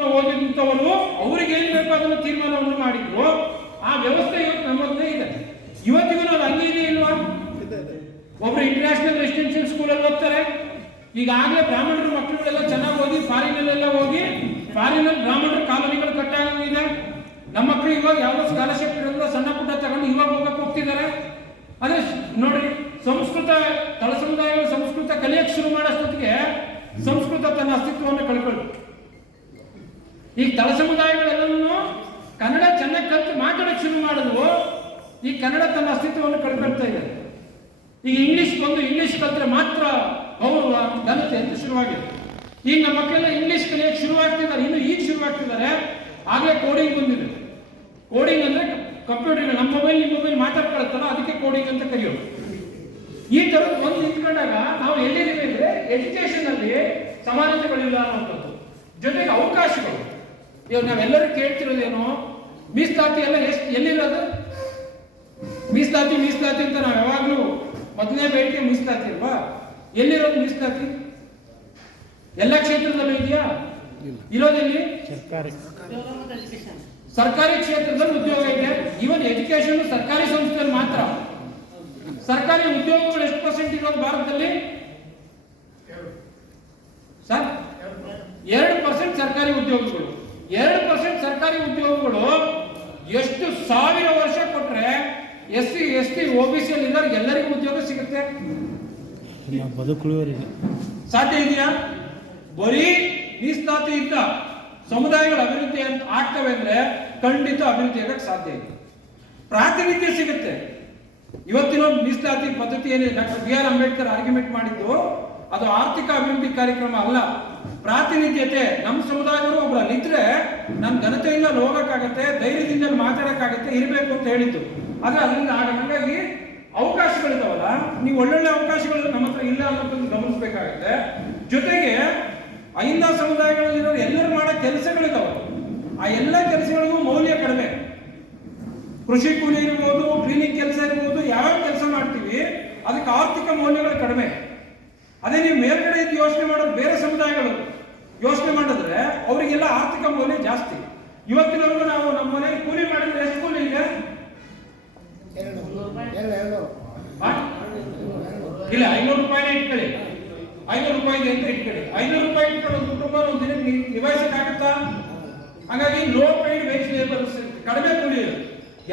ಓದಿದಂಥವರು ಅವರಿಗೆ ಏನು ಬೇಕು ಅದನ್ನು ತೀರ್ಮಾನವನ್ನು ಮಾಡಿದ್ರು. ಆ ವ್ಯವಸ್ಥೆ ಇವತ್ತು ನಮ್ಮದೇ ಇದೆ. ಇವತ್ತಿಗೂ ಅದು ಹಂಗೆ ಇದೆ ಇಲ್ವಾ? ಒಬ್ರು ಇಂಟರ್ನ್ಯಾಷನಲ್ ರೆಸಿಡೆನ್ಷಿಯಲ್ ಸ್ಕೂಲಲ್ಲಿ ಓದ್ತಾರೆ. ಈಗಾಗಲೇ ಬ್ರಾಹ್ಮಣರ ಮಕ್ಕಳುಗಳೆಲ್ಲ ಚೆನ್ನಾಗಿ ಓದಿ ಫಾರಿನಲ್ಲೆಲ್ಲ ಹೋಗಿ ಫಾರಿನಲ್ಲಿ ಬ್ರಾಹ್ಮಣರ ಕಾಲೋನಿಗಳು ಕಟ್ಟಾಗಿದೆ. ನಮ್ಮ ಮಕ್ಕಳು ಇವಾಗ ಯಾವುದೋ ಸ್ಕಾಲರ್ಶಿಪ್ ಇರೋದ್ರಿಂದ ಸಣ್ಣ ಪುಟ್ಟ ತಗೊಂಡು ಇವಾಗ ಹೋಗ್ತಿದ್ದಾರೆ. ಅದೇ ನೋಡ್ರಿ, ಸಂಸ್ಕೃತ ತಳ ಸಮುದಾಯಗಳು ಸಂಸ್ಕೃತ ಕಲಿಯಕ್ಕೆ ಶುರು ಮಾಡೋಷ್ಟೊತ್ತಿಗೆ ಸಂಸ್ಕೃತ ತನ್ನ ಅಸ್ತಿತ್ವವನ್ನು ಕಳ್ಕೊಳ್ಳಿ. ಈಗ ತಳ ಸಮುದಾಯಗಳೆಲ್ಲನೂ ಕನ್ನಡ ಚೆನ್ನಾಗಿ ಕಲಿತು ಮಾತಾಡಕ್ಕೆ ಶುರು ಮಾಡಿದ್ವು. ಈ ಕನ್ನಡ ತನ್ನ ಅಸ್ತಿತ್ವವನ್ನು ಕಳ್ಕೊಳ್ತಾ ಇದೆ. ಈಗ ಇಂಗ್ಲಿಷ್ ಬಂದು ಇಂಗ್ಲಿಷ್ ಕಲಿತ್ರೆ ಮಾತ್ರ ಗೌರವ ಘನತೆ ಅಂತ ಶುರುವಾಗಿದೆ. ಈಗ ನಮ್ಮ ಮಕ್ಕಳೆಲ್ಲ ಇಂಗ್ಲಿಷ್ ಕಲಿಯಕ್ಕೆ ಶುರುವಾಗ್ತಿದ್ದಾರೆ. ಇನ್ನು ಈಗ ಶುರುವಾಗ್ತಿದ್ದಾರೆ. ಆಗಲೇ ಕೋಡಿಂಗ್ ಬಂದಿದೆ. ಕೋಡಿಂಗ್ ಅಂದ್ರೆ ಕಂಪ್ಯೂಟರ್, ನಮ್ಮ ಮೊಬೈಲ್ ನಿಮ್ಮ ಮೊಬೈಲ್ ಮಾತಾಡ್ಕೊಳ್ತಾರೋ ಅದಕ್ಕೆ ಕೋಡಿಂಗ್ ಅಂತ ಕರೆಯೋದು. ಈ ತರದ್ ಒಂದು ನಿಂತ್ಕೊಂಡಾಗ ನಾವು ಎಲ್ಲಿದ್ದೀವಿ ಅಂದ್ರೆ ಎಜುಕೇಶನ್ ಅಲ್ಲಿ ಸಮಾನತೆಗಳಿಲ್ಲ ಅನ್ನೋಂಥದ್ದು. ಜೊತೆಗೆ ಅವಕಾಶಗಳು. ಇವಾಗ ನಾವೆಲ್ಲರೂ ಕೇಳ್ತಿರೋದೇನು, ಮೀಸಲಾತಿ ಎಲ್ಲ ಎಲ್ಲಿರೋದು? ಮೀಸಲಾತಿ ಅಂತ ನಾವು ಯಾವಾಗ್ಲೂ ಮೊದಲನೇ ಬೇಡಿಕೆ ಮೀಸಲಾತಿ ಅಲ್ವಾ? ಎಲ್ಲಿರೋದು ಮೀಸಲಾತಿ? ಎಲ್ಲ ಕ್ಷೇತ್ರದಲ್ಲೂ ಇದೆಯಾ? ಇರೋದೆಲ್ಲಿ? ಸರ್ಕಾರಿ ಕ್ಷೇತ್ರದಲ್ಲಿ ಉದ್ಯೋಗ ಇದೆ. ಈವನ್ ಎಜುಕೇಶನ್ ಸರ್ಕಾರಿ ಸಂಸ್ಥೆಯಲ್ಲಿ ಮಾತ್ರ. ಸರ್ಕಾರಿ ಉದ್ಯೋಗಗಳು ಎಷ್ಟು ಪರ್ಸೆಂಟ್ ಇರೋದು ಭಾರತದಲ್ಲಿ ಸರ್? 2% ಸರ್ಕಾರಿ ಉದ್ಯೋಗಗಳು. 2% ಸರ್ಕಾರಿ ಉದ್ಯೋಗಗಳು ಎಷ್ಟು ಸಾವಿರ ವರ್ಷ ಕೊಟ್ರೆ SC ST OBC ಅಲ್ಲಿ ಇರೋರಿಗೆ ಎಲ್ಲರಿಗೂ ಉದ್ಯೋಗ ಸಿಗುತ್ತೆ? ಸಾಧ್ಯ ಇದೆಯಾ? ಬರೀ ಮೀಸಲಾತಿ ಇದ್ದ ಸಮುದಾಯಗಳ ಅಭಿವೃದ್ಧಿ ಅಂತ ಆಗ್ತವೆ ಅಂದ್ರೆ ಖಂಡಿತ ಅಭಿವೃದ್ಧಿ ಆಗಕ್ಕೆ ಸಾಧ್ಯ ಇದೆ. ಪ್ರಾತಿನಿಧ್ಯ ಸಿಗುತ್ತೆ. ಇವತ್ತಿನ ಮೀಸಲಾತಿ ಪದ್ಧತಿ ಏನಿದೆ, ಡಾಕ್ಟರ್ BR ಅಂಬೇಡ್ಕರ್ ಆರ್ಗ್ಯುಮೆಂಟ್ ಮಾಡಿದ್ದು ಅದು ಆರ್ಥಿಕ ಅಭಿವೃದ್ಧಿ ಕಾರ್ಯಕ್ರಮ ಅಲ್ಲ, ಪ್ರಾತಿನಿಧ್ಯತೆ. ನಮ್ಮ ಸಮುದಾಯಗಳು ಒಬ್ಬರಲ್ಲಿ ಇದ್ರೆ ನನ್ನ ಘನತೆಯಿಂದ ಹೋಗಕ್ಕಾಗತ್ತೆ, ಧೈರ್ಯದಿಂದ ಮಾತಾಡಕ್ಕಾಗತ್ತೆ, ಇರಬೇಕು ಅಂತ ಹೇಳಿದ್ದು. ಆದ್ರೆ ಅದರಿಂದ ಹಾಗಾಗಿ ಅವಕಾಶಗಳಿದಾವಲ್ಲ, ನೀವು ಒಳ್ಳೊಳ್ಳೆ ಅವಕಾಶಗಳು ನಮ್ಮ ಹತ್ರ ಇಲ್ಲ ಅನ್ನೋದನ್ನು ಗಮನಿಸಬೇಕಾಗತ್ತೆ. ಜೊತೆಗೆ ಅಹಿಂದ ಸಮುದಾಯಗಳಲ್ಲಿರೋ ಎಲ್ಲರೂ ಮಾಡೋ ಕೆಲಸಗಳಿದಾವೆ. ಆ ಎಲ್ಲ ಕೆಲಸಗಳಿಗೂ ಮೌಲ್ಯ ಕಡಿಮೆ. ಕೃಷಿ ಕೂಲಿ ಇರ್ಬೋದು, ಕ್ಲೀನಿಂಗ್ ಕೆಲಸ ಇರ್ಬೋದು, ಯಾವ್ಯಾವ ಕೆಲಸ ಮಾಡ್ತೀವಿ ಅದಕ್ಕೆ ಆರ್ಥಿಕ ಮೌಲ್ಯಗಳು ಕಡಿಮೆ. ಅದೇ ನೀವು ಮೇಲ್ಗಡೆ ಇದ್ದು ಯೋಚನೆ ಮಾಡೋದು, ಬೇರೆ ಸಮುದಾಯಗಳು ಯೋಚನೆ ಮಾಡಿದ್ರೆ ಅವರಿಗೆಲ್ಲ ಆರ್ಥಿಕ ಮೌಲ್ಯ ಜಾಸ್ತಿ. ಇವತ್ತಿನವರೆಗೂ ನಾವು ನಮ್ಮ ಮನೆಗೆ ಕೂಲಿ ಮಾಡಿದ್ರೆ ಎಷ್ಟು ಕೂಲಿ ಇದೆ? ಇಲ್ಲ, 500 ರೂಪಾಯಿನೇ ಇಟ್ಕೊಳ್ಳಿ. 500 ರೂಪಾಯಿ ಇದೆ ಅಂತ ಇಟ್ಕೊಳ್ಳಿ. 500 ರೂಪಾಯಿ ಇಟ್ಕೊಂಡು ಒಂದು ಕುಟುಂಬ ಒಂದು ದಿನಕ್ಕೆ ನಿಭಾಯಿಸಕ್ಕಾಗುತ್ತಾ? ಹಾಗಾಗಿ ಲೋ ಪೇಯ್ಡ್ ವೇಜ್ ಲೇಬರ್ಸ್, ಕಡಿಮೆ ಕೂಲಿ ಇದೆ.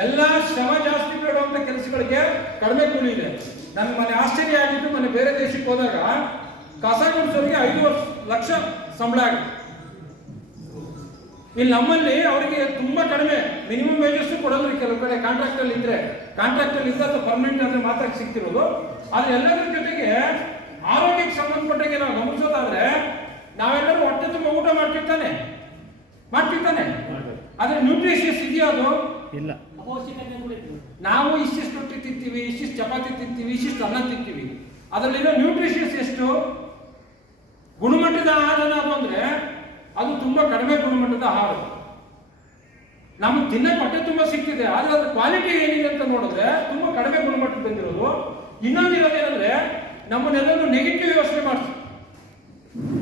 ಎಲ್ಲ ಶ್ರಮ ಜಾಸ್ತಿ ಬೇಡುವಂತ ಕೆಲಸಗಳಿಗೆ ಕಡಿಮೆ ಕೂಲಿ ಇದೆ. ನನ್ನ ಮನೆ ಆಶ್ಚರ್ಯ ಆಗಿದ್ದು, ಮನೆ ಬೇರೆ ದೇಶಕ್ಕೆ ಹೋದಾಗ ಕಸ ಗುಡಿಸೋರಿಗೆ 5 ಲಕ್ಷ ಸಂಬಳ ಆಗುತ್ತೆ. ಇಲ್ಲಿ ನಮ್ಮಲ್ಲಿ ಅವರಿಗೆ ತುಂಬಾ ಕಡಿಮೆ, ಮಿನಿಮಮ್ ವೇಜಸ್ ಕೊಡೋದ್ರಿ. ಕೆಲವು ಕಡೆ ಕಾಂಟ್ರಾಕ್ಟ್ ಅಲ್ಲಿ ಇದ್ರೆ ಅಥವಾ ಪರ್ಮನೆಂಟ್ ಅಂದ್ರೆ ಮಾತ್ರ ಸಿಗ್ತಿರೋದು. ಆದ್ರೆ ಎಲ್ಲದರ ಜೊತೆಗೆ ಆರೋಗ್ಯಕ್ಕೆ ಸಂಬಂಧಪಟ್ಟಂಗೆ ನಾವು ಗಮನಿಸೋದಾದ್ರೆ ನಾವೆಲ್ಲರೂ ಹೊಟ್ಟೆ ತುಂಬ ಊಟ ಮಾಡ್ತಿರ್ತಾನೆ. ಆದ್ರೆ ನ್ಯೂಟ್ರಿಷಿಯಸ್ ಇದೆಯಾ? ಅದು ಇಲ್ಲ. ನಾವು ಇಷ್ಟಿಷ್ಟು ರೊಟ್ಟಿ ತಿಂತೀವಿ, ಇಷ್ಟಿಷ್ಟು ಚಪಾತಿ ತಿಂತೀವಿ, ಇಷ್ಟಿಷ್ಟು ಅನ್ನ ತಿಂತೀವಿ. ಅದರಲ್ಲಿರೋ ನ್ಯೂಟ್ರಿಷಿಯಸ್ ಎಷ್ಟು? ಗುಣಮಟ್ಟದ ಆಹಾರನ ಅದು ಅಂದ್ರೆ ಅದು ತುಂಬಾ ಕಡಿಮೆ ಗುಣಮಟ್ಟದ ಆಹಾರ. ನಮ್ಗೆ ತಿನ್ನಕ್ಕೆ ಹೊಟ್ಟೆ ತುಂಬಾ ಸಿಗ್ತಿದೆ, ಆದ್ರೆ ಅದ್ರ ಕ್ವಾಲಿಟಿ ಏನಿದೆ ಅಂತ ನೋಡಿದ್ರೆ ತುಂಬಾ ಕಡಿಮೆ ಗುಣಮಟ್ಟದ ಬಂದಿರೋದು. ಇನ್ನೊಂದು ಇರೋದೇನಂದ್ರೆ ನಮ್ಮನ್ನೆಲ್ಲರೂ ನೆಗೆಟಿವ್ ಯೋಚನೆ ಮಾಡ್ತೀವಿ.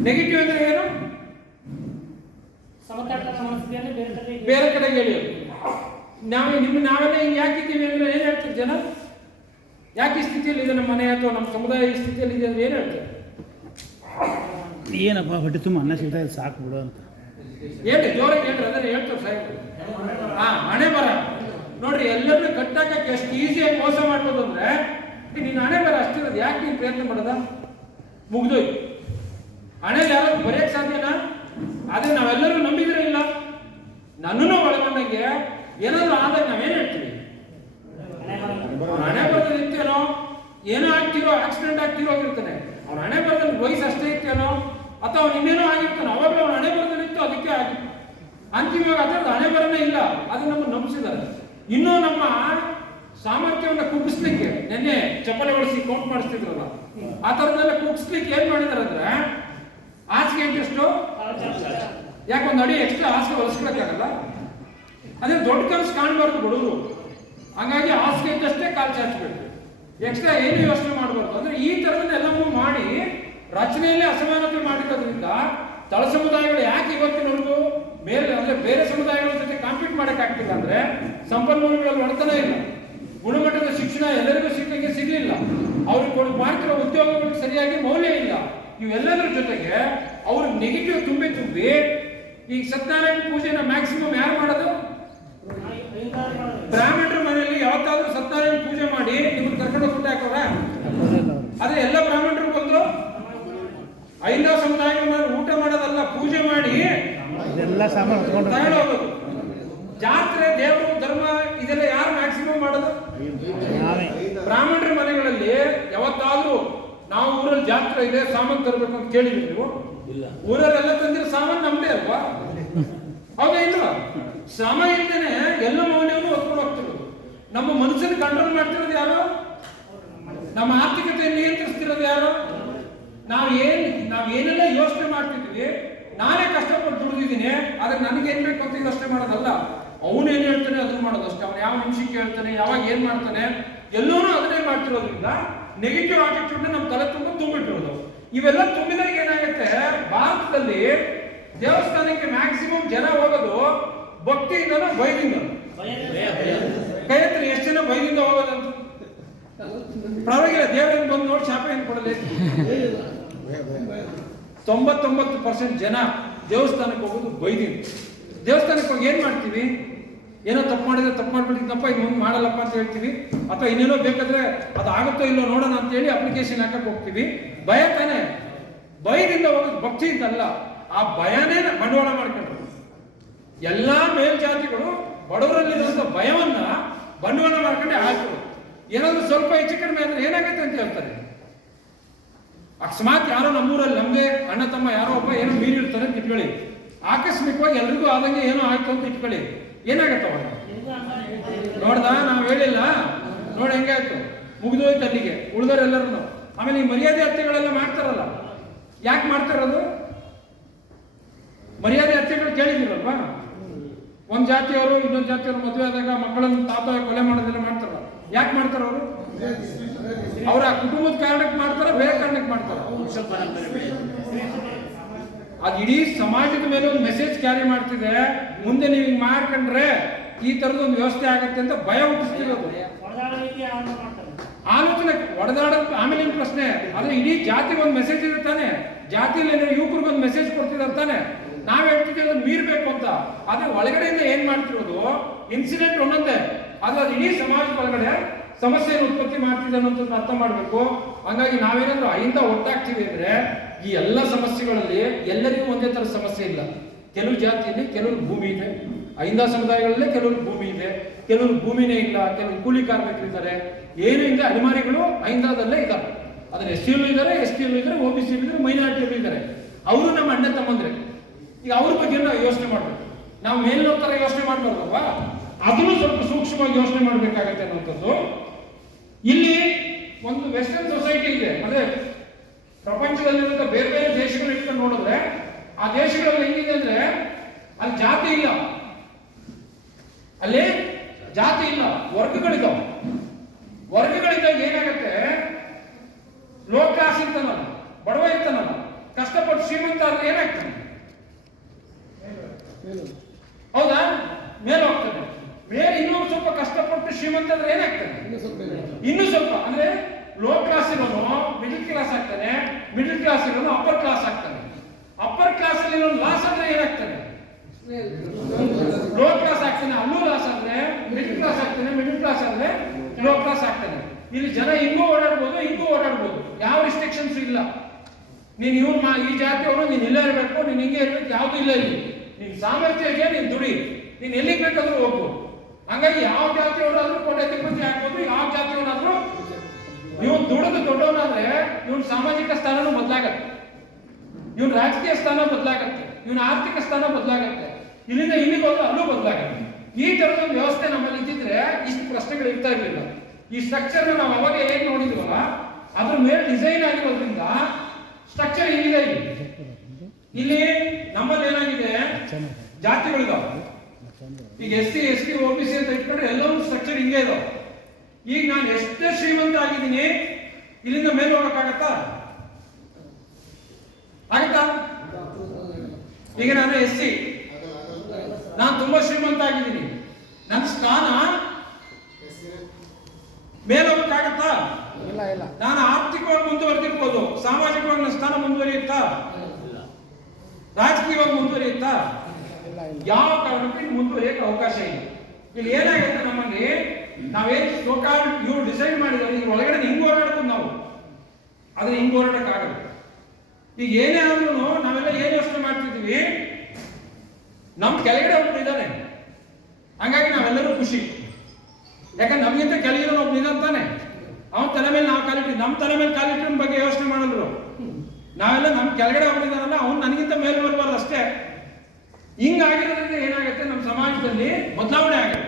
ನೆಗೆಟಿವ್ ಅಂದ್ರೆ ಏನು? ಬೇರೆ ಕಡೆಗೆ ಹೇಳಿ. ನಾವೆಲ್ಲ ಹಿಂಗೆ ಯಾಕಿದ್ದೀವಿ ಅಂದ್ರೆ ಏನ್ ಹೇಳ್ತಾರೆ ಜನ? ಯಾಕೆ ಈ ಸ್ಥಿತಿಯಲ್ಲಿ ಇದೆ ನಮ್ಮ ಮನೆ ಅಥವಾ ನಮ್ಮ ಸಮುದಾಯ ಈ ಸ್ಥಿತಿಯಲ್ಲಿ ಇದೆ ಅಂದ್ರೆ ಏನ್ ಹೇಳ್ತಾರೆ? ಏನಪ್ಪ ಹೊಟ್ಟೆ ತುಂಬ ಅನ್ನ ಸಿಗ್ತಾ ಇದೆ, ಸಾಕು ಬಿಡು ಅಂತ ಹೇಳಿ, ಜೋರಾಗಿ ಹೇಳ್ರಿ. ಅದನ್ನ ಹೇಳ್ತಾರೆ ಸಾಹೇಬ್. ಹಣೆ ಬರ ನೋಡ್ರಿ, ಎಲ್ಲರನ್ನೂ ಕಟ್ಟಾಕಕ್ಕೆ ಎಷ್ಟು ಈಸಿಯಾಗಿ ಮೋಸ ಮಾಡ್ಬೋದು ಅಂದ್ರೆ ನೀನು ಹಣೆ ಬರ ಅಷ್ಟಿರೋದು, ಯಾಕೆ ನೀನು ಪ್ರಯತ್ನ ಮಾಡೋದ? ಮುಗ್ದೋಯ್ತು. ಹಣೆಯಲ್ಲಿ ಯಾರಾದ್ರೂ ಬರೆಯಕ್ಕೆ ಸಾಧ್ಯನಾ? ಆದ್ರೆ ನಾವೆಲ್ಲರೂ ನಂಬಿದ್ರೆ ಇಲ್ಲ. ನನ್ನನ್ನು ಒಳಗೊಂಡಂಗೆ ಏನಾದ್ರು ಆದಾಗ ನಾವೇನ್ ಹೇಳ್ತೀವಿ? ಹಣೆ ಬರದಲ್ಲಿ ಇರ್ತೇನೋ, ಏನೋ ಆಗ್ತಿರೋ, ಆಕ್ಸಿಡೆಂಟ್ ಆಗ್ತಿರೋ ಆಗಿರ್ತಾನೆ. ಅವ್ನ ಹಣೆ ಬರದಲ್ಲಿ ವಯಸ್ಸು ಅಷ್ಟೇ ಇರ್ತೇನೋ, ಅಥವಾ ಅವ್ನು ಇನ್ನೇನೋ ಆಗಿರ್ತಾನೆ. ಅವಾಗಲೂ ಅವ್ನ ಹಣೆ ಬರದಲ್ಲಿ ಇತ್ತು, ಅದಕ್ಕೆ ಆಗಿತ್ತು. ಅಂತಿಮವಾಗಿ ಅದರದ್ದು ಹಣೆ ಬರನೇ ಇಲ್ಲ. ಅದು ನಮ್ಮನ್ನು ನಂಬಿಸಿದ್ದಾರೆ. ಇನ್ನೂ ನಮ್ಮ ಸಾಮರ್ಥ್ಯವನ್ನು ಕುಗ್ಗಿಸ್ಲಿಕ್ಕೆ ನಿನ್ನೆ ಚಪ್ಪಲೆ ಬಳಸಿ ಕೌಂಟ್ ಮಾಡಿಸ್ತಿದ್ರಲ್ಲ, ಆ ಥರದ್ದೆಲ್ಲ ಕುಗ್ಗಿಸ್ಲಿಕ್ಕೆ ಏನ್ ಮಾಡಿದಾರೆ ಅಂದ್ರೆ ಹಾಸಿಗೆ ಇಂಟ್ರೆಸ್ಟು ಯಾಕೊಂದು ಅಡಿ ಎಕ್ಸ್ಟ್ರಾ ಹಾಸಿಗೆ ಹೊಲಿಸ್ಕೊಳಕ್ಕಾಗಲ್ಲ. ಅದೇ ದೊಡ್ಡ ಕನಸು ಕಾಣಬಾರ್ದು ಬಡವರು. ಹಂಗಾಗಿ ಹಾಸಿಗೆ ಇದ್ದಷ್ಟೇ ಕಾಲು ಚಾಚಬೇಕು, ಎಕ್ಸ್ಟ್ರಾ ಏನು ಯೋಚನೆ ಮಾಡಬಾರ್ದು. ಅಂದ್ರೆ ಈ ಥರದನ್ನೆಲ್ಲವೂ ಮಾಡಿ ರಚನೆಯಲ್ಲಿ ಅಸಮಾನತೆ ಮಾಡಿರೋದ್ರಿಂದ ತಳ ಸಮುದಾಯಗಳು ಯಾಕೆ ಇವತ್ತಿನವರೆಗೂ ಮೇಲೆ ಅಂದ್ರೆ ಬೇರೆ ಸಮುದಾಯಗಳ ಜೊತೆ ಕಾಂಪೀಟ್ ಮಾಡಕ್ ಆಗ್ತಿಲ್ಲ ಅಂದ್ರೆ ಸಂಪನ್ಮೂಲಗಳಲ್ಲಿ ಒಡೆತನ ಇಲ್ಲ, ಗುಣಮಟ್ಟದ ಶಿಕ್ಷಣ ಎಲ್ಲರಿಗೂ ಸಿಗ್ಲಿಲ್ಲ, ಅವ್ರಿಗೆ ಮಾಡ್ತಿರೋ ಉದ್ಯೋಗಗಳಿಗೆ ಸರಿಯಾಗಿ ಮೌಲ್ಯ ಇಲ್ಲ. ಇವೆಲ್ಲದರ ಜೊತೆಗೆ ಅವ್ರಿಗೆ ನೆಗೆಟಿವ್ ತುಂಬಿ ಈಗ ಸತ್ಯನಾರಾಯಣ ಪೂಜೆನ ಮ್ಯಾಕ್ಸಿಮಮ್ ಯಾರು ಮಾಡೋದು? ಬ್ರಾಹ್ಮಣರ ಮನೆಯಲ್ಲಿ ಯಾವತ್ತಾದ್ರೂ ಸತ್ಯನಾರಾಯಣ ಪೂಜೆ ಮಾಡಿ ನಿಮ್ಗೆ ಕರ್ಕೊಂಡು ಊಟ ಹಾಕೋರ? ಅದೇ ಎಲ್ಲ ಬ್ರಾಹ್ಮಣರು ಬಂದ್ರು ಐದವ ಸಮುದಾಯಗಳ ಊಟ ಮಾಡೋದಲ್ಲ, ಪೂಜೆ ಮಾಡಿ ತಗೊಂಡೋಗೋದು. ಜಾತ್ರೆ, ದೇವರು, ಧರ್ಮ ಇದೆಲ್ಲ ಯಾರು ಮ್ಯಾಕ್ಸಿಮಮ್ ಮಾಡೋದು? ಬ್ರಾಹ್ಮಣರ ಮನೆಗಳಲ್ಲಿ ಯಾವತ್ತಾದ್ರೂ ನಾವು ಊರಲ್ಲಿ ಜಾತ್ರೆ ಇದೆ ಸಾಮಾನು ತರಬೇಕು ಅಂತ ಕೇಳಿದ್ವಿ ನೀವು? ಊರಲ್ಲೆಲ್ಲ ತಂದಿರೋ ಸಾಮಾನು ನಮ್ದೇ ಅಲ್ವಾ? ಹೌದಾ ಇಲ್ವಾ? ಶ್ರಮ ಇಲ್ದೇನೆ ಎಲ್ಲ ಮೌಲ್ಯವನ್ನು ಹೊತ್ಕೊಂಡು ಹೋಗ್ತಿರೋದು. ನಮ್ಮ ಮನಸ್ಸನ್ನು ಕಂಟ್ರೋಲ್ ಮಾಡ್ತಿರೋದು ಯಾರು? ನಮ್ಮ ಆರ್ಥಿಕತೆಯನ್ನು ನಿಯಂತ್ರಿಸ್ತಿರೋದು ಯಾರು? ನಾವೇನೆಲ್ಲ ಯೋಚನೆ ಮಾಡ್ತಿದ್ವಿ, ನಾನೇ ಕಷ್ಟಪಟ್ಟು ದುಡಿದಿದ್ದೀನಿ ಆದ್ರೆ ನನಗೇನ್ ಬೇಕು ಅಂತ ಯೋಚನೆ ಮಾಡೋದಲ್ಲ. ಅವನೇನ್ ಹೇಳ್ತಾನೆ ಅದನ್ನ ಮಾಡೋದು ಅಷ್ಟೇ. ಅವನು ಯಾವ ನಿಮಿಷಕ್ಕೆ ಹೇಳ್ತಾನೆ, ಯಾವಾಗ ಏನ್ ಮಾಡ್ತಾನೆ, ಎಲ್ಲರೂ ಅದನ್ನೇ ಮಾಡ್ತಿರೋದ್ರಿಂದ ನೆಗೆಟಿವ್ ಆಟಿಟ್ಯೂಡ್ ನಮ್ಮ ತಲೆ ತುಂಬಿಟ್ಟಿರೋದು. ಇವೆಲ್ಲ ತುಂಬಿದಾಗ ಏನಾಗುತ್ತೆ, ಭಾರತದಲ್ಲಿ ದೇವಸ್ಥಾನಕ್ಕೆ ಮ್ಯಾಕ್ಸಿಮಮ್ ಜನ ಹೋಗೋದು ಭಕ್ತಿಯಿಂದನೋ ಭಯದಿಂದ? ಕೈ ಹತ್ರ ಎಷ್ಟು ಜನ ಭಯದಿಂದ ಹೋಗೋದಂತ? ಪರವಾಗಿಲ್ಲ, ದೇವರನ್ನು ಬಂದು ನೋಡಿ ಶಾಪ ಏನ್ ಕೊಡಲಿ. 99% ಜನ ದೇವಸ್ಥಾನಕ್ಕೆ ಹೋಗೋದು ಭಯದಿಂದ. ದೇವಸ್ಥಾನಕ್ಕೆ ಹೋಗಿ ಏನ್ ಮಾಡ್ತೀವಿ? ಏನೋ ತಪ್ಪು ಮಾಡಿದ್ರೆ ತಪ್ಪು ಮಾಡ್ಬಿಟ್ಟಿದ್ದಪ್ಪ, ಇನ್ನೊಂದು ಮಾಡಲ್ಲಪ್ಪ ಅಂತ ಹೇಳ್ತೀವಿ, ಅಥವಾ ಇನ್ನೇನೋ ಬೇಕಾದ್ರೆ ಅದು ಆಗುತ್ತೋ ಇಲ್ಲೋ ನೋಡೋಣ ಅಂತ ಹೇಳಿ ಅಪ್ಲಿಕೇಶನ್ ಹಾಕಕ್ಕೆ ಹೋಗ್ತೀವಿ. ಭಯ ತಾನೆ, ಭಯದಿಂದ ಹೋಗೋದು, ಭಕ್ತಿಯಿಂದ ಅಲ್ಲ. ಆ ಭಯನೇ ಬಂಡವಾಳ ಮಾಡ್ಕೊಂಡ್ರು ಎಲ್ಲಾ ಮೇಲ್ಜಾತಿಗಳು. ಬಡವರಲ್ಲಿರುವಂತ ಭಯವನ್ನ ಬಂಡವಾಳ ಮಾಡ್ಕೊಂಡೆ ಆಯ್ತು. ಏನಾದ್ರು ಸ್ವಲ್ಪ ಹೆಚ್ಚು ಕಡಿಮೆ ಅಂದ್ರೆ ಏನಾಗುತ್ತೆ ಅಂತ ಹೇಳ್ತಾರೆ. ಅಕಸ್ಮಾತ್ ಯಾರೋ ನಮ್ಮೂರಲ್ಲಿ ನಮ್ದೇ ಅಣ್ಣ ತಮ್ಮ ಯಾರೋ ಒಬ್ಬ ಏನೋ ಮೀರಿರ್ತಾರೆ ಅಂತ ಇಟ್ಕೊಳ್ಳಿ, ಆಕಸ್ಮಿಕವಾಗಿ ಎಲ್ರಿಗೂ ಆದಂಗೆ ಏನೋ ಆಯ್ತು ಅಂತ ಇಟ್ಕೊಳ್ಳಿ, ಏನಾಗತ್ತವ? ನೋಡ್ದ, ನಾವು ಹೇಳಿಲ್ಲ, ನೋಡಿ ಹೆಂಗಾಯ್ತು, ಮುಗಿದೋಯ್ತು ಅಲ್ಲಿಗೆ, ಉಳಿದವರೆಲ್ಲರೂ. ಆಮೇಲೆ ಈ ಮರ್ಯಾದೆ ಹತ್ಯೆಗಳೆಲ್ಲ ಮಾಡ್ತಾರಲ್ಲ, ಯಾಕೆ ಮಾಡ್ತಾರದು? ಮರ್ಯಾದೆ ಹತ್ಯೆಗಳು ಕೇಳಿದಿರಲ್ವಾ? ಒಂದ್ ಜಾತಿಯವರು ಇನ್ನೊಂದು ಜಾತಿಯವರು ಮದುವೆ ಆದಾಗ ಮಕ್ಕಳನ್ನು ತಾತ ಕೊಲೆ ಮಾಡೋದೆಲ್ಲ ಮಾಡ್ತಾರಲ್ಲ, ಯಾಕೆ ಮಾಡ್ತಾರ ಅವರು? ಅವರ ಕುಟುಂಬದ ಕಾರಣಕ್ಕೆ ಮಾಡ್ತಾರ, ಬೇರೆ ಕಾರಣಕ್ಕೆ ಮಾಡ್ತಾರ? ಅದು ಇಡೀ ಸಮಾಜದ ಮೇಲೆ ಒಂದು ಮೆಸೇಜ್ ಕ್ಯಾರಿ ಮಾಡ್ತಿದೆ. ಮುಂದೆ ನೀವು ಹಿಂಗ್ ಮಾಡ್ಕೊಂಡ್ರೆ ಈ ತರದ ಒಂದು ವ್ಯವಸ್ಥೆ ಆಗತ್ತೆ ಅಂತ ಭಯ ಹುಟ್ಟಿಸ್ತಿರೋದು. ಆಲೋಚನೆ ಒಡೆದಾಡೋದು ಆಮೇಲೆ ಪ್ರಶ್ನೆ. ಆದ್ರೆ ಇಡೀ ಜಾತಿಗೆ ಒಂದು ಮೆಸೇಜ್ ಇದೆ ತಾನೆ, ಜಾತಿಯಲ್ಲಿ ಯುವಕರಿಗೆ ಒಂದು ಮೆಸೇಜ್ ಕೊಡ್ತಿದ್ದಾರೆ ತಾನೆ. ನಾವ್ ಹೇಳ್ತಿದ್ದೀವಿ ಅದನ್ನ ಮೀರ್ಬೇಕು ಅಂತ. ಆದ್ರೆ ಒಳಗಡೆಯಿಂದ ಏನ್ ಮಾಡ್ತಿರೋದು ಇನ್ಸಿಡೆಂಟ್ ಒಂದೊಂದೇ, ಅದು ಇಡೀ ಸಮಾಜದ ಒಳಗಡೆ ಸಮಸ್ಯೆಯನ್ನು ಉತ್ಪತ್ತಿ ಮಾಡ್ತಿದೆ ಅನ್ನೋದನ್ನ ಅರ್ಥ ಮಾಡ್ಬೇಕು. ಹಂಗಾಗಿ ನಾವೇನಾದ್ರೂ ಅಹಿಂದ ಒಟ್ಟಾಗ್ತೀವಿ ಅಂದ್ರೆ ಈ ಎಲ್ಲ ಸಮಸ್ಯೆಗಳಲ್ಲಿ ಎಲ್ಲರಿಗೂ ಒಂದೇ ತರ ಸಮಸ್ಯೆ ಇಲ್ಲ. ಕೆಲವು ಜಾತಿಯಲ್ಲಿ ಕೆಲವರು ಭೂಮಿ ಇದೆ, ಅಹಿಂದ ಸಮುದಾಯಗಳಲ್ಲೇ ಕೆಲವರು ಭೂಮಿ ಇದೆ, ಕೆಲವರು ಭೂಮಿನೇ ಇಲ್ಲ, ಕೆಲವರು ಕೂಲಿ ಕಾರ್ಮಿಕರಿದ್ದಾರೆ, ಏನು ಇಲ್ಲ, ಅಲೆಮಾರಿಗಳು ಅಹಿಂದದಲ್ಲೇ ಇದ್ದಾರೆ. ಅದನ್ನ SC ಇದ್ದಾರೆ, ST ಇದ್ದಾರೆ, OBC ಇದ್ದಾರೆ, ಮೈನಾರಿಟಿ ಇದ್ದಾರೆ. ಅವರು ನಮ್ಮ ಅಣ್ಣ ತಮ್ಮಂದ್ರೆ. ಈಗ ಅವ್ರ ಬಗ್ಗೆ ನಾವು ಯೋಚನೆ ಮಾಡ್ಬೇಕು. ನಾವು ಮೇಲಿನ ತರ ಯೋಚನೆ ಮಾಡ್ಬಾರ್ದಲ್ವಾ? ಅದನ್ನು ಸ್ವಲ್ಪ ಸೂಕ್ಷ್ಮವಾಗಿ ಯೋಚನೆ ಮಾಡ್ಬೇಕಾಗತ್ತೆ ಅನ್ನೋಂಥದ್ದು. ಇಲ್ಲಿ ಒಂದು ವೆಸ್ಟರ್ನ್ ಸೊಸೈಟಿ ಇದೆ, ಅಂದ್ರೆ ಪ್ರಪಂಚದಲ್ಲಿರುವಂತ ಬೇರೆ ಬೇರೆ ದೇಶಗಳು ಇಟ್ಕೊಂಡು ನೋಡಿದ್ರೆ ಆ ದೇಶಗಳಲ್ಲಿ ಹೆಂಗಿದೆ ಅಂದ್ರೆ ಅಲ್ಲಿ ಜಾತಿ ಇಲ್ಲ, ಅಲ್ಲಿ ಜಾತಿ ಇಲ್ಲ, ವರ್ಗಗಳಿದ್ದಾವೆ. ವರ್ಗಗಳಿದ್ದಾಗ ಏನಾಗುತ್ತೆ, ಲೋ ಕ್ಲಾಸ್ ಇರ್ತಾನಲ್ಲ, ಬಡವ ಇರ್ತಾನಲ್ಲ, ಕಷ್ಟಪಟ್ಟು ಶ್ರೀಮಂತ ಆದ್ರೆ ಏನಾಗ್ತಾನೆ? ಹೌದಾ? ಮೇಲೆ ಹೋಗ್ತಾನೆ. ಮೇಲೆ ಇನ್ನೂ ಸ್ವಲ್ಪ ಕಷ್ಟಪಟ್ಟು ಶ್ರೀಮಂತ ಅಂದ್ರೆ ಏನಾಗ್ತಾನೆ? ಇನ್ನು ಸ್ವಲ್ಪ ಅಂದ್ರೆ ಲೋ ಕ್ಲಾಸ್ ಇರೋನು ಮಿಡಿಲ್ ಕ್ಲಾಸ್ ಆಗ್ತಾನೆ, ಮಿಡಿಲ್ ಕ್ಲಾಸ್ ಇರೋನು ಅಪ್ಪರ್ ಕ್ಲಾಸ್ ಆಗ್ತಾನೆ. ಅಪ್ಪರ್ ಕ್ಲಾಸ್ ಅಲ್ಲಿ ಲಾಸ್ ಆದ್ರೆ ಏನಾಗ್ತಾನೆ? ಲೋ ಕ್ಲಾಸ್ ಆಗ್ತಾನೆ. ಅಲ್ಲೂ ಲಾಸ್ ಆದ್ರೆ ಮಿಡಿಲ್ ಕ್ಲಾಸ್ ಆಗ್ತಾನೆ, ಮಿಡಿಲ್ ಕ್ಲಾಸ್ ಆದ್ರೆ ಲೋ ಕ್ಲಾಸ್ ಆಗ್ತಾನೆ. ಇಲ್ಲಿ ಜನ ಹಿಂಗೂ ಓಡಾಡ್ಬೋದು, ಹಿಂಗೂ ಓಡಾಡ್ಬೋದು, ಯಾವ ರಿಸ್ಟ್ರಿಕ್ಷನ್ಸ್ ಇಲ್ಲ. ನೀನ್ ಈ ಜಾತಿಯವರು ನೀನ್ ಇಲ್ಲೇ ಇರಬೇಕು, ನೀನ್ ಹಿಂಗೆ ಇರ್ಬೇಕು, ಯಾವ್ದು ಇಲ್ಲ. ಇಲ್ಲಿ ನಿನ್ ಸಾಮರ್ಥ್ಯಕ್ಕೆ ನೀನ್ ದುಡಿ, ನೀನ್ ಎಲ್ಲಿಗೆ ಬೇಕಾದ್ರೂ ಹೋಗ್ಬೋದು. ಹಂಗಾಗಿ ಯಾವ ಜಾತಿಯವರಾದ್ರೂ ಕೋಟ್ಯಾಧಿಪತಿ ಆಗ್ಬೋದು, ಯಾವ ಜಾತಿಯವನಾದ್ರೂ ಇವನ್ ದುಡಿದು ದೊಡ್ಡವನಾದ್ರೆ ಇವನ್ ಸಾಮಾಜಿಕ ಸ್ಥಾನನೂ ಬದಲಾಗತ್ತೆ, ಇವನ್ ರಾಜಕೀಯ ಸ್ಥಾನ ಬದಲಾಗತ್ತೆ, ಇವನ್ ಆರ್ಥಿಕ ಸ್ಥಾನ ಬದಲಾಗತ್ತೆ, ಇಲ್ಲಿಂದ ಇಲ್ಲಿಗೆ ಹೋದ್ರೆ ಅಲ್ಲೂ ಬದಲಾಗತ್ತೆ. ಈ ತರದ ಒಂದು ವ್ಯವಸ್ಥೆ ನಮ್ಮಲ್ಲಿ ಇದ್ದಿದ್ರೆ ಇಷ್ಟು ಪ್ರಶ್ನೆಗಳು ಇರ್ತಾ ಇರ್ಲಿಲ್ಲ. ಈ ಸ್ಟ್ರಕ್ಚರ್ ನಾವು ಅವಾಗ ಏನ್ ನೋಡಿದ್ವಲ್ಲ ಅದ್ರ ಮೇಲೆ ಡಿಸೈನ್ ಆಗಿರೋದ್ರಿಂದ ಸ್ಟ್ರಕ್ಚರ್ ಹಿಂಗಿದೆ. ಇಲ್ಲಿ ನಮ್ಮಲ್ಲಿ ಏನಾಗಿದೆ, ಜಾತಿಗಳಿದಾವೆ. ಈಗ SC ST OBC ಅಂತ ಇಟ್ಕೊಂಡ್ರೆ ಎಲ್ಲವೂ ಸ್ಟ್ರಕ್ಚರ್ ಹಿಂಗೆ ಇದಾವೆ. ಈಗ ನಾನು ಎಷ್ಟೇ ಶ್ರೀಮಂತ ಆಗಿದ್ದೀನಿ, ಇಲ್ಲಿಂದ ಮೇಲೆ ಹೋಗಕ್ಕಾಗತ್ತಾ? ಆಗತ್ತಾ? ಈಗ ನಾನು SC ನಾನು ತುಂಬಾ ಶ್ರೀಮಂತ ಆಗಿದ್ದೀನಿ, ನನ್ನ ಸ್ಥಾನ ಮೇಲೋಗಕ್ಕಾಗತ್ತಾ? ಇಲ್ಲ ಇಲ್ಲ. ನಾನು ಆರ್ಥಿಕವಾಗಿ ಮುಂದುವರೆದಿರ್ಬೋದು, ಸಾಮಾಜಿಕವಾಗಿ ನನ್ನ ಸ್ಥಾನ ಮುಂದುವರಿಯುತ್ತಾ? ರಾಜಕೀಯವಾಗಿ ಮುಂದುವರಿಯುತ್ತಾ? ಯಾವ ಕಾರಣಕ್ಕೂ ಮುಂದುವರಿಯಕ್ಕೆ ಅವಕಾಶ ಇಲ್ಲ. ಇಲ್ಲಿ ಏನಾಗುತ್ತೆ, ನಮ್ಮಲ್ಲಿ ನಾವೇನು ಸೋಕಾಲ್ ಇವ್ರು ಡಿಸೈಡ್ ಮಾಡಿದ್ದಾರೆ, ಈಗ ಒಳಗಡೆ ಹಿಂಗ್ ಓಡಾಡ್ಬೋದು ನಾವು, ಆದ್ರೆ ಹಿಂಗ್ ಓಡಾಡಕ್ಕಾಗಲ್ಲ. ಈಗ ಏನೇ ಆದ್ರೂ ನಾವೆಲ್ಲ ಏನ್ ಯೋಚನೆ ಮಾಡ್ತಿದ್ದೀವಿ, ನಮ್ ಕೆಳಗಡೆ ಒಬ್ರು ಇದ್ದಾನೆ, ಹಂಗಾಗಿ ನಾವೆಲ್ಲರೂ ಖುಷಿ. ಯಾಕಂದ್ರೆ ನಮ್ಗಿಂತ ಕೆಳಗಿರೋ ಒಬ್ರು ಇದಂತಾನೆ, ಅವನ ತಲೆ ಮೇಲೆ ನಾವು ಕಾಲಿಟ್ಟಿವಿ, ನಮ್ಮ ತಲೆ ಮೇಲೆ ಕಾಲಿಟ್ಟಿನ ಬಗ್ಗೆ ಯೋಚನೆ ಮಾಡಿದ್ರು. ನಾವೆಲ್ಲ ನಮ್ ಕೆಳಗಡೆ ಒಬ್ರು ಇದಾನಲ್ಲ, ಅವ್ನು ನನಗಿಂತ ಮೇಲೆ ಬರಬಾರ್ದು ಅಷ್ಟೇ. ಹಿಂಗಾಗಿರೋದ್ರಿಂದ ಏನಾಗುತ್ತೆ, ನಮ್ಮ ಸಮಾಜದಲ್ಲಿ ಬದಲಾವಣೆ ಆಗುತ್ತೆ.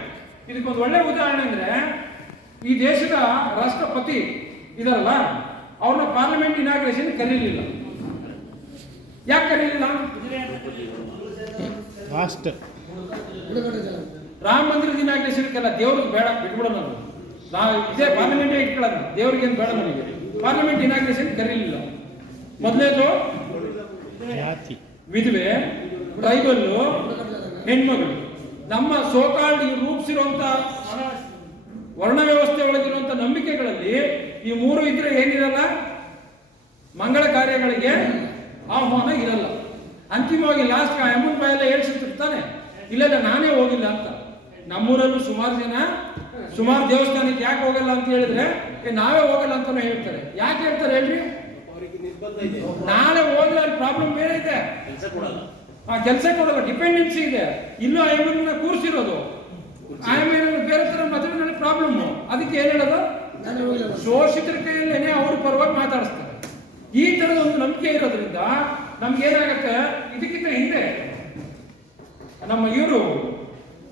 ಇದಕ್ಕೊಂದು ಒಳ್ಳೆ ಉದಾಹರಣೆ ಅಂದ್ರೆ, ಈ ದೇಶದ ರಾಷ್ಟ್ರಪತಿ ಇದಾರಲ್ಲ, ಅವ್ರನ್ನ ಪಾರ್ಲಿಮೆಂಟ್ ಇನಾಗ್ರೇಷನ್ ಕರೀಲಿಲ್ಲ. ಯಾಕೆ ಕರೀಲಿಲ್ಲ? ರಾಮ ಮಂದಿರದ ಇನಾಗ್ರೇಷನ್ಗೆಲ್ಲ ದೇವ್ರಿಗೆ ಬೇಡ, ಬಿಟ್ಬಿಡೋಣ ನಾವು ಇದೇ ಪಾರ್ಲಿಮೆಂಟ್ ಇಟ್ಕೊಳ್ಳೋಣ, ದೇವ್ರಿಗೆ ಏನು ಬೇಡ ನಮಗೆ. Parliament inauguration ಕರೀಲಿಲ್ಲ. ಮೊದಲೇದು ವಿಧವೆ, ಟ್ರೈಬಲ್, ಹೆಣ್ಮಗಳು, ನಮ್ಮ ಸೋಕಾಲ್ಡ್ ಈ ರೂಪಿಸಿರುವಂತ ವರ್ಣ ವ್ಯವಸ್ಥೆ ಒಳಗಿರುವಂತ ನಂಬಿಕೆಗಳಲ್ಲಿ ಈ ಮೂರು ಇದ್ರೆ ಏನಿರಲ್ಲ, ಮಂಗಳ ಕಾರ್ಯಗಳಿಗೆ ಆಹ್ವಾನ ಇರಲ್ಲ. ಅಂತಿಮವಾಗಿ ಲಾಸ್ಟ್ ಅಮ್ಮನ ಬಾಯೆಲ್ಲ ಹೇಳ್ಸಿರ್ತಾನೆ, ಇಲ್ಲ ನಾನೇ ಹೋಗಿಲ್ಲ ಅಂತ. ನಮ್ಮೂರಲ್ಲೂ ಸುಮಾರು ಜನ ಸುಮಾರು ದೇವಸ್ಥಾನಕ್ಕೆ ಯಾಕೆ ಹೋಗಲ್ಲ ಅಂತ ಹೇಳಿದ್ರೆ, ನಾವೇ ಹೋಗಲ್ಲ ಅಂತಾನು ಹೇಳ್ತಾರೆ. ಯಾಕೆ ಹೇಳ್ತಾರೆ ಹೇಳ್ರಿ? ನಾಳೆ ಹೋದ್ರೆ ಅಲ್ಲಿ ಪ್ರಾಬ್ಲಮ್ ಬೇರೆ ಇದೆ, ಕೆಲಸ ಕೊಡಲ್ಲ, ಡಿಪೆಂಡೆನ್ಸಿ ಇದೆ. ಇಲ್ಲೂ ಆಯಮ್ಮನ ಕೂರಿಸಿರೋದು, ಆಯಮ್ಮ ಬೇರೆ ತರ ಮದುವೆನಲ್ಲಿ ಪ್ರಾಬ್ಲಮ್. ಅದಕ್ಕೆ ಏನ್ ಹೇಳೋದು, ಶೋಷಿತರ ಕೈಯಲ್ಲೇನೆ ಅವ್ರ ಪರವಾಗಿ ಮಾತಾಡಿಸ್ತಾರೆ. ಈ ತರದ ಒಂದು ನಂಬಿಕೆ ಇರೋದ್ರಿಂದ ನಮ್ಗೆ ಏನಾಗತ್ತೆ, ಇದಕ್ಕಿಂತ ಹಿಂದೆ ನಮ್ಮ ಇವರು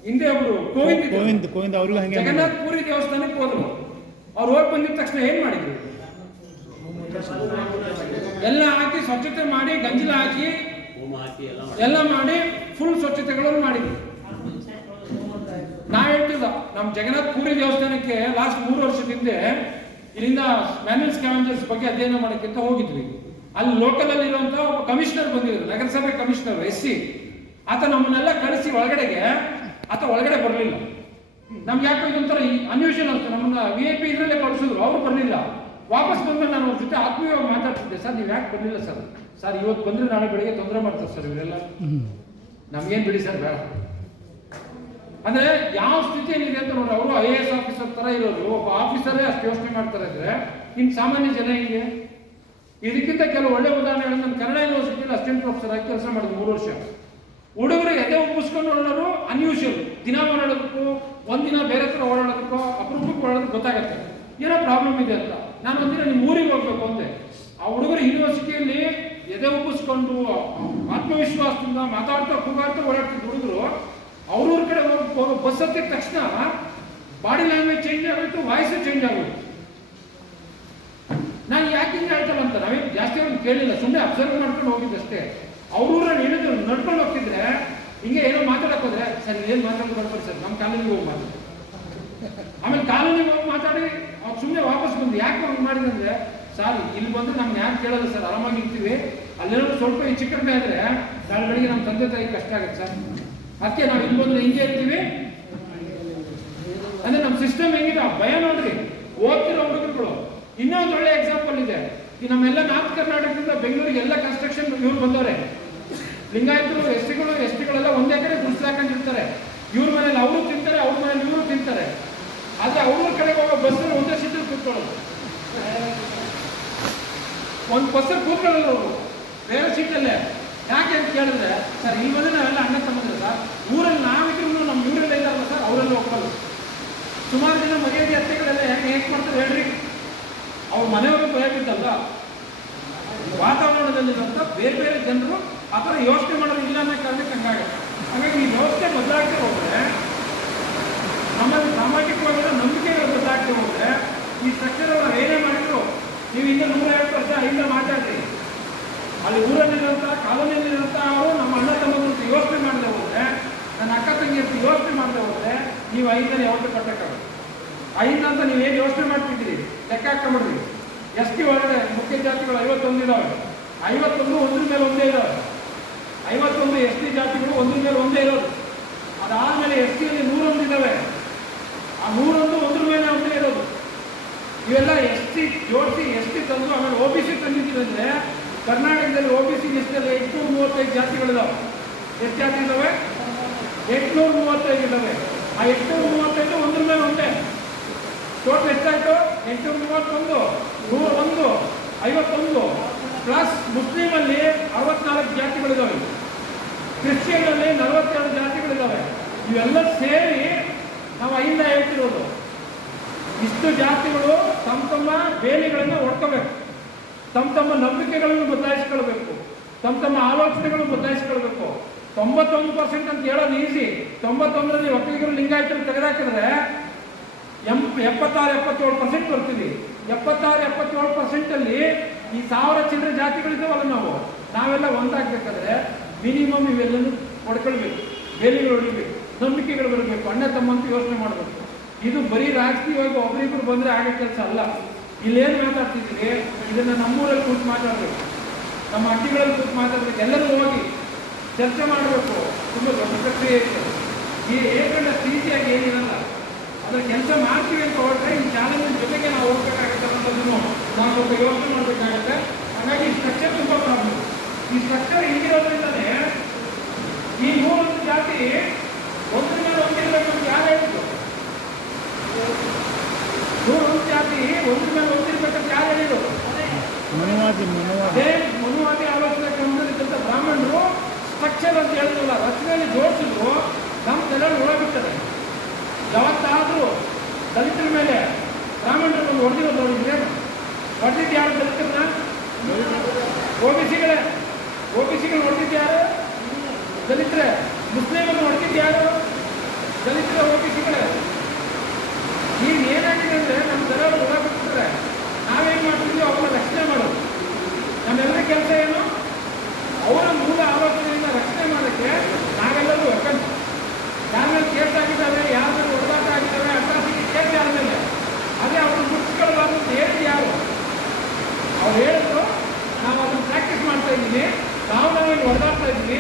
ಹಿಂದೆ ಒಬ್ರು ಗೋವಿಂದ್ ಅವ್ರಿಗೂ ಜಗನ್ನಾಥ ಪುರಿ ದೇವಸ್ಥಾನಕ್ಕೆ ಹೋದ್ರು. ಅವ್ರು ಹೋಗಿ ಬಂದಿದ ತಕ್ಷಣ ಏನ್ ಮಾಡಿದ್ರು, ಎಲ್ಲ ಹಾಕಿ ಸ್ವಚ್ಛತೆ ಮಾಡಿ, ಗಂಜಲ ಹಾಕಿ ಎಲ್ಲ ಮಾಡಿ ಫುಲ್ ಸ್ವಚ್ಛತೆಗಳನ್ನು ಮಾಡಿದ್ರು. ನಾವ್ ಹೇಳ್ತಿಲ್ಲ, ನಮ್ ಜಗನ್ನಾಥ ಪುರಿ ದೇವಸ್ಥಾನಕ್ಕೆ ಲಾಸ್ಟ್ 3 ವರ್ಷದ ಹಿಂದೆ ಇಲ್ಲಿಂದ ಮ್ಯಾನ್ಯಲ್ ಸ್ಕ್ಯಾವೆಂಜರ್ಸ್ ಬಗ್ಗೆ ಅಧ್ಯಯನ ಮಾಡಕ್ಕೆ ಅಂತ ಹೋಗಿದ್ವಿ. ಅಲ್ಲಿ ಲೋಕಲ್ ಅಲ್ಲಿ ಇರುವಂತ ಒಬ್ಬ ಕಮಿಷನರ್ ಬಂದಿದ್ರು, ನಗರಸಭೆ ಕಮಿಷನರ್ SC. ಆತ ನಮ್ಮನ್ನೆಲ್ಲ ಕಳಿಸಿ ಒಳಗಡೆಗೆ, ಆತ ಒಳಗಡೆ ಬರಲಿಲ್ಲ. ನಮ್ಗೆ ಯಾಕೆ ಇದೊಂಥರ ಅನ್ಯೂಷನ್ ಅಂತ, ನಮ್ಮನ್ನ VIP ಇದ್ರಲ್ಲೇ ಕಳಿಸಿದ್ರು, ಅವ್ರು ಬರಲಿಲ್ಲ. ವಾಪಸ್ ಬಂದ್ಮೇಲೆ ನಾನು ಅವ್ರ ಜೊತೆ ಆತ್ಮೀಯವಾಗಿ ಮಾತಾಡ್ತಿದ್ದೆ, ಸರ್ ನೀವು ಯಾಕೆ ಬರಲಿಲ್ಲ ಸರ್? ಸರ್ ಇವತ್ತು ಬಂದ್ರೆ ನಾಳೆ ಬೆಳಿಗ್ಗೆ ತೊಂದರೆ ಮಾಡ್ತಾರೆ ಸರ್ ಇವರೆಲ್ಲ, ನಮ್ಗೇನ್ ಬಿಡಿ ಸರ್ ಬೇಡ. ಅಂದ್ರೆ ಯಾವ ಸ್ಥಿತಿಯಲ್ಲಿದೆ ಅಂತ ನೋಡ್ರಿ. ಅವರು IAS ಆಫೀಸರ್ ತರ ಇರೋರು, ಒಬ್ಬ ಆಫೀಸರೇ ಅಷ್ಟು ಯೋಚನೆ ಮಾಡ್ತಾರೆ ಅಂದ್ರೆ ಇನ್ ಸಾಮಾನ್ಯ ಜನ ಹಿಂಗೆ. ಇದಕ್ಕಿಂತ ಕೆಲವು ಒಳ್ಳೆ ಉದಾಹರಣೆಗಳು, ನಾನು ಕನ್ನಡ ಯೂನಿವರ್ಸಿಟಿಯಲ್ಲಿ ಅಸಿಸ್ಟೆಂಟ್ ಪ್ರೊಫೆಸರ್ ಆಗಿ ಕೆಲಸ ಮಾಡಿದ್ರು 3 ವರ್ಷ. ಹುಡುಗರು ಎದೆ ಉಪ್ಪಿಸ್ಕೊಂಡು ಓಡೋರು ಅನ್ಯೂಶುವಲ್. ದಿನ ಓಡಾಡೋದಕ್ಕೂ ಒಂದಿನ ಬೇರೆ ತರ ಓಡಾಡೋದಕ್ಕೂ ಅಪರೂಪಕ್ಕೆ ಓಡೋದಕ್ಕೆ ಗೊತ್ತಾಗತ್ತೆ ಏನೋ ಪ್ರಾಬ್ಲಮ್ ಇದೆ ಅಂತ. ನಾನು ಒಂದಿನ ನಿಮ್ಮ ಊರಿಗೆ ಹೋಗ್ಬೇಕು ಅಂದೆ. ಆ ಹುಡುಗರು ಯೂನಿವರ್ಸಿಟಿಯಲ್ಲಿ ಎದೆ ಉಪ್ಪಿಸ್ಕೊಂಡು ಆತ್ಮವಿಶ್ವಾಸದಿಂದ ಮಾತಾಡ್ತಾ ಕೂಗಾಡ್ತಾ ಓಡಾಡ್ತಿದ್ದ ಹುಡುಗರು ಅವ್ರವ್ರ ಕಡೆ ಹೋಗೋ ಬಸ್ ಹತ್ತಿದ ತಕ್ಷಣ ಬಾಡಿ ಲ್ಯಾಂಗ್ವೇಜ್ ಚೇಂಜ್ ಆಗೋಯ್ತು, ವಾಯ್ಸ್ ಚೇಂಜ್ ಆಗೋಯ್ತು. ನಾನು ಯಾಕೆ ಹಿಂಗೆ ಹೇಳ್ತಲ್ಲ ಅಂತ ನಾವೇನು ಜಾಸ್ತಿ ಅವ್ರನ್ನ ಕೇಳಿಲ್ಲ, ಸುಮ್ಮನೆ ಅಬ್ಸರ್ವ್ ಮಾಡ್ಕೊಂಡು ಹೋಗಿದ್ದಷ್ಟೇ. ಅವ್ರೂರಲ್ಲಿ ಏನಿದ್ರು ನಡ್ಕೊಂಡು ಹೋಗ್ತಿದ್ರೆ ಹಿಂಗೆ ಏನೋ ಮಾತಾಡಕ್ ಹೋದ್ರೆ, ಸರ್ ಏನು ಮಾತಾಡೋದು ಬರ್ತಾರೆ ಸರ್, ನಮ್ಮ ಕಾಲೋನಿಗೆ ಹೋಗಿ ಮಾತಾಡಿ. ಆಮೇಲೆ ಕಾಲೋನಿಗೆ ಹೋಗಿ ಮಾತಾಡಿ ಅವ್ರು ಸುಮ್ಮನೆ ವಾಪಸ್ ಬಂದು ಯಾಕೆ ಹಂಗೆ ಮಾಡಿದಂದ್ರೆ, ಸರ್ ಇಲ್ಲಿ ಬಂದು ನಮ್ಗೆ ಯಾಕೆ ಕೇಳೋದು ಸರ್, ಆರಾಮಾಗಿ ಇರ್ತೀವಿ, ಅಲ್ಲೇನೋ ಸ್ವಲ್ಪ ಹೆಚ್ಚು ಕಡಿಮೆ ಆದರೆ ನಾಳೆ ಬೆಳಿಗ್ಗೆ ನಮ್ಮ ತಂದೆ ತಾಯಿ ಕಷ್ಟ ಆಗುತ್ತೆ ಸರ್, ಅದಕ್ಕೆ ನಾವು ಇಲ್ಲಿ ಬಂದು ಹಿಂಗೆ ಇರ್ತೀವಿ ಅಂದ್ರೆ ನಮ್ಮ ಸಿಸ್ಟಮ್ ಹೆಂಗಿದೆ ಭಯ ನೋಡ್ರಿ. ಓದ್ತಿರೋ ಹುಡುಗರುಗಳು ಇನ್ನೊಂದು ಒಳ್ಳೆ ಎಕ್ಸಾಂಪಲ್ ಇದೆ. ಈ ನಮ್ಮೆಲ್ಲ ನಾರ್ತ್ ಕರ್ನಾಟಕದಿಂದ ಬೆಂಗಳೂರಿಗೆ ಎಲ್ಲ ಕನ್ಸ್ಟ್ರಕ್ಷನ್ ಇವ್ರು ಬಂದವ್ರೆ. ಲಿಂಗಾಯತರು ಎಸ್ಟಿಗಳೆಲ್ಲ ಒಂದೇ ಕಡೆ ಗುಡಿಸ್ಲಾಕೊಂಡಿರ್ತಾರೆ. ಇವ್ರ ಮನೇಲಿ ಅವರು ತಿಂತಾರೆ, ಅವ್ರ ಮನೇಲಿ ಇವರು ತಿಂತಾರೆ. ಆದ್ರೆ ಅವ್ರ ಕಡೆಗೆ ಹೋಗೋ ಬಸ್ಸಲ್ಲಿ ಒಂದೇ ಸೀಟಲ್ಲಿ ಕೂತ್ಕೊಳ್ಳೋದು, ಒಂದು ಬಸ್ಸಲ್ಲಿ ಕೂತ್ಕೊಳ್ಳೋದು ಅವರು ಬೇರೆ ಸೀಟಲ್ಲೇ. ಯಾಕೆ ಅಂತ ಕೇಳಿದ್ರೆ, ಸರ್ ಇಲ್ಲಿ ಬಂದ್ರೆ ನಾವೆಲ್ಲ ಅಣ್ಣ ತಮ್ಮಂದ್ರೆ ಸರ್, ಊರಲ್ಲಿ ನಾವಿದ್ರು ನಮ್ಮ ಊರಲ್ಲೇ ಇದ್ದಾರಲ್ಲ ಸರ್, ಅವರೆಲ್ಲ ಹೋಗ್ಕೊಳ್ಳೋದು. ಸುಮಾರು ಜನ ಮರ್ಯಾದೆ ಅತ್ತೆಗಳೆಲ್ಲ ಹೇಗೆ ಮಾಡ್ತಾರೆ ಹೇಳ್ರಿ, ಅವ್ರ ಮನೆಯವರು ಭಯಬಿದ್ದಲ್ಲ, ವಾತಾವರಣದಲ್ಲಿರುವಂಥ ಬೇರೆ ಬೇರೆ ಜನರು ಆ ಥರ ಯೋಚನೆ ಮಾಡೋದು ಇಲ್ಲ ಅನ್ನೋ ಕಾರಣಕ್ಕೆ ಹಂಗಾಗುತ್ತೆ. ಹಾಗಾಗಿ ಈ ವ್ಯವಸ್ಥೆ ಬದಲಾಗ್ತಾ ಹೋದರೆ, ನಮ್ಮಲ್ಲಿ ಸಾಮಾಜಿಕವಾಗಿರೋ ನಂಬಿಕೆಗಳು ಬದಲಾಗ್ತಾ ಹೋದರೆ, ಈ ಸ್ಟ್ರಕ್ಚರ್ ಅವರು ಏನೇ ಮಾಡಿದ್ರು, ನೀವು ಇನ್ನು 150 ವರ್ಷ ಹಿಂದೆ ಮಾತಾಡ್ರಿ, ಅಲ್ಲಿ ಊರಲ್ಲಿರುವಂಥ ಕಾಲೋನಿಯಲ್ಲಿರುವಂಥ ಅವರು ನಮ್ಮ ಅಣ್ಣ ತಮ್ಮಂತ ಯೋಚನೆ ಮಾಡದೆ ಹೋದರೆ, ನನ್ನ ಅಕ್ಕ ತಂಗಿ ಅಂತ ಯೋಚನೆ ಮಾಡದೆ ಹೋದರೆ, ನೀವು 5 ಯಾವತ್ತೂ ಕಟ್ಟಕ್ಕಾಗುತ್ತೆ. 5 ಅಂತ ನೀವೇನು ಯೋಚನೆ ಮಾಡ್ತಿದ್ದೀರಿ ಲೆಕ್ಕ ಹಾಕೊಂಡ್ಬಿಡ್ರಿ. ST ಒಳಗಡೆ ಮುಖ್ಯ ಜಾತಿಗಳು 51 ಇದಾವೆ, 51 ಒಂದ್ರ ಮೇಲೆ ಒಂದೇ ಇದಾವೆ. 51 ST ಜಾತಿಗಳು ಒಂದ್ರ ಮೇಲೆ ಒಂದೇ ಇರೋದು. ಅದಾದಮೇಲೆ ಎಸ್ ಟಿಯಲ್ಲಿ 101 ಇದ್ದಾವೆ. ಆ 101 ಒಂದ್ರ ಮೇಲೆ ಒಂದೇ ಇರೋದು. ಇವೆಲ್ಲ ಎಸ್ ಟಿ ಜೋಡಿಸಿ ಎಸ್ ಟಿ ತಂದು ಆಮೇಲೆ ಒ ಬಿ ಸಿ ತಂದಿದ್ದೀವಿ ಅಂದರೆ ಕರ್ನಾಟಕದಲ್ಲಿ ಒ ಬಿ ಸಿ ಲಿಸ್ಟಲ್ಲಿ 835 ಜಾತಿಗಳಿದಾವೆ. ಎಷ್ಟು ಜಾತಿ ಇದ್ದಾವೆ? 835 ಇದ್ದಾವೆ. ಆ 835 ಒಂದ್ರ ಮೇಲೆ ಒಂದೇ. ಟೋಟಲ್ ಎಷ್ಟಾಯಿತು? 831, 101, 51 ಪ್ಲಸ್ ಮುಸ್ಲಿಮಲ್ಲಿ 64 ಜಾತಿಗಳಿದ್ದಾವೆ. ಕ್ರಿಶ್ಚಿಯನ್ನಲ್ಲಿ 42 ಜಾತಿಗಳಿದ್ದಾವೆ. ಇವೆಲ್ಲ ಸೇರಿ ನಾವು 5 ಹೇಳ್ತಿರೋದು. ಇಷ್ಟು ಜಾತಿಗಳು ತಮ್ಮ ಬೇಲಿಗಳನ್ನು ಒಡ್ಕೋಬೇಕು, ತಮ್ಮ ನಂಬಿಕೆಗಳನ್ನು ಬದಲಾಯಿಸ್ಕೊಳ್ಬೇಕು, ತಮ್ಮ ಆಲೋಚನೆಗಳನ್ನು ಬದಲಾಯಿಸ್ಕೊಳ್ಬೇಕು. 91% ಅಂತ ಹೇಳೋದು ಈಸಿ. 91ರಲ್ಲಿ ಒಕ್ಕಲಿಗರು ಲಿಂಗಾಯತರು ತೆಗೆದಾಕಿದ್ರೆ 76-77% ಬರ್ತೀವಿ. 76-77% ಈ 1000 ಚಿಲ್ಲರೆ ಜಾತಿಗಳಿದ್ದಾವಲ್ಲ, ನಾವೆಲ್ಲ ಒಂದಾಗಬೇಕಾದ್ರೆ ಮಿನಿಮಮ್ ಇವೆಲ್ಲನೂ ಹೊಡ್ಕೊಳ್ಬೇಕು, ಬೇಲಿಗಳು ಹೊಡಿಬೇಕು, ನಂಬಿಕೆಗಳು ಬರಬೇಕು, ಅಣ್ಣ ತಮ್ಮಂತ ಯೋಚನೆ ಮಾಡಬೇಕು. ಇದು ಬರೀ ರಾಜಕೀಯವಾಗಿ ಒಬ್ಬರಿಬ್ಬರು ಬಂದರೆ ಆಗೋ ಕೆಲಸ ಅಲ್ಲ. ಇಲ್ಲೇನು ಮಾತಾಡ್ತಿದ್ದೀವಿ ಇದನ್ನು ನಮ್ಮೂರಲ್ಲಿ ಕೂತು ಮಾತಾಡಬೇಕು, ನಮ್ಮ ಹಟ್ಟಿಗಳಲ್ಲಿ ಕೂತು ಮಾತಾಡಬೇಕು, ಎಲ್ಲರೂ ಹೋಗಿ ಚರ್ಚೆ ಮಾಡಬೇಕು. ತುಂಬ ದೊಡ್ಡ ಪ್ರಕ್ರಿಯೆ ಇದೆ. ಈ ಏಕಂಡ ರೀತಿಯಾಗಿ ಏನಿರಲ್ಲ, ಅದರ ಕೆಲಸ ಮಾಡ್ತೀವಿ ಅಂತ ಹೊರಟ್ರೆ ಈ ಚಾಲೆಂಜಿನ ಜೊತೆಗೆ ನಾವು ಹೋಗ್ಬೇಕಾಗುತ್ತೆ ಅನ್ನೋದನ್ನು ನಾವು ಸ್ವಲ್ಪ ಯೋಚನೆ ಮಾಡಬೇಕಾಗುತ್ತೆ. ಹಾಗಾಗಿ ಈ ಸ್ಟ್ರಕ್ಚರ್ ತುಂಬ ಪ್ರಾಬ್ಲಮ್. ಈ ಸ್ಟ್ರಕ್ಚರ್ ಹಿಂಗಿರೋದ್ರಿಂದಲೇ ಈ 3 ಜಾತಿ ಒಂದ್ರ ಮೇಲೆ ಒಂದಿರಬೇಕು ಅಂತ ಯಾರು ಹೇಳಿದ್ರು? 101 ಜಾತಿ ಒಂದ್ರ ಮೇಲೆ ಒಂದಿರ್ಬೇಕಂತ ಯಾರು ಹೇಳಿದ್ರು? ಅದೇ ಮನುವಾದಿ ಆಲೋಚನೆ ಕ್ರಮದಲ್ಲಿದ್ದಂಥ ಬ್ರಾಹ್ಮಣರು ಸ್ಟ್ರಕ್ಚರ್ ಅಂತ ಹೇಳಿದ್ರಲ್ಲ, ರಚನೆಯಲ್ಲಿ ಜೋಡಿಸಿದ್ರು. ನಮ್ಮ ತಲೆಯಲ್ಲಿ ಒಳಗಿರ್ತದೆ. ಯಾವತ್ತಾದರೂ ದಲಿತರ ಮೇಲೆ ಬ್ರಾಹ್ಮಣರು ಒಂದು ಹೊಡೆದಿರೋದು ನೋಡಿದ್ರೇನು? ಹೊಡೆದಿದ್ದು ಯಾರು ದಲಿತರನ್ನ? ಒ ಬಿ ಸಿಗಳು ಹೊಡೆದಿದ್ದು ಯಾರು? ದಲಿತರೇ. ಮುಸ್ಲಿಮರನ್ನು ಹೊಡೆದಿದ್ದು ಯಾರು? ದಲಿತರ ಒ ಬಿ ಸಿಗಳೇ. ಈಗ ಏನಾಗಿದೆ ಅಂದರೆ ನಮ್ಮ ತಲೆಯಲ್ಲಿ ಒಳಗಿರ್ತಾರೆ. ನಾವೇನು ಮಾಡ್ತಿದ್ವಿ? ಅವ್ರನ್ನ ರಕ್ಷಣೆ ಮಾಡೋದು. ನಮ್ಮೆಲ್ಲರ ಕೆಲಸ ಏನು? ಅವರ ಮೂಲ ಆಲೋಚನೆಯಿಂದ ರಕ್ಷಣೆ ಮಾಡೋಕ್ಕೆ ನಾವೆಲ್ಲರೂ ವೆಪನ್ಸ್. ಯಾರ ಮೇಲೆ ಕೇಸ್ ಆಗಿದ್ದಾವೆ, ಯಾರ ಮೇಲೆ ಹೊಡೆದಾಟ ಆಗಿದ್ದಾವೆ, ಅಟ್ರಾಸಿಟಿ ಕೇಸ್ ಯಾರ ಮೇಲೆ, ಅದೇ ಅವ್ರನ್ನ ಮುಗಿಸ್ಕೊಳ್ಬಾರ್ದು ಅಂತ ಹೇಳಿದ್ದು ಯಾರು? ಅವ್ರು ಹೇಳಿದ್ರು, ನಾವು ಅದನ್ನು ಪ್ರಾಕ್ಟೀಸ್ ಮಾಡ್ತಾ ಇದ್ದೀವಿ, ನಾವೇನು ಹೊಡೆದಾಡ್ತಾ ಇದ್ದೀವಿ.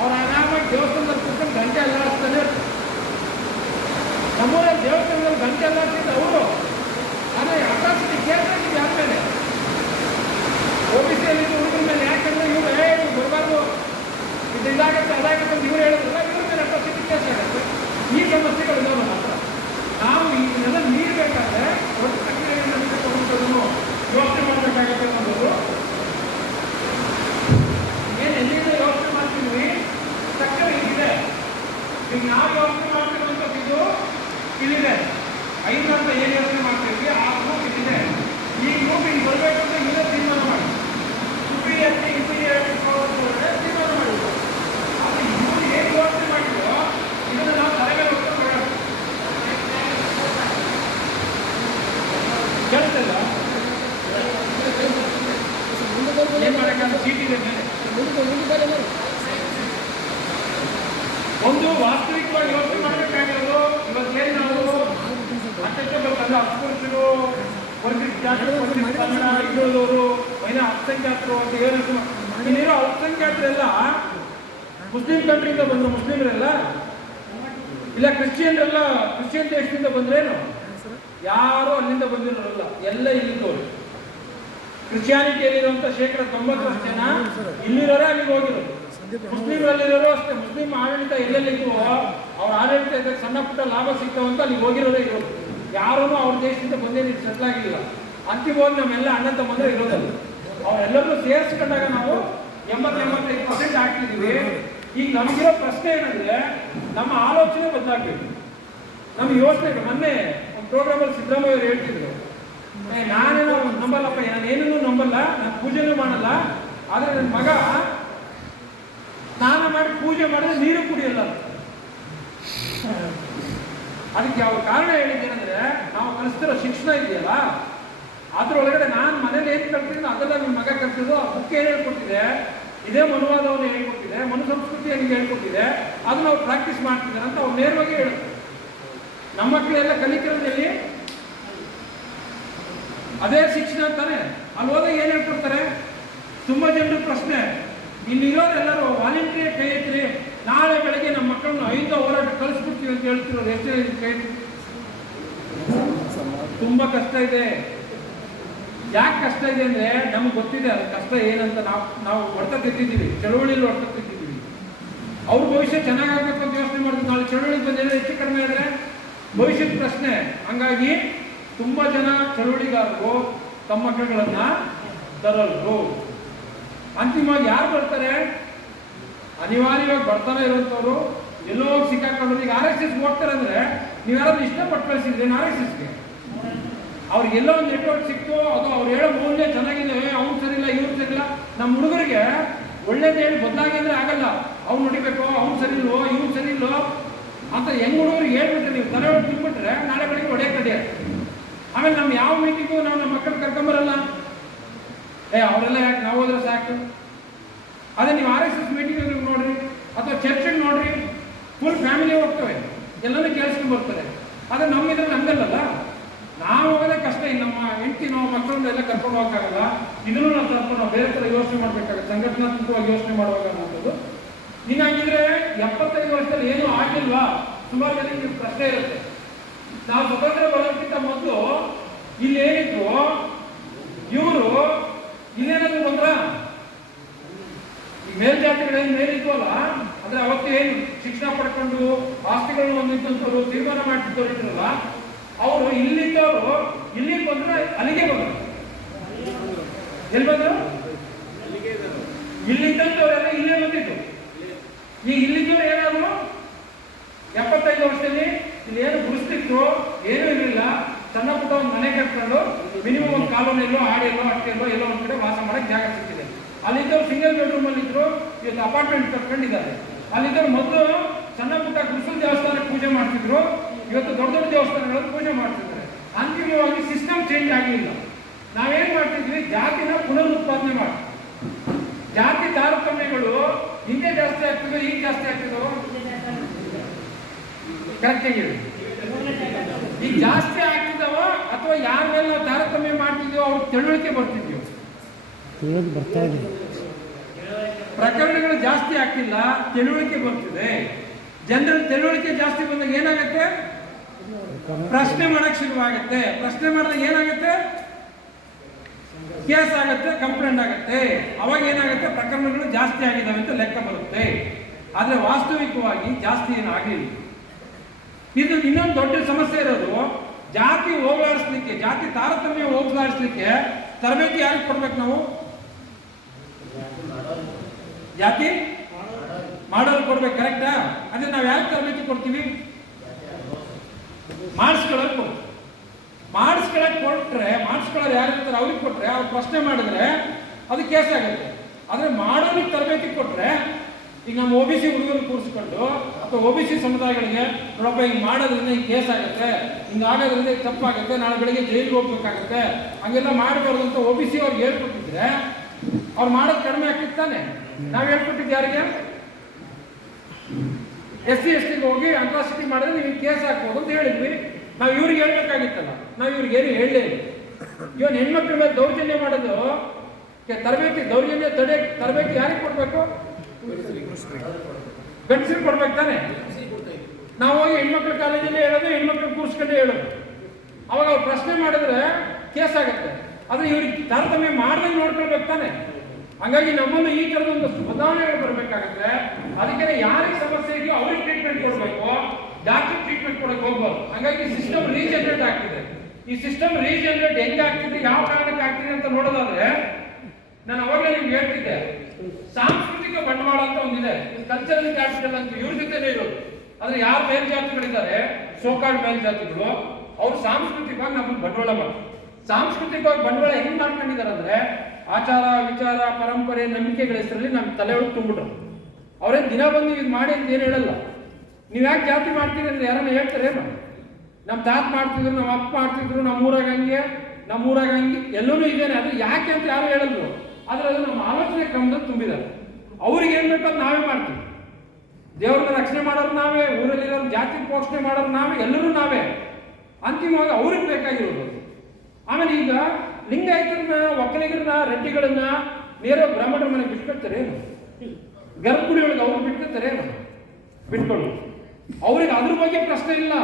ಅವ್ರು ಆರಾಮಾಗಿ ದೇವಸ್ಥಾನದಲ್ಲಿ ಕೂತ್ಕೊಂಡು ಗಂಟೆ ಅಲ್ಲಾಡಿಸ್ತಾನೆ. ನಮ್ಮೂರಲ್ಲಿ ದೇವಸ್ಥಾನದಲ್ಲಿ ಗಂಟೆ ಅಲ್ಲಾಡ್ತಿದ್ದು ಅವರು. ಆದರೆ ಅಟ್ರಾಸಿಟಿ ಕೇಸ್ ಆಗಿದೆ ಯಾರ ಮೇಲೆ? ಒ ಬಿ ಸಿಯಲ್ಲಿ ಹುಡುಗರ ಮೇಲೆ. ಯಾಕಂದರೆ ಇವರು ಬರಬಾರ್ದು, ಇದು ಇದಾಗುತ್ತೆ ಅದಾಗುತ್ತೆ ಅಂತ ಇವ್ರು ಹೇಳಿದ್ರಲ್ಲ, ಇವ್ರ ಮೇಲೆ ಅಟ್ರಾಸಿಟಿ ಕೇಸ್ ಆಗುತ್ತೆ. ಈ ಸಮಸ್ಯೆಗಳು ಇದಾವೆ ನಮ್ಮ ಹತ್ರ. ನಾವು ಇದನ್ನೆಲ್ಲ ಮೀರಬೇಕಾದ್ರೆ ದೊಡ್ಡ ಪ್ರಕ್ರಿಯೆಯನ್ನು ನಡೆಸಿಕೊಳ್ಳುವುದನ್ನು ಯೋಚನೆ ಮಾಡಬೇಕಾಗುತ್ತೆ ಅನ್ನೋದು. ಏನು ಎಲ್ಲಿಂದ ಯೋಚನೆ ಮಾಡ್ತಿದ್ವಿ? ಸ್ಟ್ರಕ್ಚರ್ ಹೀಗಿದೆ. ಈಗ ನಾವು ಯೋಚನೆ ಮಾಡ್ತಿರುವಂಥದ್ದು ಇಲ್ಲಿದೆ. 5 ಅಂತ ಏನು ಯೋಚನೆ ಮಾಡ್ತಿದ್ವಿ ಆ ಗ್ರೂಪ್ ಇಲ್ಲಿದೆ. ಈ ಗ್ರೂಪ್ ಇಲ್ಲಿ ಬರಬೇಕು ಅಂತ ಇಲ್ಲೇ ತೀರ್ಮಾನ ಮಾಡಿ ಸುಪೀರಿಯಾರಿಟಿ ಇನ್ಫೀರಿಯಾರಿಟಿ ತೀರ್ಮಾನ ಮಾಡಿದ್ರು. ಆದರೆ ಇವರು ಏನು ಯೋಚನೆ ಮಾಡಿದ್ರು ಇದನ್ನು ನಾವು ತಲೆಗೆ ಹೊತ್ತು ಬೇಡ. ಕೇಳ್ತಲ್ಲ ಏನು ಮಾಡೋಕ್ಕಾಗ? ಸೀಟ್ ಇದೆ ಮೇಲೆ. ಒಂದು ವಾಸ್ತವಿಕವಾಗಿ ಯೋಚನೆ ಮಾಡಬೇಕಾಗಿರೋದು ಇವತ್ತೇನು ನಾವು ಅನ್ಟಚಬಲ್ ಅಂದ್ರೆ ಅಸ್ಪೃಶ್ಯರು, ಕನ್ನಡ ಹಿಂದುಳಿದವರು, ಅಲ್ಪಸಂಖ್ಯಾತರು ಅಂತ ಏನು ಇಲ್ಲಿರೋ ಅಲ್ಪಸಂಖ್ಯಾತರೆಲ್ಲ ಮುಸ್ಲಿಂ ಕಂಟ್ರಿಯಿಂದ ಬಂದರು. ಮುಸ್ಲಿಮರೆಲ್ಲ ಇಲ್ಲ, ಕ್ರಿಶ್ಚಿಯನ್ರೆಲ್ಲ ಕ್ರಿಶ್ಚಿಯನ್ ದೇಶದಿಂದ ಬಂದ್ರೇನು? ಯಾರು ಅಲ್ಲಿಂದ ಬಂದಿರೋರಲ್ಲ, ಎಲ್ಲ ಇಲ್ಲಿದ್ದವರು. ಕ್ರಿಶ್ಚಿಯಾನಿಟಿಯಲ್ಲಿರುವಂಥ 90% ಜನ ಇಲ್ಲಿರೋರೇ ಅಲ್ಲಿಗೆ ಹೋಗಿರೋದು. ಮುಸ್ಲಿಮರಲ್ಲಿರೋರು ಅಷ್ಟೇ. ಮುಸ್ಲಿಂ ಆಡಳಿತ ಎಲ್ಲೆಲ್ಲಿಗೂ ಅವ್ರ ಆಡಳಿತ ಸಣ್ಣ ಪುಟ್ಟ ಲಾಭ ಸಿಗ್ತಾವಂತ ಅಲ್ಲಿಗೆ ಹೋಗಿರೋದೇ ಇರೋದು. ಯಾರೂ ಅವ್ರ ದೇಶದಿಂದ ಬಂದೇನು ಸೆಟ್ಲ್ ಆಗಿಲ್ಲ. ಅಂತಿಮವಾಗಿ ನಮ್ಮೆಲ್ಲ ಅಣ್ಣ ತಮ್ಮಂದ್ರೆ ಇರೋದಲ್ಲ. ಅವರೆಲ್ಲರೂ ಸೇರಿಸ್ಕೊಂಡಾಗ ನಾವು 80-85% ಆಗ್ತಿದ್ದೀವಿ. ಈಗ ನಮಗಿರೋ ಪ್ರಶ್ನೆ ಏನಂದ್ರೆ ನಮ್ಮ ಆಲೋಚನೆ ಬದಲಾಗಬೇಕು, ನಮ್ಮ ಯೋಚನೆಗಳು. ಮೊನ್ನೆ ಒಂದು ಪ್ರೋಗ್ರಾಮಲ್ಲಿ ಸಿದ್ದರಾಮಯ್ಯ ಅವರು ಹೇಳ್ತಿದ್ರು, ನಾನೇನೋ ನಂಬಲ್ಲಪ್ಪ, ನಾನೇನೂ ನಂಬಲ್ಲ, ನಾನು ಪೂಜೆನೂ ಮಾಡಲ್ಲ, ಆದರೆ ನನ್ನ ಮಗ ಸ್ನಾನ ಮಾಡಿ ಪೂಜೆ ಮಾಡಿದ್ರೆ ನೀರು ಕುಡಿಯಲ್ಲ. ಅದಕ್ಕೆ ಯಾವ ಕಾರಣ ಹೇಳಿದ್ದೇನೆಂದ್ರೆ ನಾವು ಕಲಿಸ್ತಿರೋ ಶಿಕ್ಷಣ ಇದೆಯಲ್ಲ, ಅದರೊಳಗಡೆ ನಾನು ಮನೇಲಿ ಏನು ಕಲ್ತಿದ್ದೀನಿ ಅದೆಲ್ಲ ನಿಮ್ಮ ಮಗ ಕಲ್ತಿದ್ದು. ಆ ಬುಕ್ ಏನು ಹೇಳ್ಕೊಟ್ಟಿದೆ, ಇದೇ ಮನುವಾದವನ್ನು ಹೇಳ್ಕೊಟ್ಟಿದೆ, ಮನು ಸಂಸ್ಕೃತಿ ಹೆಂಗೆ ಹೇಳ್ಕೊಟ್ಟಿದೆ, ಅದನ್ನ ಅವ್ರು ಪ್ರಾಕ್ಟೀಸ್ ಮಾಡ್ತಿದ್ದಾರೆ ಅಂತ ಅವ್ರು ನೇರವಾಗಿ ಹೇಳುತ್ತೆ. ನಮ್ಮ ಮಕ್ಕಳೆಲ್ಲ ಕಲಿತಿರೋದ್ರಲ್ಲಿ ಅದೇ ಶಿಕ್ಷಣ ಅಂತಾನೆ. ಅಲ್ಲಿ ಹೋದಾಗ ಏನು ಹೇಳ್ಕೊಡ್ತಾರೆ? ತುಂಬ ಜನರ ಪ್ರಶ್ನೆ, ಇಲ್ಲಿರೋರೆಲ್ಲರೂ ವಾಲಂಟಿಯರ್ ಕೈ ಎತ್ತಿರಿ, ನಾಳೆ ಬೆಳಗ್ಗೆ ನಮ್ಮ ಮಕ್ಕಳು ಮಕ್ಕಳನ್ನ ಐದು ಹೋರಾಟ ಕಳಿಸ್ಬಿಡ್ತೀವಿ ಅಂತ ಹೇಳ್ತಿರೋರು ಎಷ್ಟು ಕೈ ತುಂಬಾ ಕಷ್ಟ ಇದೆ. ಯಾಕೆ ಕಷ್ಟ ಇದೆ ಅಂದ್ರೆ ನಮ್ಗೆ ಗೊತ್ತಿದೆ ಅದು ಕಷ್ಟ ಏನಂತ. ನಾವು ಹೊಡೆತ ತೆಗೆದಿದ್ದೀವಿ, ಚಳವಳಿಯಲ್ಲಿ ಹೊಡೆತ ತೆಗೆದಿದ್ದೀವಿ. ಅವ್ರ ಭವಿಷ್ಯ ಚೆನ್ನಾಗಾಗಬೇಕು ಅಂತ ಯೋಚನೆ ಮಾಡಿದ್ರು. ನಾಳೆ ಚಳವಳಿ ಬಂದೇಳಿ ಹೆಚ್ಚು ಕಡಿಮೆ ಆದರೆ ಭವಿಷ್ಯದ ಪ್ರಶ್ನೆ. ಹಂಗಾಗಿ ತುಂಬಾ ಜನ ಚಳವಳಿಗಾರರು ತಮ್ಮ ಮಕ್ಕಳುಗಳನ್ನ ತರಲ್ರು. ಅಂತಿಮವಾಗಿ ಯಾರು ಬರ್ತಾರೆ? ಅನಿವಾರ್ಯವಾಗಿ ಬರ್ತಾನೆ ಇರುವಂಥವ್ರು. ಎಲ್ಲೋ ಹೋಗಿ ಸಿಕ್ಕಾಕೊಂಡು ಈಗ RSS ಹೋಗ್ತಾರೆ ಅಂದ್ರೆ ನೀವು ಯಾರಾದ್ರೂ ಇಷ್ಟಪಟ್ಟು ಕಳಿಸಿದ್ರಿ RSSಗೆ, ಅವ್ರಿಗೆ ಎಲ್ಲೋ ಒಂದು ನೆಟ್ವರ್ಕ್ ಸಿಕ್ತು, ಅದು ಅವ್ರು ಹೇಳೋ ಮೌಲ್ಯ ಚೆನ್ನಾಗಿದೆ, ಅವ್ನು ಸರಿಯಿಲ್ಲ ಇವ್ರು ಸರಿಯಿಲ್ಲ. ನಮ್ಮ ಹುಡುಗರಿಗೆ ಒಳ್ಳೇದು ಹೇಳಿ ಬದಲಾಗಿದ್ರೆ ಆಗಲ್ಲ. ಅವ್ನು ನೋಡಿಬೇಕು, ಅವ್ನು ಸರಿ ಇಲ್ವೋ ಇವ್ನು ಸರಿ ಇಲ್ವೋ ಅಂತ ಹೆಂಗ್ ಹುಡುಗರಿಗೆ ಹೇಳ್ಬಿಟ್ರೆ ನೀವು ತಲೆ ಹೊಡೆದು ತಿನ್ಬಿಟ್ರೆ ನಾಳೆ ಬೆಳಿಗ್ಗೆ ಹೊಡೆಯಕ್ಕೆ. ಆಮೇಲೆ ನಮ್ಮ ಯಾವ ಮೀಟಿಂಗು ನಾವು ನಮ್ಮ ಮಕ್ಕಳು ಕರ್ಕೊಂಬರಲ್ಲ. ಅವರೆಲ್ಲ ಯಾಕೆ, ನಾವು ಹೋದ್ರೆ ಸಾಕು. ಅದೇ ನೀವು RSS ಮೀಟಿಂಗ್ ನೋಡ್ರಿ ಅಥವಾ ಚರ್ಚಿಗೆ ನೋಡ್ರಿ, ಫುಲ್ ಫ್ಯಾಮಿಲಿ ಹೋಗ್ತವೆ, ಎಲ್ಲನೂ ಕೇಳಿಸ್ಕೊಂಡು ಬರ್ತಾರೆ. ಆದರೆ ನಮ್ಮ ಇದ್ರಲ್ಲಿ ಹಂಗಲ್ಲಲ್ಲ. ನಾವು ಹೋಗೋದೇ ಕಷ್ಟ. ಇನ್ನು ನಮ್ಮ ಹೆಂಡತಿ ನಾವು ಮಕ್ಕಳನ್ನ ಎಲ್ಲ ಕರ್ಕೊಂಡು ಹೋಗೋಕ್ಕಾಗಲ್ಲ. ಇದನ್ನು ನಾವು ಕರ್ಕೊಂಡು ನಾವು ಬೇರೆ ಥರ ಯೋಚನೆ ಮಾಡಬೇಕಾಗುತ್ತೆ, ಸಂಘಟನಾತ್ಮಕವಾಗಿ ಯೋಚನೆ ಮಾಡುವಾಗ ಅನ್ನೋದು. ಹೀಗಾಗಿದ್ರೆ 75 ವರ್ಷದಲ್ಲಿ ಏನೂ ಆಗಿಲ್ವಾ? ಸುಮಾರು ಜನಕ್ಕೆ ಪ್ರಶ್ನೆ ಇರುತ್ತೆ. ನಾವು ಸ್ವತಂತ್ರ ಬರೋದಕ್ಕಿಂತ ಮೊದಲು ಇಲ್ಲಿ ಏನಿತ್ತು, ಇವರು ಇಲ್ಲೇನಾದ್ರು ಬಂದ್ರ ಈ ಮೇಲ್ಜಾತಿಗಳೇನು ಮೇಲಿದ್ವಲ್ಲ, ಅಂದ್ರೆ ಅವತ್ತು ಏನು ಶಿಕ್ಷಣ ಪಡ್ಕೊಂಡು ಆಸ್ತಿಗಳನ್ನು ಹೊಂದಿದ್ದಂಥವ್ರು ತೀರ್ಮಾನ ಮಾಡ್ತಿದ್ದವ್ರು ಇದ್ರಲ್ಲ, ಅವರು ಇಲ್ಲಿದ್ದವರು ಇಲ್ಲಿಗೆ ಬಂದ್ರೆ ಅಲ್ಲಿಗೆ ಬಂದರು. ಎಲ್ಲಿ ಬಂದರು? ಇಲ್ಲಿದ್ದಂಥವರೆಲ್ಲ ಇಲ್ಲೇ ಬಂದಿದ್ದು. ಈಗ ಇಲ್ಲಿದ್ದವ್ರು ಏನಾದ್ರು 75 ವರ್ಷದಲ್ಲಿ ಇಲ್ಲಿ ಏನು ಗುಡಿಸ್ತಿತ್ತು, ಏನೂ ಇರಲಿಲ್ಲ. ಸಣ್ಣ ಪುಟ್ಟ ಒಂದು ಮನೆ ಕಟ್ಕೊಂಡು ಮಿನಿಮಮ್ ಒಂದು ಕಾಲೋನಿಯಲ್ಲೋ ಆಡಿಯಲ್ಲೋ ಅಷ್ಟೆಲ್ಲೋ ಎಲ್ಲೋ ಒಂದು ಕಡೆ ವಾಸ ಮಾಡಕ್ಕೆ ಜಾಗ ಸಿಕ್ಕಿದೆ. ಅಲ್ಲಿದ್ದವ್ರು ಸಿಂಗಲ್ ಬೆಡ್ರೂಮ್ ಅಲ್ಲಿ ಇದ್ರು, ಇವತ್ತು ಅಪಾರ್ಟ್ಮೆಂಟ್ ಕಟ್ಕೊಂಡಿದ್ದಾರೆ. ಅಲ್ಲಿದ್ದವ್ರು ಮೊದಲು ಸಣ್ಣ ಪುಟ್ಟ ಗುಡಿಸಲು ದೇವಸ್ಥಾನಕ್ಕೆ ಪೂಜೆ ಮಾಡ್ತಿದ್ರು, ಇವತ್ತು ದೊಡ್ಡ ದೊಡ್ಡ ದೇವಸ್ಥಾನಗಳಲ್ಲಿ ಪೂಜೆ ಮಾಡ್ತಿದ್ದಾರೆ. ಅಂತಿಮವಾಗಿ ಸಿಸ್ಟಮ್ ಚೇಂಜ್ ಆಗಲಿಲ್ಲ. ನಾವೇನ್ ಮಾಡ್ತಿದ್ವಿ, ಜಾತಿನ ಪುನರುತ್ಪಾದನೆ ಮಾಡಿ. ಜಾತಿ ತಾರತಮ್ಯಗಳು ಹಿಂದೆ ಜಾಸ್ತಿ ಆಗ್ತಿದ್ವು, ಈಗ ಜಾಸ್ತಿ ಆಗ್ತಿದ್ವು. ಕರೆಕ್ಟ್ ಆಗಿ ಈಗ ಜಾಸ್ತಿ ಆಗ್ತಿದ್ದಾವ ಅಥವಾ ಯಾರ ಮೇಲೆ ನಾವು ತಾರತಮ್ಯ ಮಾಡ್ತಿದ್ವೋ ಅವ್ರ ತಿಳುವಳಿಕೆ ಬರ್ತಿದ್ವಿ, ಬರ್ತಾ ಇದೆ. ಪ್ರಕರಣಗಳು ಜಾಸ್ತಿ ಆಗ್ತಿಲ್ಲ, ತಿಳುವಳಿಕೆ ಬರ್ತಿದೆ. ಜನರ ತಿಳುವಳಿಕೆ ಜಾಸ್ತಿ ಬಂದಾಗ ಏನಾಗುತ್ತೆ? ಪ್ರಶ್ನೆ ಮಾಡಕ್ ಶುರುವಾಗುತ್ತೆ. ಪ್ರಶ್ನೆ ಮಾಡಿದಾಗ ಏನಾಗುತ್ತೆ? ಕೇಸ್ ಆಗುತ್ತೆ, ಕಂಪ್ಲೇಂಟ್ ಆಗುತ್ತೆ. ಅವಾಗ ಏನಾಗುತ್ತೆ? ಪ್ರಕರಣಗಳು ಜಾಸ್ತಿ ಆಗಿದ್ದಾವೆ ಅಂತ ಲೆಕ್ಕ ಬರುತ್ತೆ. ಆದ್ರೆ ವಾಸ್ತವಿಕವಾಗಿ ಜಾಸ್ತಿ ಏನಾಗಲಿಲ್ಲ. ಇದು ಇನ್ನೊಂದು ದೊಡ್ಡ ಸಮಸ್ಯೆ ಇರೋದು, ಜಾತಿ ಹೋಗಲಾಡಿಸ್ಲಿಕ್ಕೆ, ಜಾತಿ ತಾರತಮ್ಯ ಹೋಗಲಾಡಿಸ್ಲಿಕ್ಕೆ ತರಬೇತಿ ಯಾರಿಗೆ ಕೊಡ್ಬೇಕು? ನಾವು ಜಾತಿ ಮಾಡೋರು ಕೊಡ್ಬೇಕು. ಕರೆಕ್ಟಾ? ಅದೇ ನಾವು ಯಾರಿಗೆ ತರಬೇತಿ ಕೊಡ್ತೀವಿ? ಮಾಡಿಸ್ಕೊಳ್ಳೋರು ಕೊಡ್ತೀವಿ. ಮಾಡಿಸ್ಕೊಳ್ಳೋಕೆ ಕೊಟ್ರೆ, ಮಾಡಿಸ್ಕೊಳ್ಳೋರು ಯಾರಿರ್ತಾರೆ ಅವ್ರಿಗೆ ಕೊಟ್ರೆ, ಅವ್ರು ಪ್ರಶ್ನೆ ಮಾಡಿದ್ರೆ ಅದು ಕೇಸ್ ಆಗುತ್ತೆ. ಆದ್ರೆ ಮಾಡೋರಿಗೆ ತರಬೇತಿ ಕೊಟ್ರೆ, ಈಗ ನಮ್ಮ OBC ಹುಡುಗರು ಕೂರಿಸ್ಕೊಂಡು ಅಥವಾ OBC ಸಮುದಾಯಗಳಿಗೆ ನೋಡಪ್ಪ ಹಿಂಗೆ ಮಾಡೋದ್ರಿಂದ ಹಿಂಗೆ ಕೇಸ್ ಆಗುತ್ತೆ, ಹಿಂಗಾಗೋದ್ರಿಂದ ತಪ್ಪಾಗುತ್ತೆ, ನಾಳೆ ಬೆಳಿಗ್ಗೆ ಜೈಲಿಗೆ ಹೋಗ್ಬೇಕಾಗತ್ತೆ, ಹಂಗೆಲ್ಲ ಮಾಡಬಾರ್ದು ಅಂತ OBC ಅವ್ರಿಗೆ ಹೇಳ್ಕೊಟ್ಟಿದ್ರೆ ಅವ್ರು ಮಾಡೋದು ಕಡಿಮೆ ಆಗ್ತಿತ್ತಾನೆ. ನಾವು ಹೇಳ್ಕೊಟ್ಟಿದ್ದು ಯಾರಿಗೆ? SC STಗೆ ಹೋಗಿ ಅಟ್ರಾಸಿಟಿ ಮಾಡಿದ್ರೆ ನೀವು ಕೇಸ್ ಹಾಕ್ಬೋದು ಅಂತ ಹೇಳಿದ್ವಿ. ನಾವು ಇವ್ರಿಗೆ ಹೇಳ್ಬೇಕಾಗಿತ್ತಲ್ಲ, ನಾವು ಇವ್ರಿಗೆ ಏನು ಹೇಳಲೇ ಇಲ್ಲ. ಇವನ್ ಹೆಣ್ಮಕ್ಳ ಮೇಲೆ ದೌರ್ಜನ್ಯ ಮಾಡೋದು ತರಬೇತಿ, ದೌರ್ಜನ್ಯ ತಡೆ ತರಬೇತಿ ಯಾರಿಗೆ ಕೊಡ್ಬೇಕು? ಗಂಡಸರಿಗೆ ಕೊಡ್ಬೇಕು ತಾನೆ. ನಾವು ಹೋಗಿ ಹೆಣ್ಮಕ್ಳ ಕಾಲೇಜಲ್ಲಿ ಹೇಳೋದು, ಹೆಣ್ಮಕ್ಳು ಕೂರಿಸ್ಕೊಂಡೇ ಹೇಳೋದು. ಅವಾಗ ಅವ್ರು ಪ್ರಶ್ನೆ ಮಾಡಿದ್ರೆ ಕೇಸ್ ಆಗುತ್ತೆ. ಆದ್ರೆ ಇವ್ರಿಗೆ ತಾರತಮ್ಯ ಮಾಡ್ದಂಗೆ ನೋಡ್ಕೊಳ್ಬೇಕು ತಾನೆ. ಹಂಗಾಗಿ ನಮ್ಮನ್ನು ಈ ತರದೊಂದು ಬದಲಾವಣೆಗಳು ಬರಬೇಕಾಗುತ್ತೆ. ಅದಕ್ಕೆ ಯಾರಿಗೆ ಸಮಸ್ಯೆ ಇದೆಯೋ ಅವ್ರಿಗೆ ಟ್ರೀಟ್ಮೆಂಟ್ ಕೊಡಬೇಕು, ಜಾತಿ ಟ್ರೀಟ್ಮೆಂಟ್ ಕೊಡಕ್ಕೆ ಹೋಗ್ಬಾರ್ದು. ಹಂಗಾಗಿ ಸಿಸ್ಟಮ್ ರೀಜನರೇಟ್ ಆಗ್ತಿದೆ. ಈ ಸಿಸ್ಟಮ್ ರೀಜನರೇಟ್ ಹೆಂಗೆ ಆಗ್ತಿದೆ, ಯಾವ ಕಾರಣಕ್ಕೆ ಆಗ್ತಿದೆ ಅಂತ ನೋಡೋದಾದ್ರೆ, ನಾನು ಅವಾಗಲೇ ನಿಮ್ಗೆ ಹೇಳ್ತಿದ್ದೆ, ಸಾಂಸ್ಕೃತಿಕ ಬಂಡವಾಳ ಅಂತ ಒಂದಿದೆ, ಕಲ್ಚರಲ್ ಕ್ಯಾಪಿಟಲ್ ಅಂತ ಇವ್ರ ಜೊತೆನೇ ಇರೋದು. ಆದ್ರೆ ಯಾರು ಮೇಲ್ಜಾತಿಗಳಿದ್ದಾರೆ, ಸೋಕಾಲ್ಡ್ ಮೇಲ್ಜಾತಿಗಳು, ಅವ್ರು ಸಾಂಸ್ಕೃತಿಕವಾಗಿ ನಮಗೆ ಬಂಡವಾಳ ಮಾಡ್ತಾರೆ. ಸಾಂಸ್ಕೃತಿಕವಾಗಿ ಬಂಡವಾಳ ಹೆಂಗ್ ಮಾಡ್ಕೊಂಡಿದ್ದಾರೆ ಅಂದ್ರೆ, ಆಚಾರ ವಿಚಾರ ಪರಂಪರೆ ನಂಬಿಕೆಗಳ ಹೆಸರಲ್ಲಿ ನಮ್ಮ ತಲೆ ಒಳಗೆ ತುಂಬಿಟ್ರು. ಅವ್ರೇನು ದಿನ ಬಂದು ಇದು ಮಾಡಿ ಅಂತ ಏನು ಹೇಳಲ್ಲ. ನೀವು ಯಾಕೆ ಜಾತಿ ಮಾಡ್ತೀರಿ ಅಂದ್ರೆ ಯಾರನ್ನ ಹೇಳ್ತಾರೆ? ನಮ್ಮ ತಾತ ಮಾಡ್ತಿದ್ರು, ನಮ್ಮ ಅಪ್ಪ ಮಾಡ್ತಿದ್ರು, ನಮ್ಮೂರಾಗ ಹಂಗೆ ಎಲ್ಲರೂ ಇದ್ದೇನೆ. ಅದು ಯಾಕೆ ಅಂತ ಯಾರು ಹೇಳಲ್ರು. ಆದ್ರೆ ಅದು ನಮ್ಮ ಆಲೋಚನೆ ಕ್ರಮದಲ್ಲಿ ತುಂಬಿದ್ದಾರೆ. ಅವ್ರಿಗೆ ಏನ್ ಬೇಕೋ ನಾವೇ ಮಾಡ್ತೀವಿ. ದೇವ್ರನ್ನ ರಕ್ಷಣೆ ಮಾಡೋರು ನಾವೇ, ಊರಲ್ಲಿರೋ ಜಾತಿ ಪೋಷಣೆ ಮಾಡೋರು ನಾವೇ, ಎಲ್ಲರೂ ನಾವೇ. ಅಂತಿಮವಾಗಿ ಅವ್ರಿಗೆ ಬೇಕಾಗಿರೋದು. ಆಮೇಲೆ ಈಗ ಲಿಂಗಾಯತರನ್ನ, ಒಕ್ಕಲಿಗರನ್ನ, ರೆಡ್ಡಿಗಳನ್ನ ನೇರ ಬ್ರಾಹ್ಮಣರ ಮನೆಗೆ ಬಿಟ್ಕೊಳ್ತಾರೆ ಏನು? ಗರ್ಭಗುಡಿ ಒಳಗೆ ಅವ್ರು ಬಿಟ್ಕೊಳ್ತಾರೆ ಏನು? ಬಿಟ್ಕೊಳ್ಳಿ. ಅವ್ರಿಗೆ ಅದ್ರ ಬಗ್ಗೆ ಪ್ರಶ್ನೆ ಇಲ್ಲ.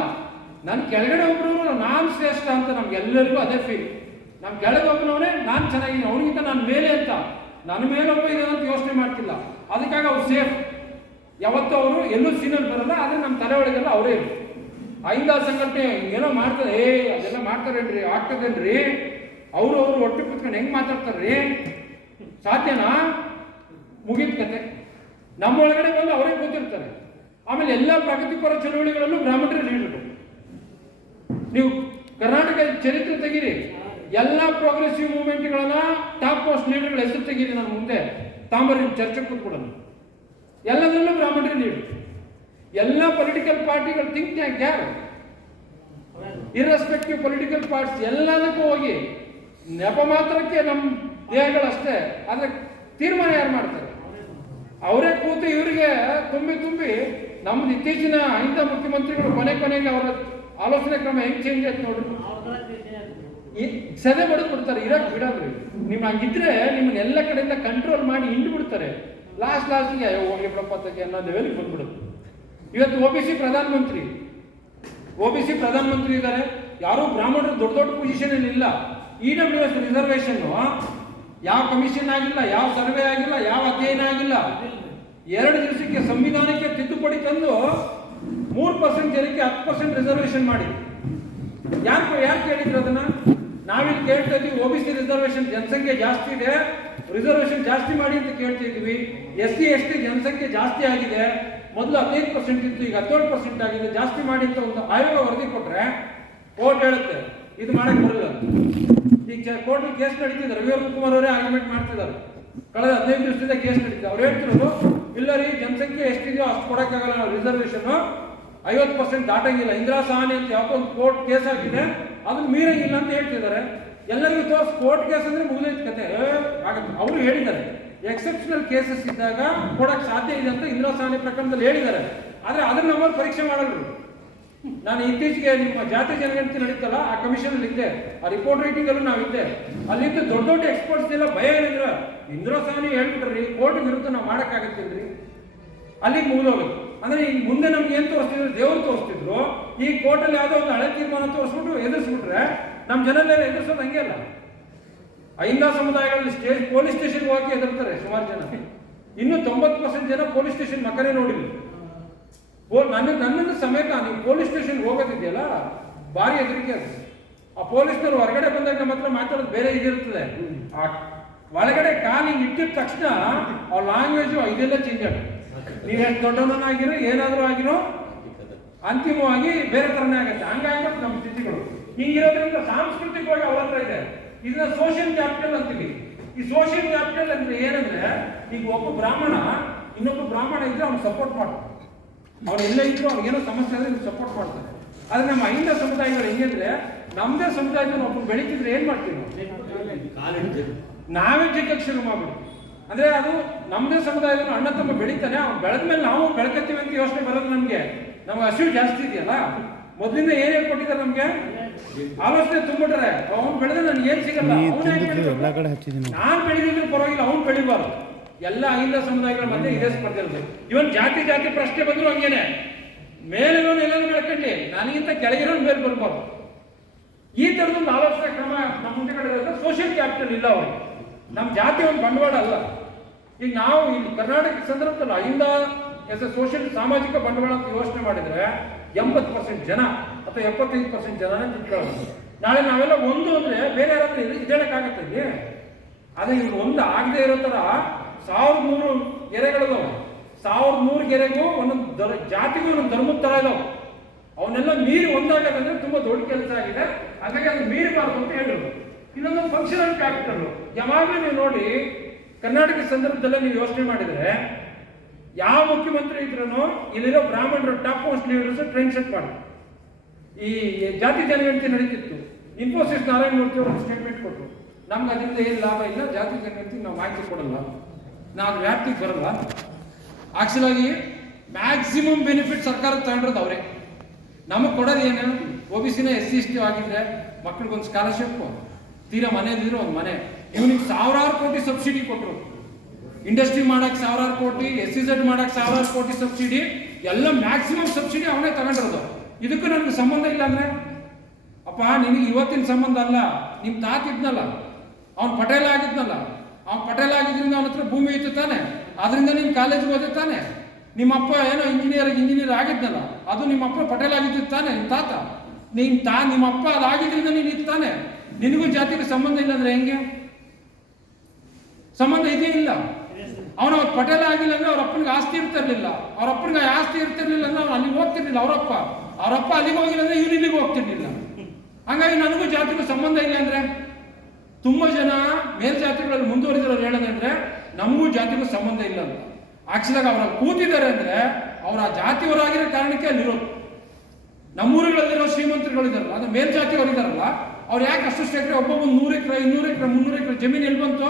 ನನ್ನ ಕೆಳಗಡೆ ಒಬ್ರು ನಾನು ಶ್ರೇಷ್ಠ ಅಂತ ನಮ್ಗೆಲ್ಲರಿಗೂ ಅದೇ ಫೀಲ್. ನಮ್ಮ ಕೆಳಗೆ ಒಬ್ಬನವನೇ ನಾನು ಚೆನ್ನಾಗಿದ್ದೀನಿ, ಅವನಿಗಿಂತ ನಾನು ಮೇಲೆ ಅಂತ, ನನ್ನ ಮೇಲೊಬ್ಬ ಇದಾನಂತ ಯೋಚನೆ ಮಾಡ್ತಿಲ್ಲ. ಅದಕ್ಕಾಗಿ ಅವ್ರು ಸೇಫ್. ಯಾವತ್ತೂ ಅವರು ಎಲ್ಲೂ ಸೀನಲ್ಲಿ ಬರಲ್ಲ. ಆದರೆ ನಮ್ಮ ತಲೆ ಒಳಗೆಲ್ಲ ಅವರೇ ಇರು. ಅಹಿಂದ ಸಂಘಟನೆ ಏನೋ ಮಾಡ್ತಾರೆ, ಅದೆಲ್ಲ ಮಾಡ್ತಾರೇನ್ರಿ, ಆಗ್ತದೇನ್ರಿ, ಅವರು ಒಟ್ಟು ಕೂತ್ಕೊಂಡು ಹೆಂಗೆ ಮಾತಾಡ್ತಾರ್ರಿ, ಸಾಧ್ಯನಾ? ಮುಗಿದ ಕತೆ. ನಮ್ಮ ಒಳಗಡೆ ಬಂದು ಅವರೇ ಕೂತಿರ್ತಾರೆ. ಆಮೇಲೆ ಎಲ್ಲ ಪ್ರಗತಿಪರ ಚಳುವಳಿಗಳಲ್ಲೂ ಬ್ರಾಹ್ಮಣರೇ ಲೀಡರು. ನೀವು ಕರ್ನಾಟಕ ಚರಿತ್ರೆ ತೆಗೀರಿ, ಎಲ್ಲ ಪ್ರೋಗ್ರೆಸಿವ್ ಮೂವ್ಮೆಂಟ್ಗಳನ್ನ ಟಾಪ್ ಮೋಸ್ಟ್ ಲೀಡರ್ಗಳ ಹೆಸರು ತೆಗೀರಿ. ನಾನು ಮುಂದೆ ತಾಂಬರಿ ಚರ್ಚೆ ಕೂತ್ಕೊಡೋಣ. ಎಲ್ಲದರಲ್ಲೂ ಬ್ರಾಹ್ಮಣರೇ ಲೀಡರ್. ಎಲ್ಲ ಪೊಲಿಟಿಕಲ್ ಪಾರ್ಟಿಗಳು ಥಿಂಕ್ ಟ್ಯಾಂಕ್ ಯಾರು, ಇರ್ರೆಸ್ಪೆಕ್ಟಿವ್ ಪೊಲಿಟಿಕಲ್ ಪಾರ್ಟೀಸ್ ಎಲ್ಲದಕ್ಕೂ ಹೋಗಿ ನೆಪ ಮಾತ್ರಕ್ಕೆ ನಮ್ಮ ದೇಹಗಳಷ್ಟೇ, ಆದ್ರೆ ತೀರ್ಮಾನ ಯಾರು ಮಾಡ್ತಾರೆ? ಅವರೇ ಕೂತು ಇವರಿಗೆ ತುಂಬಿ ನಮ್ದು ಇತ್ತೀಚಿನ ಅಹಿಂದ ಮುಖ್ಯಮಂತ್ರಿಗಳು ಕೊನೆಗೆ ಅವರ ಆಲೋಚನೆ ಕ್ರಮ ಹೆಂಗ್ ಚೇಂಜ್ ಆಯ್ತು ನೋಡ್ರಿ. ಸದೆ ಬಡದು ಬಿಡ್ತಾರೆ, ಇರಕ್ ಬಿಡೋದ್ರಿ. ನಿಮ್ ಹಂಗಿದ್ರೆ ನಿಮ್ಮನ್ನ ಎಲ್ಲ ಕಡೆಯಿಂದ ಕಂಟ್ರೋಲ್ ಮಾಡಿ ಹಿಂಡು ಬಿಡ್ತಾರೆ. ಲಾಸ್ಟ್ಗೆ ಹೋಗಿ ಬಿಡಪ್ಪತ್ತಕ್ಕೆ ಅನ್ನೋ ಲೆವೆಲ್ಗೆ ಬಂದ್ಬಿಡುತ್ತೆ. ಇವತ್ತು OBC ಪ್ರಧಾನಮಂತ್ರಿ ಇದ್ದಾರೆ. ಯಾರು ಬ್ರಾಹ್ಮಣರು ದೊಡ್ಡ ಪೊಸಿಷನ್ ಇಲ್ಲ. EWS ರಿಸರ್ವೇಶನ್ ಯಾವ ಕಮಿಷನ್ ಆಗಿಲ್ಲ, ಯಾವ ಸರ್ವೆ ಆಗಿಲ್ಲ, ಯಾವ ಅಧ್ಯಯನ ಆಗಿಲ್ಲ. 2 ದಿವಸಕ್ಕೆ ಸಂವಿಧಾನಕ್ಕೆ ತಿದ್ದುಪಡಿ ತಂದು 3% ಜನಕ್ಕೆ 10% ರಿಸರ್ವೇಶನ್ ಮಾಡಿ. ಯಾರು ಕೇಳಿದ್ರು ಅದನ್ನ? ನಾವಿಲ್ಲಿ ಕೇಳ್ತಾ ಇದ್ವಿ OBC ರಿಸರ್ವೇಶನ್ ಜನಸಂಖ್ಯೆ ಜಾಸ್ತಿ ಇದೆ, ರಿಸರ್ವೇಶನ್ ಜಾಸ್ತಿ ಮಾಡಿ ಅಂತ ಕೇಳ್ತಾ ಇದ್ವಿ. SC ST ಜನಸಂಖ್ಯೆ ಜಾಸ್ತಿ ಆಗಿದೆ, ಮೊದಲು 15% ಇತ್ತು, ಈಗ 17% ಆಗಿದೆ, ಜಾಸ್ತಿ ಮಾಡಿ ಅಂತ ಒಂದು ಆಯೋಗ ವರದಿ ಕೊಟ್ರೆ ಕೋರ್ಟ್ ಹೇಳುತ್ತೆ ಇದು ಮಾಡಕ್ ಬರಲ್ಲ. ಈಗ ಕೋರ್ಟ್ ಕೇಸ್ ನಡೀತಿದ್ದಾರೆ. ರವಿವರ್ಮ ಕುಮಾರ್ ಅವರೇ ಆರ್ಗ್ಯುಮೆಂಟ್ ಮಾಡ್ತಿದ್ದಾರೆ. ಕಳೆದ 15 ದಿವಸದಿಂದ ಕೇಸ್ ನಡೀತಿದೆ. ಅವ್ರು ಹೇಳ್ತಿರೋದು ಇಲ್ಲ ರೀ, ಜನಸಂಖ್ಯೆ ಎಷ್ಟಿದೆಯೋ ಅಷ್ಟು ಕೊಡಕ್ಕಾಗಲ್ಲ, ನಾವು ರಿಸರ್ವೇಶನ್ 50% ದಾಟಂಗಿಲ್ಲ. ಇಂದಿರಾ ಸಹಾನಿ ಅಂತ ಯಾಕೋ ಒಂದು ಕೋರ್ಟ್ ಕೇಸ್ ಆಗಿದೆ, ಅದನ್ನ ಮೀರಂಗಿಲ್ಲ ಅಂತ ಹೇಳ್ತಿದ್ದಾರೆ. ಎಲ್ಲರಿಗೂ ತೋರಿಸ್ ಕೋರ್ಟ್ ಕೇಸ್ ಅಂದ್ರೆ ಮುಗಿದೈತೆ ಕತೆ ಆಗತ್ತೆ. ಅವರು ಹೇಳಿದ್ದಾರೆ ಎಕ್ಸೆಪ್ಷನಲ್ ಕೇಸಸ್ ಇದ್ದಾಗ ಕೊಡಕ್ ಸಾಧ್ಯ ಇದೆ ಅಂತ ಇಂದಿರಾ ಸಹಾನಿ ಪ್ರಕರಣದಲ್ಲಿ ಹೇಳಿದ್ದಾರೆ. ಆದ್ರೆ ಅದನ್ನ ನಮ್ಮಲ್ಲಿ ಪರೀಕ್ಷೆ ಮಾಡಲ್ಲ. ನಾನು ಇತ್ತೀಚೆಗೆ ನಿಮ್ಮ ಜಾತಿ ಜನಗಣತಿ ನಡೀತಲ್ಲ, ಆ ಕಮಿಷನ್ ಅಲ್ಲಿ ಇದ್ದೆ, ಆ ರಿಪೋರ್ಟ್ ರೈಟಿಂಗ್ ಅಲ್ಲೂ ನಾವಿದ್ದೆ. ಅಲ್ಲಿಂದ ದೊಡ್ಡ ಎಕ್ಸ್ಪರ್ಟ್ಸ್ ಎಲ್ಲ ಭಯ ಏನಿದ್ರ ಇಂದಿರಾ ಸಹಾನಿ ಹೇಳ್ಬಿಟ್ರಿ ಕೋರ್ಟ್ ವಿರುದ್ಧ ನಾವು ಮಾಡಕ್ಕಾಗತ್ತಿಲ್ರಿ, ಅಲ್ಲಿಗೆ ಮುಗಿದೋಗುತ್ತೆ. ಅಂದ್ರೆ ಈಗ ಮುಂದೆ ನಮ್ಗೆ ಏನ್ ತೋರಿಸ್ತಿದ್ರು, ದೇವ್ರು ತೋರಿಸ್ತಿದ್ರು. ಈ ಕೋರ್ಟಲ್ಲಿ ಯಾವುದೋ ಒಂದು ಹಳೆ ತೀರ್ಮಾನ ತೋರಿಸ್ಬಿಟ್ಟು ಎದುರಿಸ್ಬಿಟ್ರೆ ನಮ್ಮ ಜನರೆಲ್ಲ ಎದುರಿಸೋದು ಹಂಗೆ ಅಲ್ಲ. ಅಹಿಂದ ಸಮುದಾಯಗಳಲ್ಲಿ ಪೊಲೀಸ್ ಸ್ಟೇಷನ್ ಹೋಗಿ ಎದುರ್ತಾರೆ ಸುಮಾರು ಜನ. ಇನ್ನು 90% ಜನ ಪೊಲೀಸ್ ಸ್ಟೇಷನ್ ಮಕ್ಕಳೇ ನೋಡಿಲ್ಲ. ನನ್ನನ್ನು ಸಮೇತ ನೀವು ಪೊಲೀಸ್ ಸ್ಟೇಷನ್ ಹೋಗೋದಿದೆಯಲ್ಲ, ಭಾರಿ ಹೆದರಿಕೆ ಅದು. ಆ ಪೊಲೀಸ್ನವರು ಹೊರಗಡೆ ಬಂದಾಗ ನಮ್ಮ ಹತ್ರ ಮಾತಾಡೋದು ಬೇರೆ ಇದಿರ್ತದೆ. ಆ ಒಳಗಡೆ ಕಾಲಿಗೆ ಇಟ್ಟಿದ ತಕ್ಷಣ ಆ ಲ್ಯಾಂಗ್ವೇಜು ಇದೆಲ್ಲ ಚೇಂಜ್ ಆಗುತ್ತೆ. ನೀವೇನು ದೊಡ್ಡವನಾಗಿರೋ ಏನಾದರೂ ಆಗಿರೋ ಅಂತಿಮವಾಗಿ ಬೇರೆ ಥರನೇ ಆಗುತ್ತೆ. ಹಂಗಾಗ್ಬಿಟ್ಟು ನಮ್ಮ ಸ್ಥಿತಿಗಳು ಹಿಂಗಿರೋದ್ರಿಂದ ಸಾಂಸ್ಕೃತಿಕವಾಗಿ ಅವರ ಹತ್ರ ಇದೆ. ಇದನ್ನ ಸೋಷಿಯಲ್ ಕ್ಯಾಪಿಟಲ್ ಅಂತೀವಿ. ಈ ಸೋಷಿಯಲ್ ಕ್ಯಾಪಿಟಲ್ ಅಂದ್ರೆ ಏನಂದ್ರೆ, ಈಗ ಒಬ್ಬ ಬ್ರಾಹ್ಮಣ ಇನ್ನೊಬ್ಬ ಬ್ರಾಹ್ಮಣ ಇದ್ರೆ ಅವ್ನು ಸಪೋರ್ಟ್ ಮಾಡ್ತಾರೆ. ಅವ್ರು ಎಲ್ಲೇ ಇದ್ರು ಅವ್ರಿಗೇನೋ ಸಮಸ್ಯೆ ಆದ್ರೆ ಸಪೋರ್ಟ್ ಮಾಡ್ತಾರೆ. ಆದ್ರೆ ನಮ್ಮ ಅಹಿಂದ ಸಮುದಾಯಗಳು ಹೆಂಗಂದ್ರೆ, ನಮ್ಮದೇ ಸಮುದಾಯದಲ್ಲಿ ಒಬ್ಬರು ಬೆಳೀತಿದ್ರೆ ಏನ್ ಮಾಡ್ತೀವಿ ನಾವೇ ಜಿಕ್ಕಕ್ಕೆ ಶುರು ಮಾಡ್ಬಿಡ್ತೀವಿ. ಅಂದ್ರೆ ಅದು ನಮ್ಮದೇ ಸಮುದಾಯದಲ್ಲಿ ಅಣ್ಣ ತಮ್ಮ ಬೆಳೀತಾನೆ, ಅವ್ನು ಬೆಳೆದ್ಮೇಲೆ ನಾವು ಬೆಳಕತ್ತೀವಿ ಅಂತ ಯೋಚನೆ ಬರೋದು ನಮ್ಗೆ. ನಮ್ಗೆ ಹಸಿವು ಜಾಸ್ತಿ ಇದೆಯಲ್ಲ, ಮೊದಲಿಂದ ಏನೇನು ಕೊಟ್ಟಿದ್ದಾರೆ ನಮ್ಗೆ ಆಲೋಚನೆ ತುಂಬಿಟ್ರೆ ಅವ್ನು ಬೆಳೆದ್ರೆ ನನ್ಗೆ ಏನ್ ಸಿಗಲ್ಲ. ನಾನ್ ಬೆಳೆದಿದ್ರೆ ಪರವಾಗಿಲ್ಲ, ಅವ್ನು ಬೆಳಿಬಾರ್ದು. ಎಲ್ಲ ಅಹಿಂದ ಸಮುದಾಯಗಳ ಮಧ್ಯೆ ಇದೇ ಸ್ಪರ್ಧೆ ಇರ್ತದೆ. ಇವನ್ ಜಾತಿ ಪ್ರಶ್ನೆ ಬಂದ್ರು ಹಂಗೇನೆ, ಮೇಲಿರೋನು ಎಲ್ಲರೂ ಬೆಳ್ಕೊಂಡ್ಲಿ, ನನಗಿಂತ ಕೆಳಗಿರೋನು ಮೇಲೆ ಬರ್ಬಾರ್ದು. ಈ ತರದೊಂದು ಆಲೋಚನೆ ಕ್ರಮ ನಮ್ಮ ಮುಂದೆ ಸೋಷಿಯಲ್ ಕ್ಯಾಪಿಟಲ್ ಇಲ್ಲ ಅವ್ರಿಗೆ. ನಮ್ಮ ಜಾತಿ ಒಂದು ಬಂಡವಾಳ ಅಲ್ಲ. ಈಗ ನಾವು ಇಲ್ಲಿ ಕರ್ನಾಟಕ ಸಂದರ್ಭದಲ್ಲಿ ಅಹಿಂದ ಎಸ್ ಎ ಸೋಷಿಯಲ್ ಸಾಮಾಜಿಕ ಬಂಡವಾಳ ಅಂತ ಯೋಚನೆ ಮಾಡಿದ್ರೆ 80% ಜನ ಅಥವಾ 75% ಜನನೇ ತಿಳ್ಕೊಳ್ಳೋದು. ನಾಳೆ ನಾವೆಲ್ಲ ಒಂದು ಅಂದ್ರೆ ಬೇರೆ ಯಾರಾದ್ರೂ ಇದೇಳಕ್ಕಾಗತ್ತೆ ಇಲ್ಲಿ. ಅದೇ ಇವ್ರು ಒಂದು ಆಗದೆ ಇರೋ ತರ 1100 ಗೆರೆಗಳಿದಾವೆ. 1100 ಗೆರೆಗೂ ಒಂದೊಂದು ಜಾತಿಗೂ ಒಂದೊಂದು ಧರ್ಮದ ತರ ಇದಾವೆ. ಅವನ್ನೆಲ್ಲ ಮೀರಿ ಒಂದಾಗೋದಂದ್ರೆ ತುಂಬಾ ದೊಡ್ಡ ಕೆಲಸ ಆಗಿದೆ. ಹಾಗಾಗಿ ಅದು ಮೀರಬಾರ್ದು ಅಂತ ಹೇಳಿದ್ರು. ಇನ್ನೊಂದು ಫಂಕ್ಷನಲ್ ಕ್ಯಾಪಿಟಲ್. ಯಾವಾಗಲೂ ನೀವು ನೋಡಿ ಕರ್ನಾಟಕ ಸಂದರ್ಭದಲ್ಲೇ ನೀವು ಯೋಚನೆ ಮಾಡಿದ್ರೆ, ಯಾವ ಮುಖ್ಯಮಂತ್ರಿ ಇದ್ರೂ ಇಲ್ಲಿರೋ ಬ್ರಾಹ್ಮಣರು top most leaders train set ಮಾಡ್ತಾರೆ. ಈ ಜಾತಿ ಜನಗಣತಿ ನಡೀತಿತ್ತು. ಇನ್ಫೋಸಿಸ್ ನಾರಾಯಣ ಮೂರ್ತಿ ಅವರು ಸ್ಟೇಟ್ಮೆಂಟ್ ಕೊಟ್ಟರು, ನಮ್ಗೆ ಅದರಿಂದ ಏನು ಲಾಭ ಇಲ್ಲ, ಜಾತಿ ಜನಗಣತಿ ನಾವು ಮಾಹಿತಿ ಕೊಡಲ್ಲ, ನಾವು ವ್ಯಾಪ್ತಿಗೆ ಬರಲ್ಲ. ಆಕ್ಚುಲ್ ಆಗಿ ಮ್ಯಾಕ್ಸಿಮಮ್ ಬೆನಿಫಿಟ್ ಸರ್ಕಾರ ತಗೊಂಡ್ರದ್ದು ಅವರೇ. ನಮಗೆ ಕೊಡೋದು ಏನು, OBCನ SC ST ಆಗಿದ್ರೆ ಮಕ್ಳಿಗೊಂದು ಸ್ಕಾಲರ್ಶಿಪ್, ತೀರಾ ಮನೆ ಇದ್ರೆ ಒಂದು ಮನೆ. ಇವನಿಗೆ 1000 ಕೋಟಿ ಸಬ್ಸಿಡಿ ಕೊಟ್ಟರು. ಇಂಡಸ್ಟ್ರಿ ಮಾಡಕ್ಕೆ 1000 ಕೋಟಿ, SEZ ಮಾಡಕ್ಕೆ 1000 ಕೋಟಿ ಸಬ್ಸಿಡಿ, ಎಲ್ಲ ಮ್ಯಾಕ್ಸಿಮಮ್ ಸಬ್ಸಿಡಿ ಅವನೇ ತಗೊಂಡಿರೋದು. ಇದಕ್ಕೂ ನನಗೆ ಸಂಬಂಧ ಇಲ್ಲ ಅಂದ್ರೆ ಅಪ್ಪ ನಿನಗೆ ಇವತ್ತಿನ ಸಂಬಂಧ ಅಲ್ಲ, ನಿಮ್ಮ ತಾತ ಇದ್ನಲ್ಲ, ಅವ್ನು ಪಟೇಲ ಆಗಿದ್ನಲ್ಲ, ಅವ್ನು ಪಟೇಲ ಆಗಿದ್ರಿಂದ ಅವನ ಹತ್ರ ಭೂಮಿ ಇತ್ತು ತಾನೆ, ಅದರಿಂದ ನೀನು ಕಾಲೇಜಿಗೆ ಓದಿ ತಾನೆ. ನಿಮ್ಮಪ್ಪ ಏನೋ ಇಂಜಿನಿಯರ್ ಆಗಿದ್ನಲ್ಲ, ಅದು ನಿಮ್ಮಪ್ಪ ಪಟೇಲ್ ಆಗಿದ್ದು ತಾನೆ, ನಿಮ್ಮ ತಾತ ನಿಮ್ಮಪ್ಪ ಅದಾಗಿದ್ರಿಂದ ನೀನು ಇತ್ತು ತಾನೆ. ನಿನಗೂ ಜಾತಿಗೆ ಸಂಬಂಧ ಇಲ್ಲ ಅಂದ್ರೆ ಹೆಂಗೆ? ಸಂಬಂಧ ಇದೇ ಇಲ್ಲ. ಅವನು ಪಟೇಲ ಆಗಿಲ್ಲ ಅಂದ್ರೆ ಅವ್ರ ಅಪ್ಪನಿಗೆ ಆಸ್ತಿ ಇರ್ತಿರ್ಲಿಲ್ಲ, ಅವ್ರ ಅಪ್ಪನಿಗೆ ಆಸ್ತಿ ಇರ್ತಿರ್ಲಿಲ್ಲ ಅಂದ್ರೆ ಅವ್ನು ಅಲ್ಲಿಗೆ ಹೋಗ್ತಿರ್ಲಿಲ್ಲ. ಅವರಪ್ಪ ಅಲ್ಲಿಗೆ ಹೋಗಿಲ್ಲ ಅಂದ್ರೆ ಇವ್ರು ಇಲ್ಲಿಗೆ ಹೋಗ್ತಿರ್ಲಿಲ್ಲ. ಹಾಗಾಗಿ ನನಗೂ ಜಾತಿಗೂ ಸಂಬಂಧ ಇಲ್ಲ ಅಂದ್ರೆ, ತುಂಬಾ ಜನ ಮೇಲ್ಜಾತಿಗಳಲ್ಲಿ ಮುಂದುವರಿದಿರೋರು ಹೇಳೋದಂದ್ರೆ ನಮಗೂ ಜಾತಿಗೂ ಸಂಬಂಧ ಇಲ್ಲ ಅಂತ. ಆಕ್ಚುಲಾಗಿ ಅವ್ರ ಕೂತಿದ್ದಾರೆ ಅಂದ್ರೆ ಅವ್ರ ಆ ಜಾತಿಯವರಾಗಿರೋ ಕಾರಣಕ್ಕೆ ಅಲ್ಲಿರೋದು. ನಮ್ಮೂರುಗಳಲ್ಲಿರೋ ಶ್ರೀಮಂತರುಗಳಿದಾರಲ್ಲ, ಅದು ಮೇಲ್ಜಾತಿಯವರಿದಾರಲ್ಲ, ಅವ್ರು ಯಾಕೆ ಅಷ್ಟು ಎಕರೆ, ಒಬ್ಬೊಬ್ಬ 100 ಎಕರೆ 200 ಎಕರೆ 300 ಎಕರೆ ಜಮೀನು ಎಲ್ಲಿ ಬಂತು?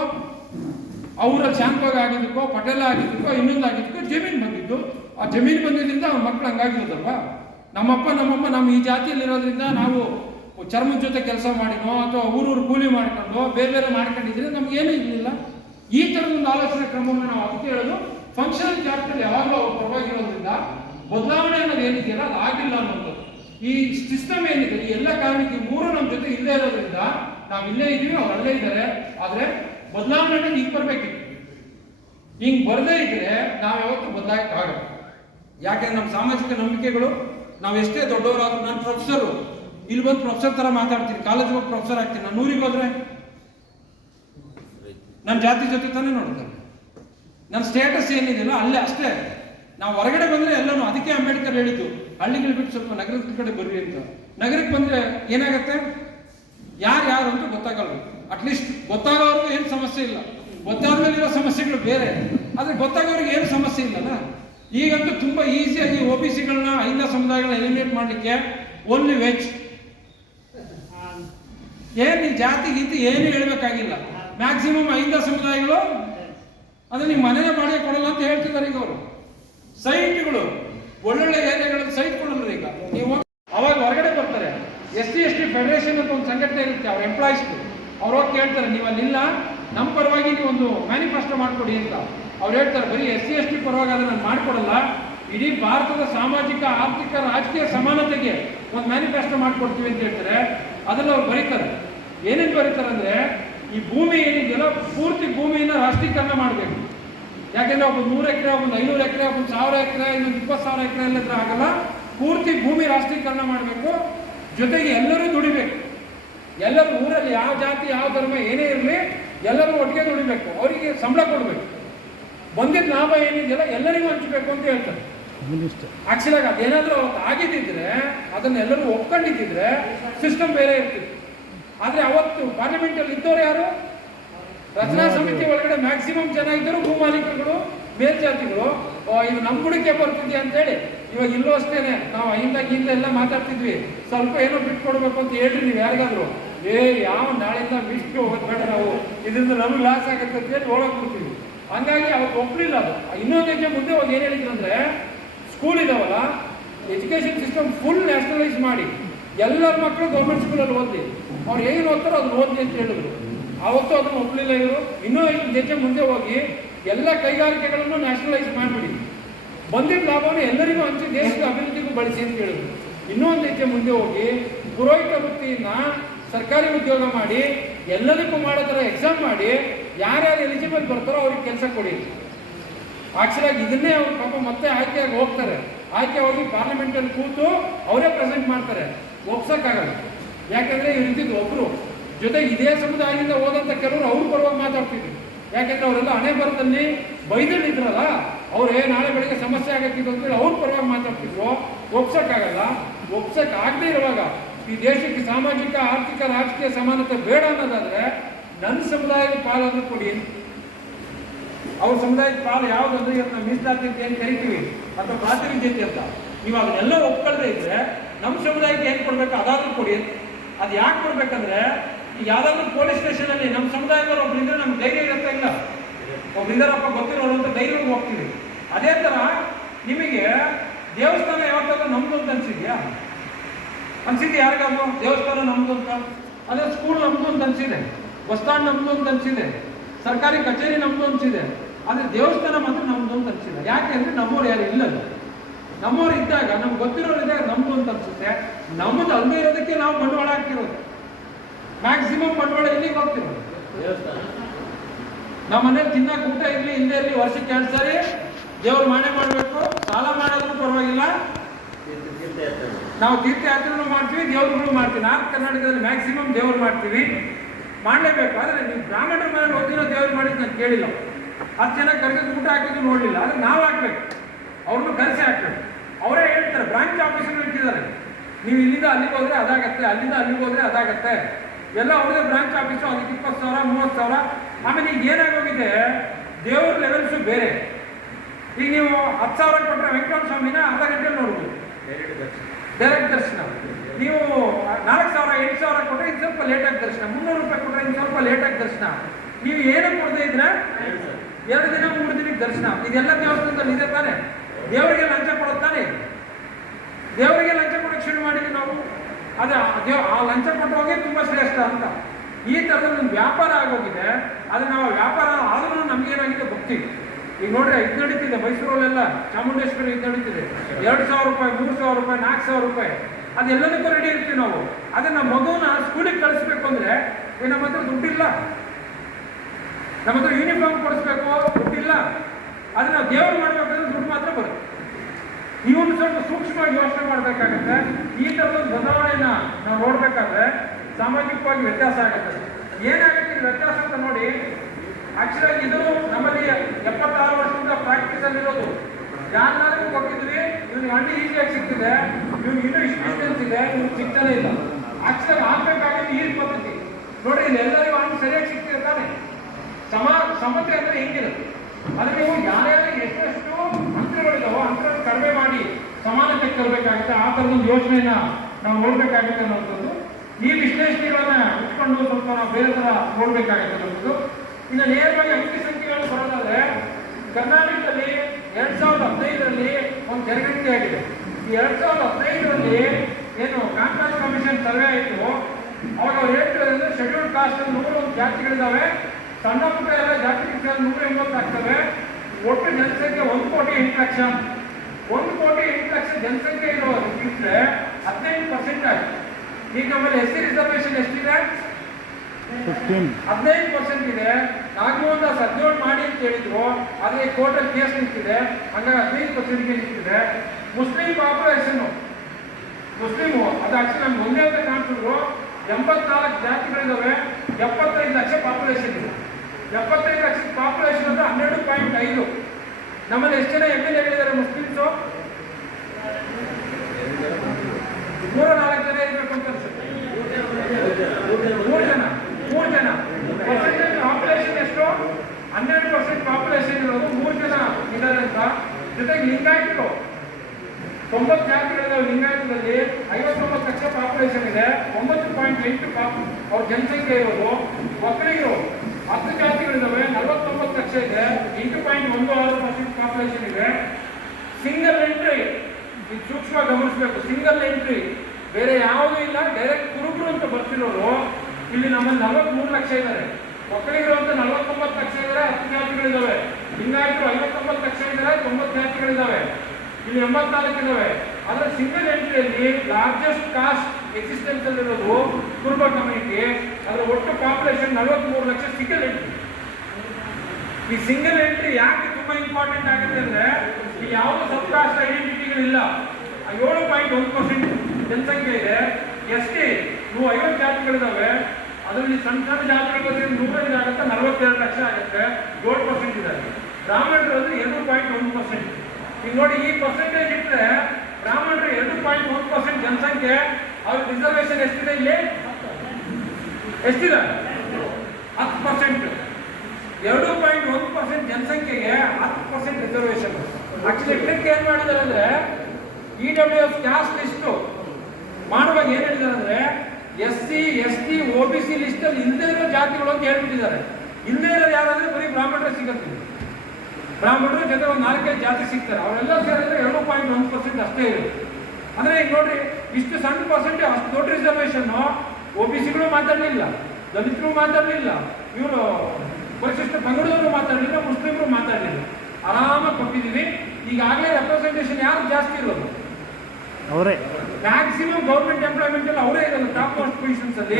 ಅವರ ಶಾಂತವಾಗಿ ಆಗಿದ್ದಕ್ಕೋ, ಪಟೇಲ ಆಗಿದ್ದಕ್ಕೋ, ಇನ್ನೊಂದು ಆಗಿದ್ದಕ್ಕೋ ಜಮೀನು ಬಂದಿದ್ದು. ಆ ಜಮೀನು ಬಂದಿದ್ದರಿಂದ ಅವ್ರ ಮಕ್ಳು ಹಂಗಾಗಿರೋದಲ್ವಾ. ನಮ್ಮಪ್ಪ ನಮ್ಮಮ್ಮ ನಮ್ಮ ಈ ಜಾತಿಯಲ್ಲಿರೋದ್ರಿಂದ ನಾವು ಚರ್ಮದ ಜೊತೆ ಕೆಲಸ ಮಾಡಿನೋ ಅಥವಾ ಊರೂರು ಕೂಲಿ ಮಾಡ್ಕೊಂಡು ಬೇರೆ ಮಾಡ್ಕೊಂಡಿದ್ರೆ ನಮ್ಗೇನೂ ಇರಲಿಲ್ಲ. ಈ ಥರದ ಒಂದು ಆಲೋಚನೆ ಕ್ರಮವನ್ನು ನಾವು ಅದಕ್ಕೆ ಹೇಳೋದು. ಫಂಕ್ಷನಲ್ ಕ್ಯಾಪಿಟಲ್ ಯಾವಾಗಲೂ ಅವ್ರು ಪರವಾಗಿರೋದ್ರಿಂದ ಬದಲಾವಣೆ ಅನ್ನೋದು ಏನಿದೆಯಲ್ಲ ಅದು ಆಗಿಲ್ಲ ಅನ್ನೋದು. ಈ ಸಿಸ್ಟಮ್ ಏನಿದೆ, ಈ ಎಲ್ಲ ಕಾರಣಕ್ಕೆ ಮೂರು ನಮ್ಮ ಜೊತೆ ಇಲ್ಲೇ ಇರೋದ್ರಿಂದ ನಾವು ಇಲ್ಲೇ ಇದೀವಿ, ಅವ್ರು ಅಲ್ಲೇ ಇದ್ದಾರೆ. ಆದ್ರೆ ಬದಲಾವಣೆ ಅನ್ನೋದು ಈಗ ಬರ್ಬೇಕಿತ್ತು. ಹಿಂಗ್ ಬರದೇ ಇದ್ರೆ ನಾವು ಯಾವತ್ತೂ ಬದಲಾಗಕ್ಕೆ ಆಗಲ್ಲ. ಯಾಕೆಂದ್ರೆ ನಮ್ಮ ಸಾಮಾಜಿಕ ನಂಬಿಕೆಗಳು, ನಾವು ಎಷ್ಟೇ ದೊಡ್ಡವರಾದ್ರೂ, ನಾನು ಪ್ರೊಫೆಸರು, ಇಲ್ಲಿ ಬಂದು ಪ್ರೊಫೆಸರ್ ತರ ಮಾತಾಡ್ತೀನಿ, ಕಾಲೇಜ್ಗೆ ಹೋಗಿ ಪ್ರೊಫೆಸರ್ ಆಗ್ತೀನಿ. ನಾನು ಊರಿಗೆ ಹೋದ್ರೆ ನನ್ನ ಜಾತಿ ಜೊತೆ ತಾನೇ ನೋಡ್ತಾರೆ. ನನ್ನ ಸ್ಟೇಟಸ್ ಏನಿದೆಯಲ್ಲ ಅಲ್ಲೇ ಅಷ್ಟೇ. ನಾವು ಹೊರಗಡೆ ಬಂದ್ರೆ ಎಲ್ಲನೂ. ಅದಕ್ಕೆ ಅಂಬೇಡ್ಕರ್ ಹೇಳಿದ್ದು ಹಳ್ಳಿಗಳು ಬಿಟ್ಟು ಸ್ವಲ್ಪ ನಗರದ ಕಡೆ ಬರ್ರಿ ಅಂತ. ನಗರಕ್ಕೆ ಬಂದ್ರೆ ಏನಾಗತ್ತೆ, ಯಾರು ಅಂತ ಗೊತ್ತಾಗಲ್ಲ. ಅಟ್ಲೀಸ್ಟ್ ಗೊತ್ತಾಗೋರ್ಗೂ ಏನು ಸಮಸ್ಯೆ ಇಲ್ಲ, ಗೊತ್ತಾದ್ಮೇಲೆ ಇರೋ ಸಮಸ್ಯೆಗಳು ಬೇರೆ. ಆದ್ರೆ ಗೊತ್ತಾಗೋರಿಗೆ ಏನು ಸಮಸ್ಯೆ ಇಲ್ಲಲ್ಲ. ಈಗಂತೂ ತುಂಬಾ ಈಸಿಯಾಗಿ OBCಗಳನ್ನ, ಐದ ಸಮುದಾಯಗಳನ್ನ ಎಲಿಮಿನೇಟ್ ಮಾಡ್ಲಿಕ್ಕೆ ಓನ್ಲಿ ವೆಜ್, ಏನ್ ಈ ಜಾತಿ ಗೀತಿ ಏನು ಹೇಳ್ಬೇಕಾಗಿಲ್ಲ. ಮ್ಯಾಕ್ಸಿಮಮ್ 5 ಸಮುದಾಯಗಳು ಅಂದ್ರೆ ನೀವು ಮನೆಯ ಬಾಡಿಗೆ ಕೊಡಲ್ಲ ಅಂತ ಹೇಳ್ತಿದ್ದಾರೆ ಈಗ ಅವರು. ಸೈಟ್ಗಳು ಒಳ್ಳೊಳ್ಳೆ ಏರಿಯಾಗಳಲ್ಲಿ ಸೈಟ್ ಕೊಡಲ್ಲ ಈಗ. ನೀವು ಅವಾಗ ಹೊರಗಡೆ ಬರ್ತಾರೆ. SC/ST ಫೆಡರೇಷನ್ ಅಂತ ಒಂದು ಸಂಘಟನೆ ಇರುತ್ತೆ, ಅವ್ರ ಎಂಪ್ಲಾಯೀಸ್. ಅವ್ರು ಹೋಗಿ ಕೇಳ್ತಾರೆ, ನೀವು ಅಲ್ಲಿಲ್ಲ, ನಮ್ಮ ಪರವಾಗಿ ನೀವು ಒಂದು ಮ್ಯಾನಿಫೆಸ್ಟೋ ಮಾಡ್ಕೊಡಿ ಅಂತ. ಅವ್ರು ಹೇಳ್ತಾರೆ, ಬರೀ SC/ST ಪರವಾಗಿ ಅದನ್ನ ನಾನು ಮಾಡ್ಕೊಡಲ್ಲ, ಇಡೀ ಭಾರತದ ಸಾಮಾಜಿಕ, ಆರ್ಥಿಕ, ರಾಜಕೀಯ ಸಮಾನತೆಗೆ ಒಂದು ಮ್ಯಾನಿಫೆಸ್ಟೋ ಮಾಡ್ಕೊಡ್ತೀವಿ ಅಂತ ಹೇಳ್ತಾರೆ. ಅದನ್ನ ಅವ್ರು ಬರೀತಾರೆ. ಏನೇನು ಬರೀತಾರೆ ಅಂದ್ರೆ, ಈ ಭೂಮಿ ಏನಿದೆಯಲ್ಲ ಪೂರ್ತಿ ಭೂಮಿಯನ್ನು ರಾಷ್ಟ್ರೀಕರಣ ಮಾಡಬೇಕು. ಯಾಕೆಂದ್ರೆ ಒಬ್ಬ 100 ಎಕರೆ, ಒಬ್ಬ 500 ಎಕರೆ, ಒಬ್ಬ 1000 ಎಕರೆ, ಇನ್ನೊಂದು 20,000 ಎಕರೆ ಎಲ್ಲ ಆಗಲ್ಲ. ಪೂರ್ತಿ ಭೂಮಿ ರಾಷ್ಟ್ರೀಕರಣ ಮಾಡಬೇಕು. ಜೊತೆಗೆ ಎಲ್ಲರೂ ದುಡಿಬೇಕು. ಎಲ್ಲರೂ ಊರಲ್ಲಿ ಯಾವ ಜಾತಿ ಯಾವ ಧರ್ಮ ಏನೇ ಇರಲಿ ಎಲ್ಲರೂ ಒಟ್ಟಿಗೆ ದುಡಿಬೇಕು. ಅವರಿಗೆ ಸಂಬಳ ಕೊಡಬೇಕು. ಬಂದಿದ್ದ ಲಾಭ ಏನಿದೆಯಲ್ಲ ಎಲ್ಲರಿಗೂ ಹಂಚಬೇಕು ಅಂತ ಹೇಳ್ತಾರೆ. ಆಕ್ಚುಲಾಗಿ ಅದೇನಾದ್ರೂ ಅವತ್ತು ಆಗಿದ್ದಿದ್ರೆ, ಅದನ್ನ ಎಲ್ಲರೂ ಒಪ್ಕೊಂಡಿದ್ದಿದ್ರೆ ಸಿಸ್ಟಮ್ ಬೇರೆ ಇರ್ತಿತ್ತು. ಆದ್ರೆ ಅವತ್ತು ಪಾರ್ಲಿಮೆಂಟ್ ಅಲ್ಲಿ ಇದ್ದವರು ಯಾರು? ರಚನಾ ಸಮಿತಿ ಒಳಗಡೆ ಮ್ಯಾಕ್ಸಿಮಮ್ ಜನ ಇದ್ದರು ಭೂ ಮಾಲೀಕರುಗಳು, ಮೇಲ್ಜಾತಿಗಳು. ಇದು ನಮ್ಮ ಕುಡಿಕೆ ಬರ್ತಿದ್ಯಾ ಅಂತೇಳಿ ಇವಾಗ ಇಲ್ಲೂ ಅಷ್ಟೇನೆ. ನಾವು ಹಿಂದ ಎಲ್ಲ ಮಾತಾಡ್ತಿದ್ವಿ, ಸ್ವಲ್ಪ ಏನೋ ಬಿಟ್ಕೊಡ್ಬೇಕು ಅಂತ ಹೇಳ್ರಿ ನೀವು ಯಾರಿಗಾದ್ರು. ಯಾವ ನಾಳೆಯಿಂದ ಬಿಟ್ಟು ಹೋಗೋದು ಬೇಡ, ನಾವು ಇದರಿಂದ ನಮ್ಗೆ ಲಾಸ್ ಆಗುತ್ತೆ ಅಂತ ಹೇಳಿ ಹೋಗ್ಬಿಡ್ತೀವಿ. ಹಂಗಾಗಿ ಅವ್ರು ಒಪ್ಪಲಿಲ್ಲ. ಅದು ಇನ್ನೊಂದು ಹೆಜ್ಜೆ ಮುಂದೆ ಹೋಗಿ ಏನು ಹೇಳಿದ್ರು ಅಂದ್ರೆ, ಸ್ಕೂಲ್ ಇದಾವಲ್ಲ, ಎಜುಕೇಶನ್ ಸಿಸ್ಟಮ್ ಫುಲ್ ನ್ಯಾಷನಲೈಸ್ ಮಾಡಿ ಎಲ್ಲರ ಮಕ್ಕಳು ಗೌರ್ಮೆಂಟ್ ಸ್ಕೂಲಲ್ಲಿ ಓದಿ, ಅವ್ರು ಏನು ಓದ್ತಾರೋ ಅದನ್ನ ಓದಿ ಅಂತ ಹೇಳಿದ್ರು. ಆವತ್ತು ಅದನ್ನು ಒಪ್ಪಲಿಲ್ಲ ಇವರು. ಇನ್ನೂ ಹೆಜ್ಜೆ ಮುಂದೆ ಹೋಗಿ ಎಲ್ಲ ಕೈಗಾರಿಕೆಗಳನ್ನು ನ್ಯಾಷನಲೈಸ್ ಮಾಡಿಬಿಡಿ, ಬಂದಿದ್ದ ಲಾಭವನ್ನು ಎಲ್ಲರಿಗೂ ಹಂಚಿ ದೇಶದ ಅಭಿವೃದ್ಧಿಗೂ ಬಳಸಿ ಅಂತ ಹೇಳಿದ್ರು. ಇನ್ನೂ ಒಂದು ಹೆಜ್ಜೆ ಮುಂದೆ ಹೋಗಿ ಪುರೋಹಿತ ವೃತ್ತಿಯನ್ನ ಸರ್ಕಾರಿ ಉದ್ಯೋಗ ಮಾಡಿ ಎಲ್ಲದಕ್ಕೂ ಮಾಡೋ ಥರ ಎಕ್ಸಾಮ್ ಮಾಡಿ ಯಾರ್ಯಾರು ಎಲಿಜಿಬಲ್ ಬರ್ತಾರೋ ಅವ್ರಿಗೆ ಕೆಲಸ ಕೊಡಿ. ಆಕ್ಚುಲಾಗಿ ಇದನ್ನೇ ಅವ್ರು ಪಾಪ ಮತ್ತೆ ಆಯ್ಕೆಯಾಗಿ ಹೋಗ್ತಾರೆ. ಆಯ್ಕೆ ಹೋಗಿ ಪಾರ್ಲಿಮೆಂಟಲ್ಲಿ ಕೂತು ಅವರೇ ಪ್ರೆಸೆಂಟ್ ಮಾಡ್ತಾರೆ. ಒಪ್ಸಕ್ಕಾಗಲ್ಲ. ಯಾಕಂದ್ರೆ ಇವ್ರು ಇದ್ದಿದ್ದು ಒಬ್ರು, ಜೊತೆಗೆ ಇದೇ ಸಮುದಾಯದಿಂದ ಹೋದಂಥ ಕೆಲವರು ಅವ್ರು ಪರವಾಗಿ ಮಾತಾಡ್ತಿದ್ರು. ಯಾಕಂದ್ರೆ ಅವರೆಲ್ಲ ಹಣೆ ಬರದಲ್ಲಿ ಬೈದಲ್ಲಿದ್ರಲ್ಲ, ಅವ್ರೇ ನಾಳೆ ಬೆಳಿಗ್ಗೆ ಸಮಸ್ಯೆ ಆಗತ್ತಿದ್ದು ಅಂತೇಳಿ ಅವ್ರ ಪರವಾಗಿ ಮಾತಾಡ್ತಿದ್ರು. ಒಪ್ಸಕ್ಕಾಗಲ್ಲ. ಒಪ್ಸಕ್ಕಾಗದೇ ಇರುವಾಗ ಈ ದೇಶಕ್ಕೆ ಸಾಮಾಜಿಕ, ಆರ್ಥಿಕ, ರಾಜಕೀಯ ಸಮಾನತೆ ಬೇಡ ಅನ್ನೋದಾದ್ರೆ ನನ್ನ ಸಮುದಾಯದ ಪಾಲನ್ನು ಕೊಡಿ. ಅವ್ರ ಸಮುದಾಯದ ಪಾಲು ಯಾವುದಂದ್ರೆ ಇವತ್ತು ನಾವು ಮೀಸಲಾತಿ ಅಂತ ಏನು ಕರಿತೀವಿ ಅಥವಾ ಪ್ರಾತಿನಿಧ್ಯತೆ ಅಂತ, ನೀವು ಅದನ್ನೆಲ್ಲ ಒಪ್ಕೊಳ್ದೇ ಇದ್ರೆ ನಮ್ಮ ಸಮುದಾಯಕ್ಕೆ ಏನು ಕೊಡ್ಬೇಕು ಅದಾದ್ರೂ ಕೊಡಿ. ಅದು ಯಾಕೆ ಕೊಡ್ಬೇಕಂದ್ರೆ, ಈಗ ಯಾವ್ದಾದ್ರು ಪೊಲೀಸ್ ಸ್ಟೇಷನ್ ಅಲ್ಲಿ ನಮ್ಮ ಸಮುದಾಯದವ್ರು ಒಬ್ರಿದ್ರೆ ನಮ್ಗೆ ಧೈರ್ಯ ಇರುತ್ತೆ. ಇಲ್ಲ ಒಬ್ರಿದ್ದಾರಪ್ಪ ಗೊತ್ತಿರೋರು ಅಂತ ಧೈರ್ಯವಾಗಿ ಹೋಗ್ತೀವಿ. ಅದೇ ತರ ನಿಮಗೆ ದೇವಸ್ಥಾನ ಯಾವತ್ತಾದ್ರೂ ನಮ್ದು ಅಂತ ಅನ್ಸಿದ್ಯಾ? ಅನ್ಸಿದ್ದೆ ಯಾರಿಗಾದ್ರು ದೇವಸ್ಥಾನ ನಮ್ದು ಅಂತ? ಅದೇ ಸ್ಕೂಲ್ ನಮ್ದು ಅಂತ ಅನ್ಸಿದೆ, ಬಸ್ ಸ್ಟ್ಯಾಂಡ್ ನಮ್ದು ಅಂತ ಅನ್ಸಿದೆ, ಸರ್ಕಾರಿ ಕಚೇರಿ ನಮ್ದು ಅನ್ಸಿದೆ. ಆದರೆ ದೇವಸ್ಥಾನ ಮಾತ್ರ ನಮ್ದು ಅಂತ ಅನಿಸಿಲ್ಲ. ಯಾಕೆ ಅಂದರೆ ನಮ್ಮವ್ರು ಯಾರು ಇಲ್ಲಲ್ಲ. ನಮ್ಮವ್ರು ಇದ್ದಾಗ, ನಮ್ಗೆ ಗೊತ್ತಿರೋರು ಇದ್ದಾಗ ನಮ್ದು ಅಂತ ಅನ್ಸುತ್ತೆ. ನಮ್ಮದು ಅಲ್ಲದೆ ಇರೋದಕ್ಕೆ ನಾವು ಬಂಡವಾಳ ಹಾಕ್ತಿರೋದು. ಮ್ಯಾಕ್ಸಿಮಮ್ ಬಂಡವಾಳ ಇಲ್ಲಿಗೆ ಹೋಗ್ತಿರೋದು. ನಮ್ಮ ಮನೇಲಿ ತಿನ್ನಕ್ಕೆ ಊಟ ಇರಲಿ ಹಿಂದೆ ಇರಲಿ, ವರ್ಷಕ್ಕೆ 2 ಸಾರಿ ದೇವ್ರು ಮಾಡಬೇಕು. ಸಾಲ ಮಾಡೋದ್ರೂ ಪರವಾಗಿಲ್ಲ, ನಾವು ತೀರ್ಥಯಾತ್ರೆನೂ ಮಾಡ್ತೀವಿ, ದೇವ್ರುಗಳು ಮಾಡ್ತೀವಿ. ನಾರ್ತ್ ಕರ್ನಾಟಕದಲ್ಲಿ ಮ್ಯಾಕ್ಸಿಮಮ್ ದೇವ್ರು ಮಾಡ್ತೀವಿ, ಮಾಡಲೇಬೇಕು. ಆದರೆ ನೀವು ಬ್ರಾಹ್ಮಣರ ಮನೇಲಿ ಓದಿರೋ ದೇವ್ರು ಮಾಡಿದ್ದು ನಾನು ಕೇಳಿಲ್ಲ. 10 ಜನ ಕರೆದು ಊಟ ಹಾಕಿದ್ದು ನೋಡಲಿಲ್ಲ. ಆದರೆ ನಾವು ಹಾಕ್ಬೇಕು, ಅವ್ರನ್ನೂ ಕರೆಸಿ ಹಾಕ್ಬೇಕು. ಅವರೇ ಹೇಳ್ತಾರೆ, ಬ್ರಾಂಚ್ ಆಫೀಸಲ್ಲಿ ಇಟ್ಟಿದ್ದಾರೆ, ನೀವು ಇಲ್ಲಿಂದ ಅಲ್ಲಿಗೆ ಹೋದ್ರೆ ಅದಾಗತ್ತೆ, ಅಲ್ಲಿಂದ ಅಲ್ಲಿಗೆ ಹೋದ್ರೆ ಅದಾಗತ್ತೆ, ಎಲ್ಲ ಅವ್ರದೇ ಬ್ರಾಂಚ್ ಆಫೀಸು. ಅದಕ್ಕೆ 20,000 30,000. ಆಮೇಲೆ ಈಗ ಏನಾಗೋಗಿದೆ, ದೇವ್ರ ಲೆವೆಲ್ಸು ಬೇರೆ. ಈಗ ನೀವು 10,000 ಕೊಟ್ಟರೆ ವೆಂಕಟರಮಣ ಸ್ವಾಮಿನ ಅರ್ಧ ಗಂಟೆಲಿ ನೋಡ್ಬೋದು, ಡೈರೆಕ್ಟ್ ದರ್ಶನ. ನೀವು 4,000 8,000 ಕೊಟ್ಟರೆ ಇನ್ನು ಸ್ವಲ್ಪ ಲೇಟಾಗಿ ದರ್ಶನ, 300 ರೂಪಾಯಿ ಕೊಟ್ಟರೆ ಇನ್ನು ಸ್ವಲ್ಪ ಲೇಟಾಗಿ ದರ್ಶನ. ನೀವು ಏನಕ್ಕೆ ಕೊಡದೇ ಇದ್ರೆ 2 ದಿನ 3 ದಿನಕ್ಕೆ ದರ್ಶನ. ಇದೆಲ್ಲ ದೇವಸ್ಥಾನದಲ್ಲಿ ಇದೆ ತಾನೆ. ದೇವರಿಗೆ ಲಂಚ ಕೊಡೋದು ತಾನೆ. ದೇವರಿಗೆ ಲಂಚ ಕೊಡೋಕ್ಕೆ ಶುರು ಮಾಡಿದ್ವಿ ನಾವು. ಅದು ಆ ಲಂಚ ಕೊಟ್ಟೋಗೆ ತುಂಬ ಶ್ರೇಷ್ಠ ಅಂತ. ಈ ಥರದಲ್ಲಿ ಒಂದು ವ್ಯಾಪಾರ ಆಗೋಗಿದೆ. ಅದು ನಾವು ವ್ಯಾಪಾರ ಆದ್ರೂ ನಮಗೇನಾಗಿದೆ ಭಕ್ತಿ. ಈಗ ನೋಡ್ರಿ, ಇದು ನಡೀತಿದೆ ಮೈಸೂರಲ್ಲೆಲ್ಲ, ಚಾಮುಂಡೇಶ್ವರಿ ಇದು ನಡೀತಿದೆ. 2,000 ರೂಪಾಯಿ 3,000 ರೂಪಾಯಿ 4,000 ರೂಪಾಯಿ ಅದೆಲ್ಲದಕ್ಕೂ ರೆಡಿ ಇರ್ತೀವಿ ನಾವು. ಅದನ್ನ ಮಗುವನ್ನ ಸ್ಕೂಲಿಗೆ ಕಳಿಸ್ಬೇಕು ಅಂದರೆ ನಮ್ಮ ಹತ್ರ ದುಡ್ಡಿಲ್ಲ, ನಮ್ಮ ಹತ್ರ ಯೂನಿಫಾರ್ಮ್ ಕೊಡಿಸ್ಬೇಕು ದುಡ್ಡಿಲ್ಲ. ಅದನ್ನ ದೇವರು ಮಾಡ್ಬೇಕಂದ್ರೆ ದುಡ್ಡು ಮಾತ್ರ ಬರುತ್ತೆ. ಇವನು ಸ್ವಲ್ಪ ಸೂಕ್ಷ್ಮವಾಗಿ ಯೋಚನೆ ಮಾಡಬೇಕಾಗತ್ತೆ. ಈ ಥರದೊಂದು ಬದಲಾವಣೆನ ನಾವು ನೋಡ್ಬೇಕಾದ್ರೆ ಸಾಮಾಜಿಕವಾಗಿ ವ್ಯತ್ಯಾಸ ಆಗುತ್ತೆ. ಏನಾಗುತ್ತೆ ವ್ಯತ್ಯಾಸ ಅಂತ ನೋಡಿ. ಆಕ್ಚುಲಾಗಿ ಇದು ನಮ್ಮಲ್ಲಿ 76 ವರ್ಷದಿಂದ ಪ್ರಾಕ್ಟೀಸ್ ಅಲ್ಲಿರೋದು. ಯಾರನ್ನಾದ್ರೂ ಕೊಟ್ಟಿದ್ವಿ, ಇವ್ನಿಗೆ ಹಣ್ಣು ಈಸಿಯಾಗಿ ಸಿಗ್ತಿದೆ, ಇವ್ನಿಗೆ ಇನ್ನೂ ಇಷ್ಟು ಡಿಸ್ಟೆನ್ಸ್ ಇದೆ, ಇವ್ನಿಗೆ ಸಿಗ್ತಾನೆ ಇಲ್ಲ. ಆಕ್ಚುಲಾಗಿ ಆಗ್ಬೇಕಾಗಿದ್ದು ಈ ಪದ್ಧತಿ ನೋಡ್ರಿ. ಇಲ್ಲಿ ಎಲ್ಲರಿಗೂ ಹಣ್ಣು ಸರಿಯಾಗಿ ಸಿಗ್ತಿದೆ ತಾನೆ. ಸಮತೆ ಅಂದರೆ ಹೆಂಗಿರುತ್ತೆ, ಆದರೆ ನೀವು ಯಾರ್ಯಾರು ಎಷ್ಟೆಷ್ಟು ಅಂತರಗಳಿದಾವೋ ಅಂತರಗಳು ಕಡಿಮೆ ಮಾಡಿ ಸಮಾನತೆ ತರಬೇಕಾಗುತ್ತೆ. ಆ ಥರದೊಂದು ಯೋಚನೆಯನ್ನ ನಾವು ನೋಡ್ಬೇಕಾಗುತ್ತೆ ಅನ್ನೋಂಥದ್ದು. ಈ ವಿಶ್ಲೇಷಣೆಗಳನ್ನ ಇಟ್ಕೊಂಡು ಸ್ವಲ್ಪ ನಾವು ಬೇರೆ ಥರ ನೋಡ್ಬೇಕಾಗುತ್ತೆ ಅನ್ನೋದು. ಇನ್ನು ನೇರವಾಗಿ ಅಂಕಿ ಸಂಖ್ಯೆಗಳು ಬರೋದಾದ್ರೆ, ಕರ್ನಾಟಕದಲ್ಲಿ 2015ರಲ್ಲಿ ಒಂದು ಜನಗಣತಿ ಆಗಿದೆ. ಈ 2015ರಲ್ಲಿ ಏನು ಕಾಂಟ್ರಾಕ್ಟ್ ಕಮಿಷನ್ ಸರ್ವೆ ಆಯಿತು, ಅವಾಗ ಅವ್ರು ಹೇಳ್ತಿರೋದ್ರಿಂದ ಶೆಡ್ಯೂಲ್ಡ್ ಕಾಸ್ಟ್ 101 ಜಾತಿಗಳಿದ್ದಾವೆ. ಸಣ್ಣ ಪುಟ್ಟ ಎಲ್ಲ ಜಾತಿಗೆ 180 ಆಗ್ತವೆ. ಒಟ್ಟು ಜನಸಂಖ್ಯೆ 1,08,00,000. 1,08,00,000 ಜನಸಂಖ್ಯೆ ಇರೋದ್ರೆ 15% ಆಗಿದೆ. ಈಗ ನಮ್ಮಲ್ಲಿ SC ರಿಸರ್ವೇಶನ್ ಎಷ್ಟಿದೆ? 15% ಇದೆ. ನಾಗಮೋಹನ್ ದಾಸ್ 17 ಮಾಡಿ ಅಂತ ಹೇಳಿದ್ರು, ಆದರೆ ಕೋರ್ಟಲ್ಲಿ ಕೇಸ್ ನಿಂತಿದೆ, ಹಂಗಾಗಿ 15%ಗೆ ನಿಂತಿದೆ. ಮುಸ್ಲಿಂ ಪಾಪ್ಯುಲೇಷನ್, ಮುಸ್ಲಿಮು ಅದು ಆಕ್ಚುಲಿ ನಮ್ಗೆ ಒಂದೇ ಅಂತ ಕಾಣ್ತಿದ್ರು. 84 ಜಾತಿಗಳಿದ್ದಾವೆ, 75 ಲಕ್ಷ ಪಾಪ್ಯುಲೇಷನ್ ಇದೆ. 75 ಲಕ್ಷ ಪಾಪ್ಯುಲೇಷನ್ ಅಂದ್ರೆ 12.5. ನಮ್ಮಲ್ಲಿ ಎಷ್ಟು ಜನ MLAಗಳಿದ್ದಾರೆ ಮುಸ್ಲಿಮ್ಸು? 3-4 ಜನ ಇರಬೇಕು ಅಂತ ಅನ್ಸುತ್ತೆ. 3 ಜನ. ಪರ್ಸೆಂಟೇಜ್ ಪಾಪ್ಯುಲೇಷನ್ ಎಷ್ಟು? 12% ಪಾಪ್ಯುಲೇಷನ್ ಇರೋದು 3 ಜನ ಇದ್ದಾರೆ ಅಂತ. ಜೊತೆಗೆ ಲಿಂಗಾಯತರು 90 ಜಾತಿಗಳಿದ್ದಾವೆ. ಲಿಂಗಾಯತದಲ್ಲಿ 59 ಲಕ್ಷ ಪಾಪ್ಯುಲೇಷನ್ ಇದೆ, 9.8 ಅವ್ರ ಜನಸಂಖ್ಯೆ ಇರೋದು. ಒಕ್ಕಲಿಗರು 10 ಜಾತಿಗಳಿದ್ದಾವೆ, 49 ಲಕ್ಷ ಇದೆ, 8.16% ಪಾಪ್ಯುಲೇಷನ್ ಇದೆ. ಸಿಂಗಲ್ ಎಂಟ್ರಿ, ಇದು ಸೂಕ್ಷ್ಮ ಗಮನಿಸಬೇಕು. ಸಿಂಗಲ್ ಎಂಟ್ರಿ ಬೇರೆ ಯಾವುದೂ ಇಲ್ಲ, ಡೈರೆಕ್ಟ್ ಕುರುಬರು ಅಂತ ಬರ್ತಿರೋರು ಇಲ್ಲಿ ನಮ್ಮಲ್ಲಿ 43 ಲಕ್ಷ ಇದ್ದಾರೆ. ಒಕ್ಕಲಿಗರು ಅಂತ 49 ಲಕ್ಷ ಇದ್ದಾರೆ, 10 ಜಾತಿಗಳಿದ್ದಾವೆ. ಲಿಂಗಾಯತರು 59 ಲಕ್ಷ ಇದ್ದಾರೆ, 90 ಜಾತಿಗಳಿದ್ದಾವೆ. ಇಲ್ಲಿ 84 ಇದ್ದಾವೆ. ಆದರೆ ಸಿಂಗಲ್ ಎಂಟ್ರಿಯಲ್ಲಿ ಲಾರ್ಜೆಸ್ಟ್ ಕಾಸ್ಟ್ ಎಕ್ಸಿಸ್ಟೆನ್ಸ್ ಅಲ್ಲಿರೋದು ಕುರುಬ ಕಮ್ಯುನಿಟಿ. ಅದರ ಒಟ್ಟು ಪಾಪ್ಯುಲೇಷನ್ 43 ಲಕ್ಷ ಸಿಂಗಲ್ ಎಂಟ್ರಿ. ಈ ಸಿಂಗಲ್ ಎಂಟ್ರಿ ಯಾಕೆ ತುಂಬಾ ಇಂಪಾರ್ಟೆಂಟ್ ಆಗುತ್ತೆ ಅಂದ್ರೆ, ಈ ಯಾವುದೇ ಸಬ್ ಕಾಸ್ಟ್ ಐಡೆಂಟಿಟಿಗಳಿಲ್ಲ. 7.1% ಜನಸಂಖ್ಯೆ ಇದೆ. ST 50 ಜಾತಿಗಳಿದ್ದಾವೆ. ಅದರಲ್ಲಿ ಸಣ್ಣ ಸಣ್ಣ ಜಾತಿಗಳ 105 ಆಗುತ್ತೆ, 42 ಲಕ್ಷ ಆಗುತ್ತೆ, 7% ಇದೆ. ಬ್ರಾಹ್ಮಣರಲ್ಲಿ 2.1%. ಈಗ ನೋಡಿ, ಈ ಪರ್ಸೆಂಟೇಜ್ ಇಟ್ಟರೆ ಬ್ರಾಹ್ಮಣರು 2.1% ಜನಸಂಖ್ಯೆ. ಅವ್ರ ರಿಸರ್ವೇಶನ್ ಎಷ್ಟಿದೆ? ಇಲ್ಲಿ ಎಷ್ಟಿದೆ? 10%. 2.1% ಜನಸಂಖ್ಯೆಗೆ 10% ರಿಸರ್ವೇಶನ್. ಆಕ್ಚುಲಿ ಟ್ರಿಕ್ ಏನ್ ಮಾಡಿದ್ದಾರೆ ಅಂದ್ರೆ, EWS ಕ್ಯಾಸ್ಟ್ ಲಿಸ್ಟ್ ಮಾಡುವಾಗ ಏನ್ ಹೇಳಿದ್ದಾರೆ ಅಂದ್ರೆ, SC ST OBC ಲಿಸ್ಟ್ ಅಲ್ಲಿ ಇಲ್ಲದೆ ಇರೋ ಜಾತಿಗಳು ಅಂತ ಹೇಳ್ಬಿಟ್ಟಿದ್ದಾರೆ. ಇಲ್ಲದೆ ಇರೋದು ಯಾರಾದ್ರೆ ಬರೀ ಬ್ರಾಹ್ಮಣರು ಸಿಗುತ್ತೆ. ಬ್ರಾಹ್ಮಣರು ಜೊತೆ ಒಂದು 4-5 ಜಾತಿ ಸಿಗ್ತಾರೆ. ಅವರೆಲ್ಲ ಸೇರಿದ್ರೆ 2.1% ಅಷ್ಟೇ ಇರುತ್ತೆ. ಅಂದ್ರೆ ಈಗ ನೋಡ್ರಿ, ಇಷ್ಟು ಸಣ್ಣ ಪರ್ಸೆಂಟೇಜ್, ಅಷ್ಟು ದೊಡ್ಡ ರಿಸರ್ವೇಶನ್. OBCಗಳು ಮಾತಾಡಲಿಲ್ಲ, ದಲಿತರು ಮಾತಾಡಲಿಲ್ಲ, ಇವರು ಪರಿಶಿಷ್ಟ ಪಂಗಡದವರು ಮಾತಾಡಲಿಲ್ಲ, ಮುಸ್ಲಿಮರು ಮಾತಾಡಲಿಲ್ಲ, ಆರಾಮಾಗಿ ಕೊಟ್ಟಿದ್ದೀವಿ. ಈಗಾಗಲೇ ರೆಪ್ರೆಸೆಂಟೇಷನ್ ಯಾರು ಜಾಸ್ತಿ ಇರೋದು? ಅವರೇ. ಮ್ಯಾಕ್ಸಿಮಮ್ ಗೌರ್ಮೆಂಟ್ ಎಂಪ್ಲಾಯ್ಮೆಂಟ್ ಅಲ್ಲಿ ಅವರೇ ಇರೋದು ಟಾಪ್ ಮೋಸ್ಟ್ ಪೊಸಿಷನ್ಸ್ ಅಲ್ಲಿ.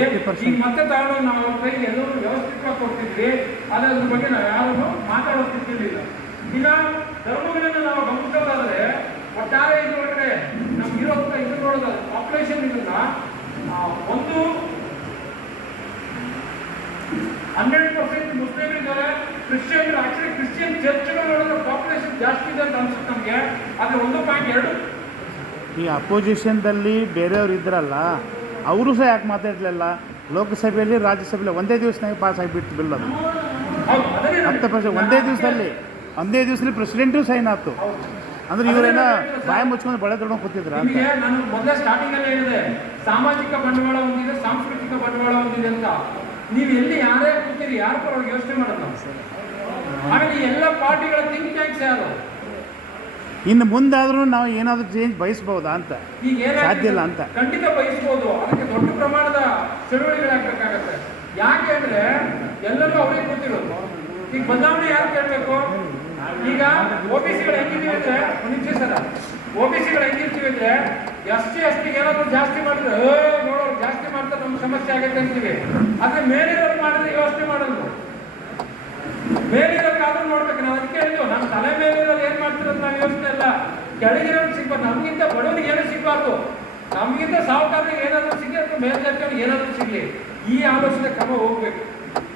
ಈಗ ಮತ್ತೆ ತಗೊಂಡು ನಾವು ಅವ್ರ ಕೈಗೆ ಎಲ್ಲರೂ ವ್ಯವಸ್ಥಿತವಾಗಿ ಕೊಡ್ತಿದ್ವಿ, ಅದ್ರ ಬಗ್ಗೆ ನಾವು ಯಾರು ಮಾತಾಡೋ ಸ್ಥಿತಿಲಿಲ್ಲ. ಈಗ ಧರ್ಮಗಳನ್ನು ನಾವು ಗಮನಿಸೋದಾದ್ರೆ ಒಟ್ಟಾರೆ ಇದು ಒಳಗಡೆ ನಮ್ಗೆ ಇರೋಂಥ ಇದು ನೋಡೋದಾದ್ರೆ ಪಾಪ್ಯುಲೇಷನ್ ಇದನ್ನ ಒಂದು 100% ಮುಸ್ಲಿಮ್ ಇದ್ದಾರೆ, ಕ್ರಿಶ್ಚಿಯನ್ ಆಕ್ಚುಲಿ ಕ್ರಿಶ್ಚಿಯನ್ ಚರ್ಚ್ಗಳೊಳಗೆ ಪಾಪ್ಯುಲೇಷನ್ ಜಾಸ್ತಿ ಇದೆ ಅಂತ ಅನ್ಸುತ್ತೆ ನಮಗೆ. ಆದರೆ 1.2 ಈ ಅಪೋಸಿಷನ್ದಲ್ಲಿ ಬೇರೆಯವ್ರು ಇದ್ರಲ್ಲ, ಅವರು ಸಹ ಯಾಕೆ ಮಾತಾಡಲಿಲ್ಲ? ಲೋಕಸಭೆಯಲ್ಲಿ ರಾಜ್ಯಸಭೆಯಲ್ಲಿ ಒಂದೇ ದಿವಸನಾಗ ಪಾಸ್ ಆಗಿಬಿಟ್ಟು ಬಿಲ್ ಅದು 10%. ಒಂದೇ ದಿವಸದಲ್ಲಿ ಪ್ರೆಸಿಡೆಂಟು ಸೈನ್ ಆಯ್ತು. ಅಂದ್ರೆ ಇವರೇನ ಬಾಯಿ ಮುಚ್ಕೊಂಡು ಬಳೆ ತೊಗೊಂಡು ಕೂತಿದ್ರ? ನಾನು ಮೊದಲೇ ಸ್ಟಾರ್ಟಿಂಗ್ ಅಲ್ಲಿ ಹೇಳಿದೆ, ಸಾಮಾಜಿಕ ಬಂಡವಾಳ ಹೊಂದಿದೆ, ಸಾಂಸ್ಕೃತಿಕ ಬಂಡವಾಳ ಹೊಂದಿದೆ ಅಂತ. ನೀವು ಎಲ್ಲಿ ಯಾರೇ ಕೂತೀರಿ, ಯಾರ ಪರವಾಗಿ ಯೋಚನೆ ಮಾಡೋದು? ಆಮೇಲೆ ಎಲ್ಲ ಪಾರ್ಟಿಗಳ ಥಿಂಕ್ ಟ್ಯಾಂಕ್ಸ್ ಯಾರು? ಇನ್ನು ಮುಂದಾದ್ರೂ ನಾವು ಏನಾದರೂ ಚೇಂಜ್ ಬಯಸ್ಬೋದಾ ಅಂತ? ಈಗ ಸಾಧ್ಯ ಇಲ್ಲ ಅಂತ. ಖಂಡಿತ ಬಯಸ್ಬೋದು, ಅದಕ್ಕೆ ದೊಡ್ಡ ಪ್ರಮಾಣದ ಚಳುವಳಿಗಳಾಗಬೇಕಾಗತ್ತೆ. ಯಾಕೆ ಅಂದ್ರೆ ಎಲ್ಲರೂ ಅವರಿಗೆ ಕೂತಿರೋದು. ಈಗ ಬದಲಾವಣೆ ಯಾರು ಕೇಳಬೇಕು? ಈಗ OBCಗಳು ಹೆಂಗಿದೀವಿ ಅಂದ್ರೆ OBCಗಳು ಹೆಂಗಿರ್ತೀವಿ ಅಂದ್ರೆ ಎಸ್ಟಿಗೆ ಏನಾದ್ರು ಜಾಸ್ತಿ ಮಾಡಿದ್ರೆ ನೋಡೋರು ಜಾಸ್ತಿ ಮಾಡ್ತಾರೆ, ನಮ್ಗೆ ಸಮಸ್ಯೆ ಆಗುತ್ತೆ ಅಂತೀವಿ. ಆದ್ರೆ ಮೇಲಿರೋರು ಮಾಡಿದ್ರೆ ಯೋಚನೆ ಮಾಡೋದು, ಮೇಲಿರೋಕ್ಕಾದ್ರೂ ನೋಡ್ಬೇಕು. ನಾವು ಅದಕ್ಕೆ ಹೇಳಿದ್ವು, ನಮ್ಮ ತಲೆ ಮೇಲಿರೋದು ಏನ್ ಮಾಡ್ತಿರೋದು ನಾವು ಯೋಚನೆ ಇಲ್ಲ, ಕೆಳಗಿರೋರು ಸಿಗ್ಬಾರ್ದು. ನಮ್ಗಿಂತ ಬಡವನಿಗೆ ಏನೂ ಸಿಗ್ಬಾರ್ದು, ನಮ್ಗಿಂತ ಸಾಹುಕಾರರಿಗೆ ಏನಾದರೂ ಸಿಗಲಿ ಅಥವಾ ಮೇಲ್ಜಾತಿಯವ್ರಿಗೆ ಏನಾದರೂ ಸಿಗಲಿ, ಈ ಆಲೋಚನೆ ಕ್ರಮ ಹೋಗ್ಬೇಕು.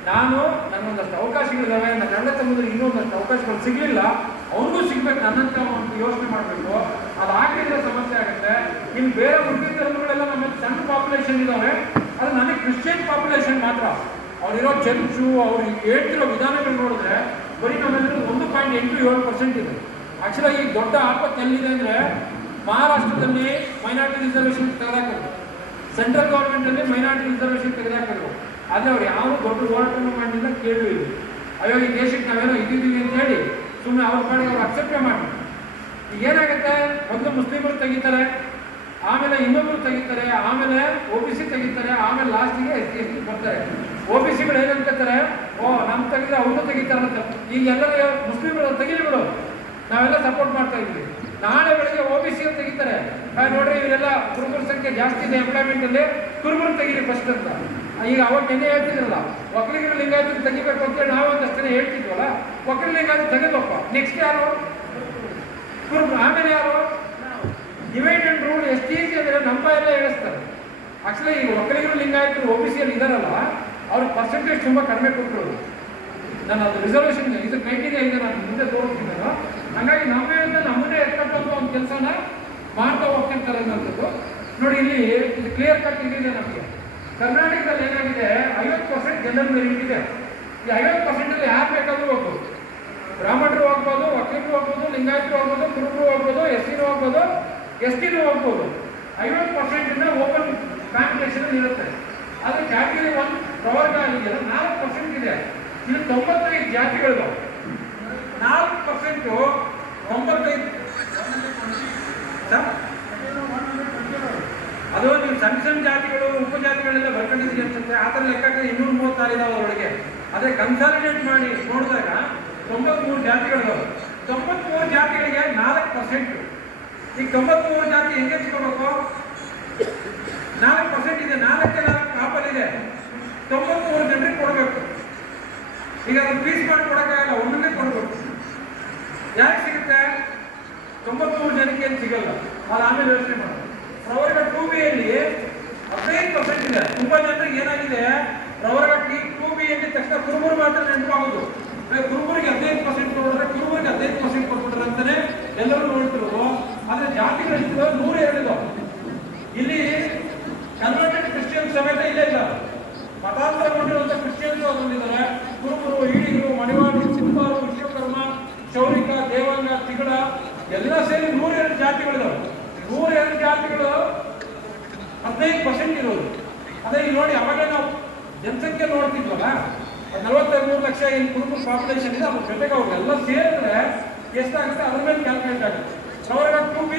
ನನ್ನೊಂದಷ್ಟು ಅವಕಾಶಗಳಿದ್ದಾವೆ, ನನ್ನ ಗಂಡ ತಮ್ಮಂದ್ರೆ ಇನ್ನೊಂದಷ್ಟು ಅವಕಾಶಗಳು ಸಿಗಲಿಲ್ಲ, ಅವ್ರಿಗೂ ಸಿಗ್ಬೇಕು ನನ್ನಂತ ಒಂದು ಯೋಚನೆ ಮಾಡಬೇಕು. ಅದಾಗಲಿದ್ರೆ ಸಮಸ್ಯೆ ಆಗುತ್ತೆ. ಇನ್ನು ಬೇರೆ ಮುಸ್ಲಿಂ ಧರ್ಮಗಳೆಲ್ಲ ನಮ್ಮಲ್ಲಿ ಸಣ್ಣ ಪಾಪ್ಯುಲೇಷನ್ ಇದ್ದಾವೆ, ಅದು ನನಗೆ ಕ್ರಿಶ್ಚಿಯನ್ ಪಾಪ್ಯುಲೇಷನ್ ಮಾತ್ರ. ಅವರಿರೋ ಚರ್ಚು, ಅವ್ರು ಹೇಳ್ತಿರೋ ವಿಧಾನಗಳು ನೋಡಿದ್ರೆ ಬರೀ ನಮ್ಮಲ್ಲಿ 1.87% ಇದೆ. ಆಕ್ಚುಲಿ ಈ ದೊಡ್ಡ ಆಪತ್ತು ಎಲ್ಲಿದೆ ಅಂದರೆ ಮಹಾರಾಷ್ಟ್ರದಲ್ಲಿ ಮೈನಾರಿಟಿ ರಿಸರ್ವೇಷನ್ ತೆಗೆದಾಕಿದ್ರು, ಸೆಂಟ್ರಲ್ ಗೌರ್ಮೆಂಟಲ್ಲಿ ಮೈನಾರಿಟಿ ರಿಸರ್ವೇಷನ್ ತೆಗೆದಾಕಿದ್ರು. ಆದರೆ ಅವ್ರು ಯಾವ ದೊಡ್ಡ ಹೋರಾಟನೂ ಮಾಡಿಲ್ಲ, ಕೇಳಲಿಲ್ಲ. ಅಯ್ಯೋ ಈ ದೇಶಕ್ಕೆ ನಾವೇನೋ ಇದ್ದೀವಿ ಅಂತ ಹೇಳಿ ಸುಮ್ಮನೆ ಅವ್ರ ಪಾಡಿಗೆ ಅವ್ರು ಅಕ್ಸೆಪ್ಟೇ ಮಾಡಿ. ಈಗ ಏನಾಗುತ್ತೆ, ಒಂದು ಮುಸ್ಲಿಮರು ತೆಗಿತಾರೆ, ಆಮೇಲೆ ಇನ್ನೊಬ್ಬರು ತೆಗಿತಾರೆ, ಆಮೇಲೆ OBC ತೆಗಿತಾರೆ, ಆಮೇಲೆ ಲಾಸ್ಟಿಗೆ SC ಬರ್ತಾರೆ. OBCಗಳು ಏನಂತಾರೆ, ನಮ್ಮ ತೆಗೆದ್ರೆ ಅವ್ರನ್ನೂ ತೆಗಿತಾರಂತ. ಈಗ ಎಲ್ಲರೂ ಮುಸ್ಲಿಮರು ತೆಗಿಲಿ ಬಿಡು, ನಾವೆಲ್ಲ ಸಪೋರ್ಟ್ ಮಾಡ್ತಾ ಇದ್ವಿ. ನಾಳೆ ಬೆಳಗ್ಗೆ OBC ತೆಗಿತಾರೆ, ನೋಡ್ರಿ ಇವರೆಲ್ಲ ಕುರುಬರ ಸಂಖ್ಯೆ ಜಾಸ್ತಿ ಇದೆ ಎಂಪ್ಲಾಯ್ಮೆಂಟಲ್ಲಿ, ಕುರುಬರು ತೆಗೀರಿ ಫಸ್ಟ್ ಅಂತ. ಈಗ ಅವಾಗ ನೆನ್ನೆ ಹೇಳ್ತಿದ್ರಲ್ಲ, ಒಕ್ಕಲಿಗರು ಲಿಂಗಾಯತರು ತೆಗಿಬೇಕು ಅಂತೇಳಿ ನಾವು ಒಂದಷ್ಟೇ ಹೇಳ್ತಿದ್ವಲ್ಲ, ಒಕ್ಕಲಿಗ ಲಿಂಗಾಯತ ತೆಗೆದಪ್ಪ. ನೆಕ್ಸ್ಟ್ ಯಾರು? ಕುರುಬರು. ಆಮೇಲೆ ಯಾರು? ಡಿವೈಡ್ ಅಂಡ್ ರೂಲ್ ಎಷ್ಟು ಈಸಿ ಅಂದರೆ ನಮ್ಮ ಎಲ್ಲ ಹೇಳಿಸ್ತಾರೆ. ಆಕ್ಚುಲಿ ಈಗ ಒಕ್ಕಲಿಗರು ಲಿಂಗಾಯತರು OBCಯಲ್ಲಿ ಇದಾರಲ್ಲ, ಅವ್ರ ಪರ್ಸೆಂಟೇಜ್ ತುಂಬ ಕಡಿಮೆ ಕೊಟ್ಟಿರೋದು. ನಾನು ಅದು ರಿಸರ್ವೇಷನ್ ಇದು ಕ್ರೈಟೀರಿಯಾ ಇದೆ, ನಾನು ಮುಂದೆ ತೋರಿಸ್ತೀನಿ. ಹಾಗಾಗಿ ನಮ್ಮನ್ನೇ ಎತ್ಕೊಂಡು ಒಂದು ಕೆಲಸನ ಮಾಡ್ತಾ ಹೋಗ್ತಿರ್ತಾರೆ ಅನ್ನೋದು ನೋಡಿ. ಇಲ್ಲಿ ಇದು ಕ್ಲಿಯರ್ ಕಟ್ ಇದೆ ನಮಗೆ. ಕರ್ನಾಟಕದಲ್ಲಿ ಏನಾಗಿದೆ, 50% ಜನರಲ್ ಮೆರಿಟ್ ಇದೆ. ಈ 50%ಅಲ್ಲಿ ಯಾರು ಬೇಕಾದ್ರೂ ಹೋಗ್ಬೋದು, ಬ್ರಾಹ್ಮಣರು ಹೋಗ್ಬೋದು, ಒಕ್ಕಲಿಗರು ಹೋಗ್ಬೋದು, ಲಿಂಗಾಯತರು ಹೋಗ್ಬೋದು, ಕುರುಬರು ಹೋಗ್ಬೋದು, SCನೂ ಹೋಗ್ಬೋದು, STನೂ ಹೋಗ್ಬೋದು. 50% ಓಪನ್ ಕಾಂಪಿಟೇಷನ್ ಇರುತ್ತೆ. ಆದರೆ ಕ್ಯಾಟಗರಿ 1 ಪ್ರವರ್ಗ ಆಗಿದೆ 4% ಇದೆ. ಇಲ್ಲಿ 95 ಜಾತಿಗಳು, 4% 95. ಅದು ನೀವು ಸಣ್ಣ ಜಾತಿಗಳು ಉಪಜಾತಿಗಳೆಲ್ಲ ಬರ್ಕೊಂಡಿದ್ದೀರಿ ಅನ್ಸುತ್ತೆ. ಆ ಥರ ಲೆಕ್ಕಕ್ಕೆ 236 ಇದಾವೆ ಅವರೊಳಗೆ. ಅದೇ ಕನ್ಸಾಲಿಡೇಟ್ ಮಾಡಿ ನೋಡಿದಾಗ 93 ಜಾತಿಗಳು. 93 ಜಾತಿಗಳಿಗೆ 4%. ಈಗ 93 ಜಾತಿ ಹೆಂಗೆ ಸಿಗಬೇಕು? 4% ಇದೆ, 4ಕ್ಕೆ 4 ಕಾಪಲ್ಲಿದೆ, 93 ಜನರಿಗೆ ಕೊಡಬೇಕು. ಈಗ ಅದನ್ನು ಪೀಸ್ ಮಾಡಿ ಕೊಡೋಕ್ಕಾಗಲ್ಲ, ಒಂದನ್ನೇ ಕೊಡಬೇಕು. ಯಾಕೆ ಸಿಗುತ್ತೆ? 93 ಜನಕ್ಕೆ ಏನು ಸಿಗಲ್ಲ. ಅದು ಆಮೇಲೆ ಯೋಚನೆ ಮಾಡೋದು. ಪ್ರವರ್ಗ 2Bಯಲ್ಲಿ 15% ಇದೆ. ತುಂಬ ಜನರಿಗೆ ಏನಾಗಿದೆ, ಪ್ರವರ್ಗ 2B ಅಂದ ತಕ್ಷಣ ಕುರುಬರು ಮಾತ್ರ ನೆನಪಾಗೋದು. ಕುರುಬರಿಗೆ 15% ನೋಡಿದ್ರೆ ಕುರುಬರಿಗೆ 15% ಕೊಟ್ಬಿಟ್ರೆ ಅಂತಾನೆ ಎಲ್ಲರೂ ನೋಡ್ತಿರೋದು. ಆದರೆ ಜಾತಿಗಳಿರ್ತದೆ 102 ಇದಾವೆ. ಇಲ್ಲಿ ಕರ್ನಾಟಕ ಕ್ರಿಶ್ಚಿಯನ್ ಸಮೇತ ಇಲ್ಲೇ ಇಲ್ಲ, ಮತಾಂತರಗೊಂಡಿರುವಂಥ ಕ್ರಿಶ್ಚಿಯನ್ಸ್ ಬಂದಿದ್ದಾರೆ. ಕುರುಬರು, ಈಡಿಗರು, ಮಡಿವಾಳರು, ಕುಂಬಾರು, ವಿಶ್ವಕರ್ಮ, ಕ್ಷೌರಿಕ, ದೇವಾಂಗ, ತಿಗಳ ಎಲ್ಲ ಸೇರಿ 102 ಜಾತಿಗಳಿದಾವೆ. 102 ಜಾತಿಗಳು 15% ಇರೋದು. ಅದೇ ಈಗ ನೋಡಿ, ಅವಾಗ ನಾವು ಜನಸಂಖ್ಯೆ ನೋಡ್ತಿದ್ವಲ್ಲ, 43 ಲಕ್ಷ ಏನು ಕುರುಬರ ಪಾಪ್ಯುಲೇಷನ್ ಇದೆ, ಅದ್ರ ಜೊತೆಗೆ ಅವ್ರಿಗೆಲ್ಲ ಸೇರಿದ್ರೆ ಎಷ್ಟಾಗುತ್ತೆ ಅದ್ರ ಮೇಲೆ ಕ್ಯಾಲ್ಕುಲೇಟ್ ಆಗುತ್ತೆ. ಪ್ರವರ್ಗ 2B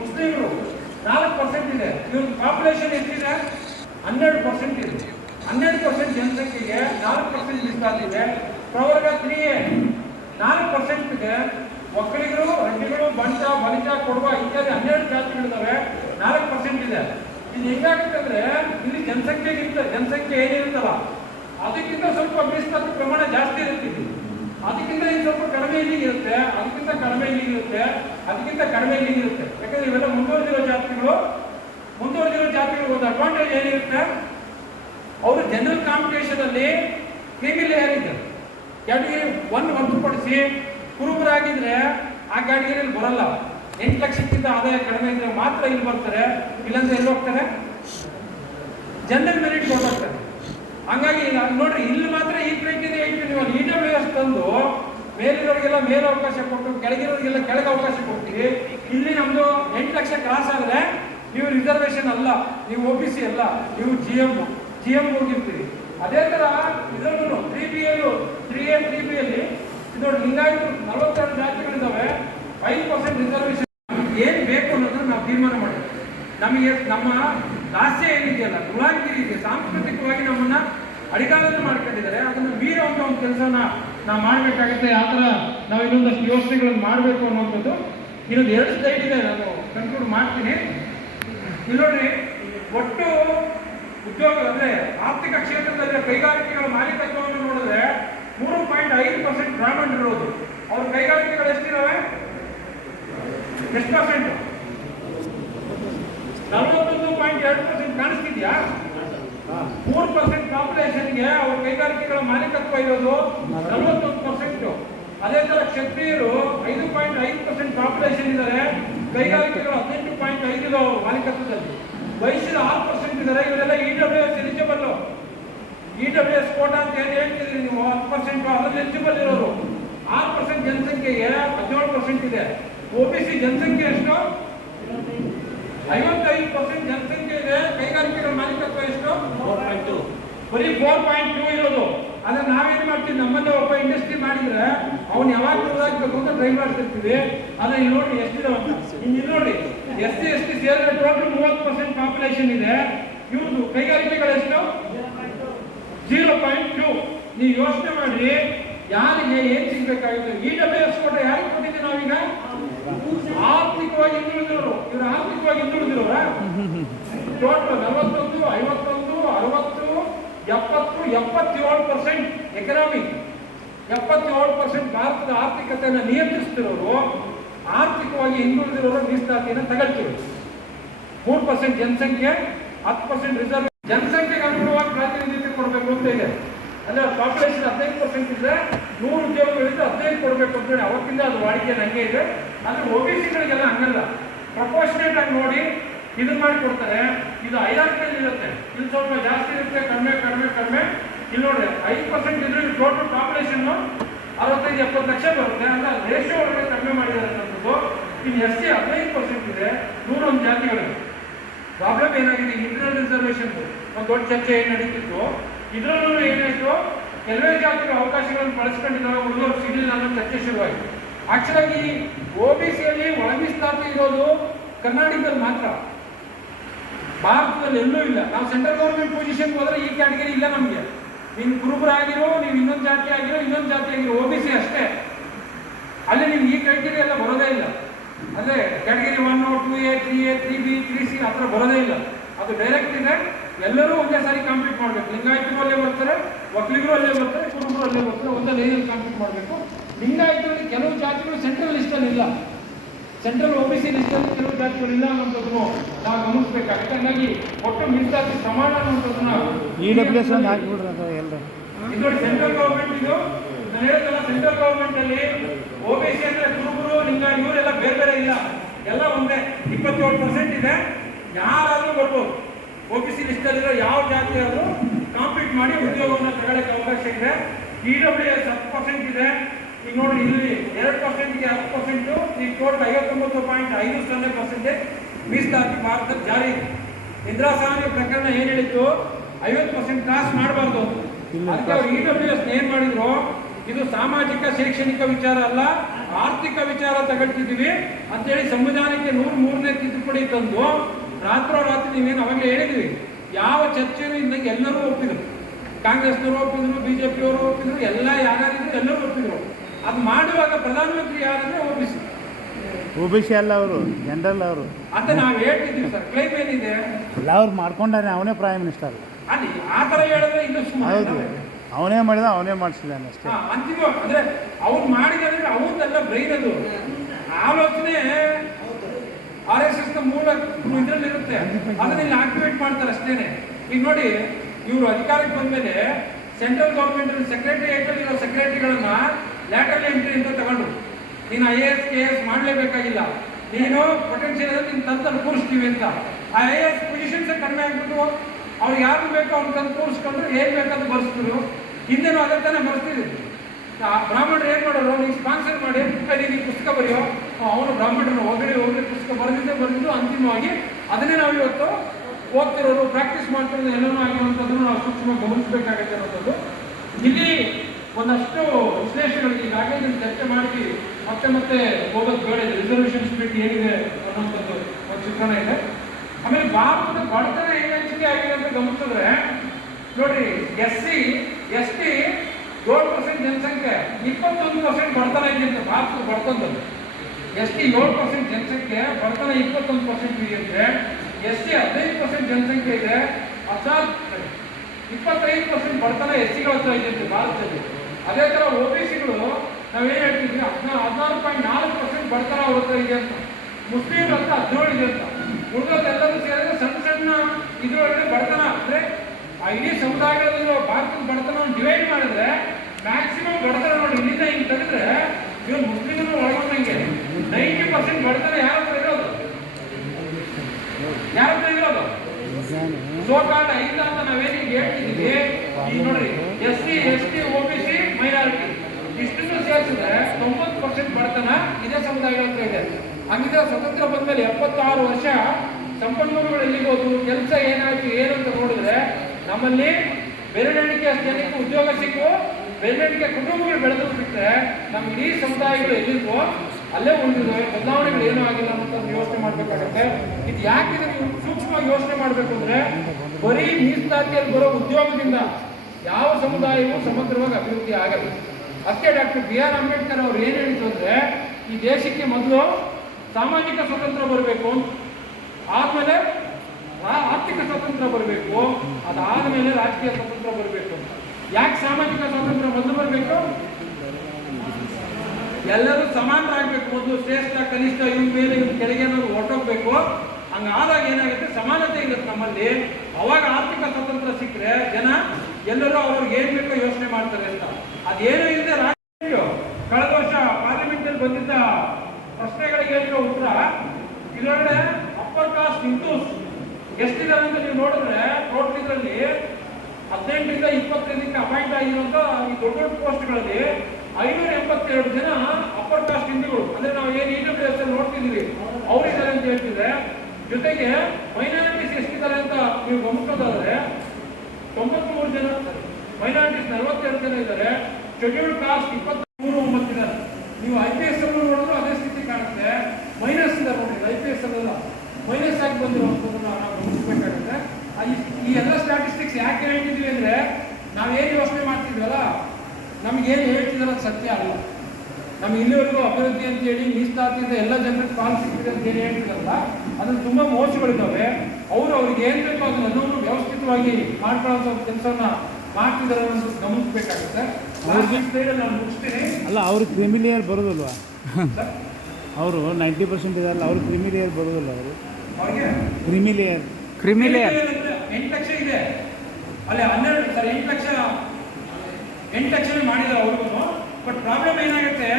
ಮುಸ್ಲಿಮರು 4% ಇದೆ. ಇವ್ರ ಪಾಪ್ಯುಲೇಷನ್ ಎಷ್ಟಿದೆ? 12% ಇದೆ. 12% ಜನಸಂಖ್ಯೆಗೆ 4% ಮಿಸ್ ಆಗಿದೆ. ಪ್ರವರ್ಗ 3A 4% ಇದೆ. ಒಕ್ಕಲಿಗರು, ರೆಡ್ಡಿಗಳು, ಬಂಟ, ಬಲಿಜ, ಕೊಡವ ಇತ್ಯಾದಿ 12 ಜಾತಿಗಳಿದ್ದಾವೆ. 4% ಇದೆ. ಇದು ಹೆಂಗಾಗುತ್ತೆ ಅಂದ್ರೆ ಇಲ್ಲಿ ಜನಸಂಖ್ಯೆ ಏನಿರುತ್ತಲ್ಲ ಅದಕ್ಕಿಂತ ಸ್ವಲ್ಪ ಮೀಸಲಾತಿ ಪ್ರಮಾಣ ಜಾಸ್ತಿ ಇರುತ್ತೆ. ಅದಕ್ಕಿಂತ ಇದು ಸ್ವಲ್ಪ ಕಡಿಮೆ ಇಲ್ಲಿಗೆ ಇರುತ್ತೆ, ಅದಕ್ಕಿಂತ ಕಡಿಮೆ ಇಲ್ಲಿಗೆ ಇರುತ್ತೆ, ಅದಕ್ಕಿಂತ ಕಡಿಮೆ ಇಲ್ಲಿಗೆ ಇರುತ್ತೆ. ಯಾಕಂದ್ರೆ ಇವೆಲ್ಲ ಮುಂದುವರೆದಿರೋ ಜಾತಿಗಳು ಒಂದು ಅಡ್ವಾಂಟೇಜ್ ಏನಿರುತ್ತೆ, ಅವರು ಜನರಲ್ ಕಾಂಪಿಟೇಷನ್ ಅಲ್ಲಿ ಕ್ರೀಮಿ ಲೇಯರ್ ಇದೆ. ಕ್ಯಾಟಗಿರಿ 1 ಹೊರತುಪಡಿಸಿ ಕುರುಬರಾಗಿದ್ರೆ ಆ ಕ್ಯಾಟಗಿರಿಯಲ್ಲಿ ಬರಲ್ಲ. 8 ಲಕ್ಷಕ್ಕಿಂತ ಆದಾಯ ಕಡಿಮೆ ಇದ್ರೆ ಮಾತ್ರ ಇಲ್ಲಿ ಬರ್ತಾರೆ, ಇಲ್ಲಾಂದ್ರೆ ಎಲ್ಲಿ ಹೋಗ್ತಾರೆ? ಜನರಲ್ ಮೆರಿಟ್ ಹೋಗ್ತಾರೆ. ಹಂಗಾಗಿ ನೋಡ್ರಿ, ಇಲ್ಲಿ ಮಾತ್ರ ಈ ಕ್ರೈಟೀರಿಯಾ ಇಟ್ಟು ನೀವು EWS ತಂದು ಮೇಲಿರೋರಿಗೆಲ್ಲ ಮೇಲೆ ಅವಕಾಶ ಕೊಟ್ಟು ಕೆಳಗಿರೋರಿಗೆಲ್ಲ ಕೆಳಗೆ ಅವಕಾಶ ಕೊಡ್ತೀವಿ. ಇಲ್ಲಿ ನಮ್ದು 8 ಲಕ್ಷ ಕ್ರಾಸ್ ಆದ್ರೆ ನೀವು ರಿಸರ್ವೇಶನ್ ಅಲ್ಲ, ನೀವು OBC ಅಲ್ಲ, ನೀವು GM ಹೋಗಿರ್ತೀರಿ. ಅದೇ ತರ ಇದರಲ್ಲೂ 3A 3B ಅಲ್ಲಿ ನೋಡಿ, ಲಿಂಗಾಯತ 42 ಜಾತಿಗಳಿದ್ದಾವೆ, 5% ರಿಸರ್ವೇಶನ್. ಏನ್ ಬೇಕು ಅನ್ನೋದನ್ನ ನಾವು ತೀರ್ಮಾನ ಮಾಡಿದ್ವಿ. ನಮಗೆ ನಮ್ಮ ದಾಸ್ಯ ಏನಿದೆಯಲ್ಲ, ಗುಲಾಮಗಿರಿ ಇದೆ, ಸಾಂಸ್ಕೃತಿಕವಾಗಿ ನಮ್ಮನ್ನ ಅಡಿಗಾಲನ್ನು ಮಾಡ್ಕೊಂಡಿದ್ದಾರೆ. ಅದನ್ನ ಮೀರುವಂತ ಒಂದು ಕೆಲಸನ ನಾವು ಮಾಡಬೇಕಾಗುತ್ತೆ. ಆ ಥರ ನಾವು ಇನ್ನೊಂದಷ್ಟು ಯೋಚನೆಗಳನ್ನು ಮಾಡಬೇಕು ಅನ್ನೋಂಥದ್ದು. ಇನ್ನೊಂದು 2 ಸ್ಲೈಡ್ ಇದೆ, ನಾನು ಕನ್ಕ್ಲೂಡ್ ಮಾಡ್ತೀನಿ. ಇಲ್ಲಿ ನೋಡ್ರಿ, ಒಟ್ಟು ಉದ್ಯೋಗ ಅಂದ್ರೆ ಆರ್ಥಿಕ ಕ್ಷೇತ್ರದಲ್ಲಿ ಕೈಗಾರಿಕೆಗಳ ಮಾಲೀಕತ್ವವನ್ನು ನೋಡಿದ್ರೆ 3.5% ಬ್ರಾಹ್ಮಣರಿರೋದು. ಅವ್ರ ಕೈಗಾರಿಕೆಗಳು ಎಷ್ಟಿದಾವೆ? ಎಷ್ಟು ಪರ್ಸೆಂಟ್? 41.2% ಕಾಣಿಸ್ತಿದ್ಯಾ? 3% ಪಾಪ್ಯುಲೇಷನ್ಗೆ ಅವ್ರ ಕೈಗಾರಿಕೆಗಳ ಮಾಲೀಕತ್ವ ಇರೋದು 41%. ಅದೇ ತರ ಕ್ಷತ್ರಿಯರು 5.5% ಪಾಪ್ಯುಲೇಷನ್ ಇದ್ದಾರೆ, ಕೈಗಾರಿಕೆಗಳು 18.5 ಇದಾವೆ ಅವ್ರ ಮಾಲೀಕತ್ವದಲ್ಲಿ. ವೈಶ್ಯರು 6% ಇದ್ದಾರೆ. ಇವರೆಲ್ಲ EWS ಎಲಿಜಿಬಲ್. EWS ಕೋಟಾ ಅಂತ ಏನು ಹೇಳ್ತಿದ್ರಿ ನೀವು, 10% ಅದರಲ್ಲಿ ಎಲಿಜಿಬಲ್ ಇರೋರು. 6% ಜನಸಂಖ್ಯೆಗೆ 17% ಇದೆ. OBC ಜನಸಂಖ್ಯೆ ಎಷ್ಟು? 55% ಜನಸಂಖ್ಯೆ ಇದೆ. ಕೈಗಾರಿಕೆಗಳ ಮಾಲೀಕತ್ವ ಎಷ್ಟು? ಬರೀ 4.2 ಇರೋದು. ಆದ್ರೆ ನಾವೇನ್ ಮಾಡ್ತೀವಿ, ನಮ್ಮಲ್ಲೇ ಒಬ್ಬ ಇಂಡಸ್ಟ್ರಿ ಮಾಡಿದ್ರೆ ಅವ್ನು ಯಾವಾಗ ಆಗ್ಬೇಕು ಅಂತ ಟ್ರೈ ಮಾಡ್ತಿರ್ತೀವಿ. ಆದ್ರೆ ಇಲ್ಲಿ ನೋಡಿ ಎಷ್ಟಿದಾವ. ಇಲ್ಲಿ ನೋಡಿ, SC ಸೇರಿದ್ರೆ ಟೋಟಲ್ 30% ಪಾಪ್ಯುಲೇಷನ್ ಇದೆ. ಇವ್ರದ್ದು ಕೈಗಾರಿಕೆಗಳು ಎಷ್ಟು? 0.2. ನೀವು ಯೋಚನೆ ಮಾಡ್ರಿ, ಯಾರಿಗೆ ಏನ್ ಸಿಗ್ಬೇಕಾಗಿತ್ತು? EWS ಕೋಟ ಯಾರಿಗೆ ಕೊಟ್ಟಿದ್ದೀವಿ ನಾವೀಗ? ಆರ್ಥಿಕವಾಗಿ ಹಿಂದುಳಿದಿರೋರು. ಇವರು ಆರ್ಥಿಕವಾಗಿ ಹಿಂದುಳಿದಿರೋರ ಟೋಟಲ್ 41, 51, 60, 70, 77% ಎಕನಾಮಿಕ್. 77% ಭಾರತದ ಆರ್ಥಿಕತೆಯನ್ನು ನಿಯಂತ್ರಿಸ್ತಿರೋರು ಆರ್ಥಿಕವಾಗಿ ಹಿಂದುಳಿದಿರೋರು ಮೀಸಲಾತಿಯನ್ನು ತಗೊಳ್ತೀವಿ. 3% ಜನಸಂಖ್ಯೆ, 10% ರಿಸರ್ವ್. ಜನಸಂಖ್ಯೆಗೆ ಅನುಗುಣವಾಗಿ ಪ್ರಾತಿನಿಧಿತ್ಯ ಕೊಡಬೇಕು ಅಂತ ಇದೆ. ಅಂದ್ರೆ ಪಾಪ್ಯುಲೇಷನ್ 15% ಇದ್ರೆ 100 ಉದ್ಯೋಗಗಳಿದ್ರೆ 15 ಕೊಡಬೇಕು ಅಂತ ಹೇಳಿ ಅವತ್ತಿಂದ ಅದು ವಾಡಿಕೆ ಹಂಗೆ ಇದೆ. ಅಂದ್ರೆ OBCಗಳಿಗೆಲ್ಲ ಹಂಗಲ್ಲ, ಪ್ರಪೋರ್ಷನೇಟ್ ಆಗಿ ನೋಡಿ ಇದನ್ನ ಮಾಡಿಕೊಡ್ತಾರೆ. ಇದು ಹೈರಾರ್ಕಿಯಲ್ಲಿ ಇರುತ್ತೆ, ಇಲ್ಲಿ ಸ್ವಲ್ಪ ಜಾಸ್ತಿ ಇರುತ್ತೆ, ಕಡಿಮೆ. ಇಲ್ಲಿ ನೋಡ್ರಿ 5% ಇದ್ರೆ ಟೋಟಲ್ ಪಾಪ್ಯುಲೇಷನ್ 65-70 ಲಕ್ಷ ಬರುತ್ತೆ. ಅಂದ್ರೆ ರೇಷಿಯೋ ಒಳಗೆ ಕಡಿಮೆ ಮಾಡಿದ್ದಾರೆ ಅನ್ನೋದು. ಇನ್ನು SC 15% ಇದೆ, 101 ಜಾತಿಗಳಿಗೆ. ಪ್ರಾಬ್ಲಮ್ ಏನಾಗಿದೆ, ಇಂಟರ್ನಲ್ ರಿಸರ್ವೇಶನ್ ಒಂದು ದೊಡ್ಡ ಚರ್ಚೆ ಏನು ನಡೀತಿತ್ತು. ಇದರಲ್ಲೂ ಏನಾಯ್ತು, ಕೆಲವೇ ಜಾತಿಗಳ ಅವಕಾಶಗಳನ್ನು ಬಳಸ್ಕೊಂಡಿದ್ದಾರೆ ಹುಡುಗರು ಸಿಗಲಿಲ್ಲ ಅನ್ನೋ ಚರ್ಚೆ ಶುರುವಾಯಿತು. ಆಕ್ಚುಲಾಗಿ OBCಯಲ್ಲಿ ಒಳ ಮೀಸಲಾತಿ ಇರೋದು ಕರ್ನಾಟಕದಲ್ಲಿ ಮಾತ್ರ, ಭಾರತದಲ್ಲಿ ಎಲ್ಲೂ ಇಲ್ಲ. ನಾವು ಸೆಂಟ್ರಲ್ ಗೌರ್ಮೆಂಟ್ ಪೊಸಿಷನ್ ಹೋದ್ರೆ ಈ ಕ್ಯಾಟಗರಿ ಇಲ್ಲ ನಮಗೆ. ನೀವು ಕುರುಬರಾಗಿರೋ, ನೀವು ಇನ್ನೊಂದು ಜಾತಿ ಆಗಿರೋ OBC ಅಷ್ಟೇ. ಅಲ್ಲಿ ನಿಮ್ಗೆ ಈ ಕ್ರೈಟೀರಿಯಾ ಎಲ್ಲ ಬರೋದೇ ಇಲ್ಲ. ಅಂದ್ರೆ category 1, 2A, 3A, 3B, 3C ಆ ಥರ ಬರೋದೇ ಇಲ್ಲ. ಅದು ಡೈರೆಕ್ಟ್ ಇದೆ. ಎಲ್ಲರೂ ಒಂದೇ ಸಾರಿ ಕಾಂಪೀಟ್ ಮಾಡಬೇಕು. ಲಿಂಗಾಯತರು ಅಲ್ಲೇ ಬರ್ತಾರೆ, ಒಕ್ಕಲಿಗರು ಅಲ್ಲೇ ಬರ್ತಾರೆ, ಕುರುಬರು ಅಲ್ಲೇ ಬರ್ತಾರೆ. ಒಂದೇ ಲೈನಲ್ಲಿ ಕಾಂಪೀಟ್ ಮಾಡಬೇಕು. ಲಿಂಗಾಯತರಲ್ಲಿ ಕೆಲವು ಜಾತಿಗಳು ಸೆಂಟ್ರಲ್ ಲಿಸ್ಟಲ್ಲಿ ಇಲ್ಲ, ಸೆಂಟ್ರಲ್ OBC ಲಿಸ್ಟಲ್ಲಿ ಕೆಲವು ಜಾತಿಗಳು ಇಲ್ಲ ಅನ್ನೋದನ್ನು ನಾವು ಗಮನಿಸಬೇಕಾಗುತ್ತೆ. ಹಾಗಾಗಿ ಒಟ್ಟು ಮೀಸಲಾತಿ ಪ್ರಮಾಣ ಅನ್ನೋದನ್ನ EWS ಹಾಕಿಬಿಡ್ರೆ ಎಲ್ಲರೂ ಇದು ಸೆಂಟ್ರಲ್ ಗೌರ್ಮೆಂಟ್. ಇದು ನಾನು ಹೇಳೋದಲ್ಲ, ಸೆಂಟ್ರಲ್ ಗೌರ್ಮೆಂಟ್ ಅಲ್ಲಿ OBC ಅಂದ್ರೆ ಕುರುಬರು, ಲಿಂಗಾಯತ ಇವರೆಲ್ಲ ಬೇರೆ ಇಲ್ಲ, ಎಲ್ಲ ಒಂದೇ. 27% ಇದೆ. ಯಾರಾದ್ರೂ ಬರ್ಬೋದು. OBC ಲಿಸ್ಟಲ್ಲಿರೋ ಯಾವ ಜಾತಿ ಆದರೂ ಕಾಂಪೀಟ್ ಮಾಡಿ ಉದ್ಯೋಗವನ್ನು ತಗೊಳ್ಳೋಕೆ ಅವಕಾಶ ಇದೆ. EWS 10% ಇದೆ. ಈಗ ನೋಡಿ, ಇಲ್ಲಿ 2%ಗೆ 10%, ಈ ಟೋಟಲ್ 59.50% ಮೀಸಲಾತಿ ಭಾರತದ ಜಾರಿ ಇದೆ. ಇಂದಿರಾ ಸಾಹನಿ ಪ್ರಕರಣ ಏನ್ ಹೇಳಿತ್ತು, 50% ಕ್ರಾಸ್ ಮಾಡಬಾರ್ದು. ಅದಕ್ಕೆ ಅವ್ರು EWS ಏನ್ ಮಾಡಿದ್ರು, ಇದು ಸಾಮಾಜಿಕ ಶೈಕ್ಷಣಿಕ ವಿಚಾರ ಅಲ್ಲ, ಆರ್ಥಿಕ ವಿಚಾರ ತಗೊಳ್ತಿದ್ದೀವಿ ಅಂತೇಳಿ ಸಂವಿಧಾನಕ್ಕೆ 103ನೇ ತಿದ್ದುಪಡಿ ತಂದು ರಾತ್ರೋರಾತ್ರಿ ನೀವೇನು ಅವಾಗಲೇ ಹೇಳಿದ್ವಿ, ಯಾವ ಚರ್ಚೆನೂ ಇದ್ದಂಗೆ ಎಲ್ಲರೂ ಒಪ್ಪಿದ್ರು. ಕಾಂಗ್ರೆಸ್ನವರು ಒಪ್ಪಿದ್ರು, ಬಿಜೆಪಿಯವರು ಒಪ್ಪಿದ್ರು, ಎಲ್ಲ ಯಾರಿದ್ರು ಎಲ್ಲರೂ ಒಪ್ಪಿದ್ರು. ಅದು ಮಾಡುವಾಗ ಪ್ರಧಾನಮಂತ್ರಿ ಯಾರಂದ್ರೆ OBC ಅಲ್ಲ, ಅವರು ಜನರಲ್ ಅವರು ಅಂತ ನಾವು ಹೇಳ್ತಿದ್ದೀವಿ ಸರ್. ಕ್ಲೈಮ್ ಏನಿದೆ ಎಲ್ಲ ಅವ್ರು ಮಾಡ್ಕೊಂಡಾರೆ, ಅವನೇ ಪ್ರೈಮ್ ಮಿನಿಸ್ಟರ್. ಅದು ಆ ಥರ ಹೇಳಿದ್ರೆ ಇನ್ನು ಹೌದು, ಅವನೇ ಮಾಡಿದ ಅವನೇ ಮಾಡಿಸಿದ್ದಾನೆ ಅಷ್ಟೇ. ಅಂತಿಮ ಅಂದ್ರೆ ಅವ್ರು ಮಾಡಿದ್ರೆ ಅವ್ರದ್ದೆಲ್ಲ ಬ್ರೈನ್, ಅದು ಆಲೋಚನೆ RSS ನ ಮೂಲ ಇದರಲ್ಲಿ ಇರುತ್ತೆ, ಅದನ್ನ ಇಲ್ಲಿ ಆಕ್ಟಿವೇಟ್ ಮಾಡ್ತಾರೆ ಅಷ್ಟೇನೆ. ಈಗ ನೋಡಿ, ಇವರು ಅಧಿಕಾರಕ್ಕೆ ಬಂದ್ಮೇಲೆ ಸೆಂಟ್ರಲ್ ಗೌರ್ಮೆಂಟ್ ಸೆಕ್ರೆಟರಿಯೇಟ್ ಅಲ್ಲಿ ಇರೋ ಸೆಕ್ರೆಟರಿಗಳನ್ನ ಲ್ಯಾಟರಲ್ ಎಂಟ್ರಿ ಅಂತ ತಗೊಂಡು, ನೀನು IAS KS ಮಾಡಲೇಬೇಕಾಗಿಲ್ಲ, ನೀನು ಪೊಟೆನ್ಷಿಯಲ್ ನಿನ್ನ ತಂತಲ್ಲಿ ಕೂರಿಸ್ತೀವಿ ಅಂತ. ಆ IAS ಪೊಸಿಷನ್ಸ್ ಕಡಿಮೆ ಆಗ್ಬಿಟ್ಟು ಅವ್ರು ಯಾರು ಬೇಕೋ ಅವ್ನು ತಂದು ಕೂರಿಸ್ಕೊಂಡ್ರು ಏನು ಬೇಕಂತ ಬರ್ಸಿದ್ರು. ಹಿಂದೆನೂ ಅದೇ ತಾನೇ ಬರ್ಸ್ತಿದ್ರು. ಬ್ರಾಹ್ಮಣರು ಏನು ಮಾಡೋರು, ನೀವು ಸ್ಪಾನ್ಸರ್ ಮಾಡಿ ನೀನು ಪುಸ್ತಕ ಬರೆಯೋ, ಅವನು ಬ್ರಾಹ್ಮಣರನ್ನು ಹೋಗಲಿ ಪುಸ್ತಕ ಬರೆದಿದ್ದು ಅಂತಿಮವಾಗಿ ಅದನ್ನೇ ನಾವು ಇವತ್ತು ಓದ್ತಿರೋರು, ಪ್ರಾಕ್ಟೀಸ್ ಮಾಡ್ತಿರೋದು ಎಲ್ಲನೂ ಆಗಿರುವಂಥದ್ದನ್ನು ನಾವು ಸೂಕ್ಷ್ಮವಾಗಿ ಗಮನಿಸಬೇಕಾಗತ್ತೆ ಅನ್ನೋದು. ಇಲ್ಲಿ ಒಂದಷ್ಟು ವಿಶ್ಲೇಷಣೆಗಳಿಗೆ ಈಗಾಗಲೇ ಇದನ್ನು ಚರ್ಚೆ ಮಾಡಿ ಮತ್ತೆ ಹೋಗೋದು ಬೇಡ. ರಿಸರ್ವೇಷನ್ ಸ್ಪಿರಿಟ್ ಏನಿದೆ ಅನ್ನೋಂಥದ್ದು ಒಂದು ಚಿತ್ರಣ ಇದೆ. ಆಮೇಲೆ ಭಾರತದ ಬಡತನ ಹೆಂಗೆ ಹಂಚಿಕೆ ಆಗಿದೆ ಅಂತ ಗಮನಿಸಿದ್ರೆ ನೋಡ್ರಿ, SC ST 7% ಜನಸಂಖ್ಯೆ, 21% ಬಡತನ ಇದೆ ಅಂತ ಭಾರತದ ಬಡತನದಲ್ಲಿ. ST 7% ಜನಸಂಖ್ಯೆ, ಬಡತನ 21% ಇದೆ. SC 15% ಜನಸಂಖ್ಯೆ ಇದೆ, 25% ಬಡತನ SCಗಳ ಹತ್ರ ಇದೆ ಅಂತ ಭಾರತದಲ್ಲಿ. ಅದೇ ಥರ OBCಗಳು ನಾವೇನು ಹೇಳ್ತಿದ್ವಿ, 16.4% ಬಡತನ ಅವ್ರ ಹತ್ರ ಇದೆ ಅಂತ. ಮುಸ್ಲಿಮ್ರ ಹತ್ರ 17 ಇದೆ ಅಂತ. ಉಳಿದೆಲ್ಲರೂ ಸೇರಿದ್ರೆ ಸಣ್ಣ ಇದರೊಳಗೆ ಬಡತನ ಅಂದರೆ ಇಡೀ ಸಮುದಾಯಗಳಲ್ಲಿರೋ ಭಾರತದ ಬಡತನವನ್ನು ಡಿವೈಡ್ ಮಾಡಿದ್ರೆ ಮ್ಯಾಕ್ಸಿಮಮ್ ಬಡತನ ನೋಡಿ, ಇಲ್ಲಿಂದ ಹಿಂಗೆ ತೆಗೆದ್ರೆ ಇವರು ಮುಸ್ಲಿಮರು ಒಳಗೊಂಡಂಗೆ 90% ಬಡತನ ಯಾರ ಹತ್ರ ಇರೋದು? ಯಾರ ಹತ್ರ ಇರೋದು? ಸೋಕಾಲ್ಡ್ 5 ಅಂತ ನಾವೇನು ಹೇಳ್ತಿದ್ದೀವಿ. ಈಗ ನೋಡ್ರಿ, SC ST OBC ಮೈನಾರಿಟಿ ಇಷ್ಟನ್ನು ಸೇರಿಸಿದ್ರೆ 90% ಬಡತನ ಇದೇ ಸಮುದಾಯಗಳ ಹತ್ರ ಇದೆ. ಹಂಗಿದ್ರೆ ಸ್ವತಂತ್ರ ಬಂದ್ಮೇಲೆ 76 ವರ್ಷ ಸಂಪನ್ಮೂಲಗಳು ಎಲ್ಲಿಗೋದು, ಕೆಲಸ ಏನಾಯ್ತು ಏನು ಅಂತ ನೋಡಿದ್ರೆ ನಮ್ಮಲ್ಲಿ ಬೆರಳೆಣಿಕೆ ಜನಕ್ಕೆ ಉದ್ಯೋಗ ಸಿಕ್ಕು, ಬೆರಳೆಣಿಕೆ ಕುಟುಂಬಗಳು ಬೆಳೆದು ಬಿಟ್ಟರೆ ನಮ್ಮ ಇಡೀ ಸಮುದಾಯಗಳು ಎಲ್ಲಿದ್ವೋ ಅಲ್ಲೇ ಉಳಿದಿದ್ದಾವೆ. ಬದಲಾವಣೆಗಳು ಏನೂ ಆಗಿಲ್ಲ ಅಂತ ಯೋಚನೆ ಮಾಡಬೇಕಾಗತ್ತೆ. ಇದು ಯಾಕೆ ನೀವು ಸೂಕ್ಷ್ಮವಾಗಿ ಯೋಚನೆ ಮಾಡಬೇಕು ಅಂದರೆ, ಬರೀ ಮೀಸಲಾತಿಯಲ್ಲಿ ಬರೋ ಉದ್ಯೋಗದಿಂದ ಯಾವ ಸಮುದಾಯವೂ ಸಮಗ್ರವಾಗಿ ಅಭಿವೃದ್ಧಿ ಆಗಲ್ಲ. ಅದಕ್ಕೆ ಡಾಕ್ಟರ್ BR ಅಂಬೇಡ್ಕರ್ ಅವರು ಏನು ಹೇಳಿದ್ರು ಅಂದರೆ, ಈ ದೇಶಕ್ಕೆ ಮೊದಲು ಸಾಮಾಜಿಕ ಸ್ವತಂತ್ರ ಬರಬೇಕು, ಆದಮೇಲೆ ಆರ್ಥಿಕ ಸ್ವತಂತ್ರ ಬರಬೇಕು, ಅದಾದಮೇಲೆ ರಾಜಕೀಯ ಸ್ವತಂತ್ರ ಬರಬೇಕು. ಯಾಕೆ ಸಾಮಾಜಿಕ ಸ್ವಾತಂತ್ರ್ಯ ಮೊದಲು ಬರಬೇಕು? ಎಲ್ಲರೂ ಸಮಾನರಾಗಬೇಕು. ಮೊದಲು ಶ್ರೇಷ್ಠ ಕನಿಷ್ಠ ಇವ್ರ ಮೇಲೆ ಇವ್ರ ಕೆಳಗೆ ಅನ್ನೋದು ಹೊರಟೋಗ್ಬೇಕು. ಹಂಗಾದಾಗ ಏನಾಗುತ್ತೆ, ಸಮಾನತೆ ಇರುತ್ತೆ ನಮ್ಮಲ್ಲಿ. ಅವಾಗ ಆರ್ಥಿಕ ಸ್ವತಂತ್ರ ಸಿಕ್ಕರೆ ಜನ ಎಲ್ಲರೂ ಅವ್ರವ್ರಿಗೆ ಏನು ಬೇಕೋ ಯೋಚನೆ ಮಾಡ್ತಾರೆ ಅಂತ. ಅದೇನೂ ಇಲ್ಲದೆ ರಾಜ್ಯ ಕಳೆದ ವರ್ಷ ಪಾರ್ಲಿಮೆಂಟಲ್ಲಿ ಬಂದಿದ್ದ ಪ್ರಶ್ನೆಗಳಿಗೆ ಹೇಳಿರೋ ಉತ್ತರ, ಇದರೊಳಗೆ ಅಪ್ಪರ್ ಕಾಸ್ಟ್ ಹಿಂದೂಸ್ ಎಷ್ಟಿದ್ದಾರೆ ಅಂತ ನೀವು ನೋಡಿದ್ರೆ ಟೋಟಲ್ ಇದರಲ್ಲಿ 18ರಿಂದ 25ಕ್ಕೆ ಅಪಾಯಿಂಟ್ ಆಗಿರುವಂಥ ಈ ದೊಡ್ಡ ದೊಡ್ಡ ಪೋಸ್ಟ್ಗಳಲ್ಲಿ 582 ಜನ ಅಪ್ಪರ್ ಕಾಸ್ಟ್ ಹಿಂದೂಗಳು, ಅಂದರೆ ನಾವು ಏನು EWS ಅಲ್ಲಿ ನೋಡ್ತಿದ್ದೀವಿ ಅವರಿದ್ದಾರೆ ಅಂತ ಹೇಳ್ತಿದ್ರೆ. ಜೊತೆಗೆ ಮೈನಾರಿಟೀಸ್ ಎಷ್ಟಿದ್ದಾರೆ ಅಂತ ನೀವು ಗಮನಿಸೋದಾದ್ರೆ 93 ಜನ, ಮೈನಾರಿಟೀಸ್ 42 ಜನ ಇದ್ದಾರೆ, ಶೆಡ್ಯೂಲ್ಡ್ ಕಾಸ್ಟ್ 23 ಇದ್ದಾರೆ. ನೀವು IPS ಅಲ್ಲೂ ನೋಡಿದ್ರು ಅದೇ ಸ್ಥಿತಿ ಕಾಣುತ್ತೆ. ಮೈನಸ್ ಇದೆ ನೋಡಿ, IPS ಅಲ್ಲೆಲ್ಲ ಮೈನಸ್ ಆಗಿ ಬಂದಿರುವಂಥದ್ದನ್ನು ನಾವು ಗಮನಿಸಬೇಕಾಗುತ್ತೆ. ಈ ಎಲ್ಲ ಸ್ಟ್ಯಾಟಿಸ್ಟಿಕ್ಸ್ ಯಾಕೆ ಹೇಳ್ತಿದ್ವಿ ಅಂದರೆ, ನಾವೇನು ಯೋಚನೆ ಮಾಡ್ತಿದ್ವಲ್ಲ, ನಮಗೇನು ಹೇಳ್ತಿದ್ರೆ ಸತ್ಯ ಅಲ್ಲ. ನಮ್ಗೆ ಇಲ್ಲಿವರೆಗೂ ಅಭಿವೃದ್ಧಿ ಅಂತೇಳಿ ಮೀಸಲಾತಿಯಿಂದ ಎಲ್ಲ ಜನರಿಗೆ ಪಾಲು ಸಿಗ್ತಿದೆ ಅಂತ ಏನು ಹೇಳ್ತಿದ್ರಲ್ಲ, ಅದ್ರಲ್ಲಿ ತುಂಬ ಮೋಸಗಳಿದ್ದಾವೆ. ಅವ್ರಿಗೆ ಏನು ಬೇಕೋ ಅದನ್ನೆಲ್ಲವೂ ವ್ಯವಸ್ಥಿತವಾಗಿ ಮಾಡ್ಕೊಳ್ಳೋ ಕೆಲಸನ ಮಾಡ್ತಿದ್ದಾರೆ ಅನ್ನೋದು ಗಮನಿಸಬೇಕಾಗುತ್ತೆ. ನಾನು ಮುಗಿಸ್ತೀನಿ. ಅಲ್ಲ, ಅವ್ರು ಕ್ರಿಮಿಲಿಯರ್ ಬರೋದಿಲ್ವಾ? ಅವರು 90% ಇದಾರಲ್ಲ, ಅವ್ರು ಕ್ರಿಮಿಲಿಯರ್ ಬರೋದಿಲ್ಲ. ಅವರು ಅವ್ರಿಗೆ ಕ್ರಿಮಿಲಿಯರ್ 8 ಲಕ್ಷ ಇದೆ ಅಲ್ಲಿ, 8 ಲಕ್ಷನೇ ಮಾಡಿದ್ದಾರೆ ಅವ್ರಿಗೂ. ಬಟ್ ಪ್ರಾಬ್ಲಮ್ ಏನಾಗುತ್ತೆ,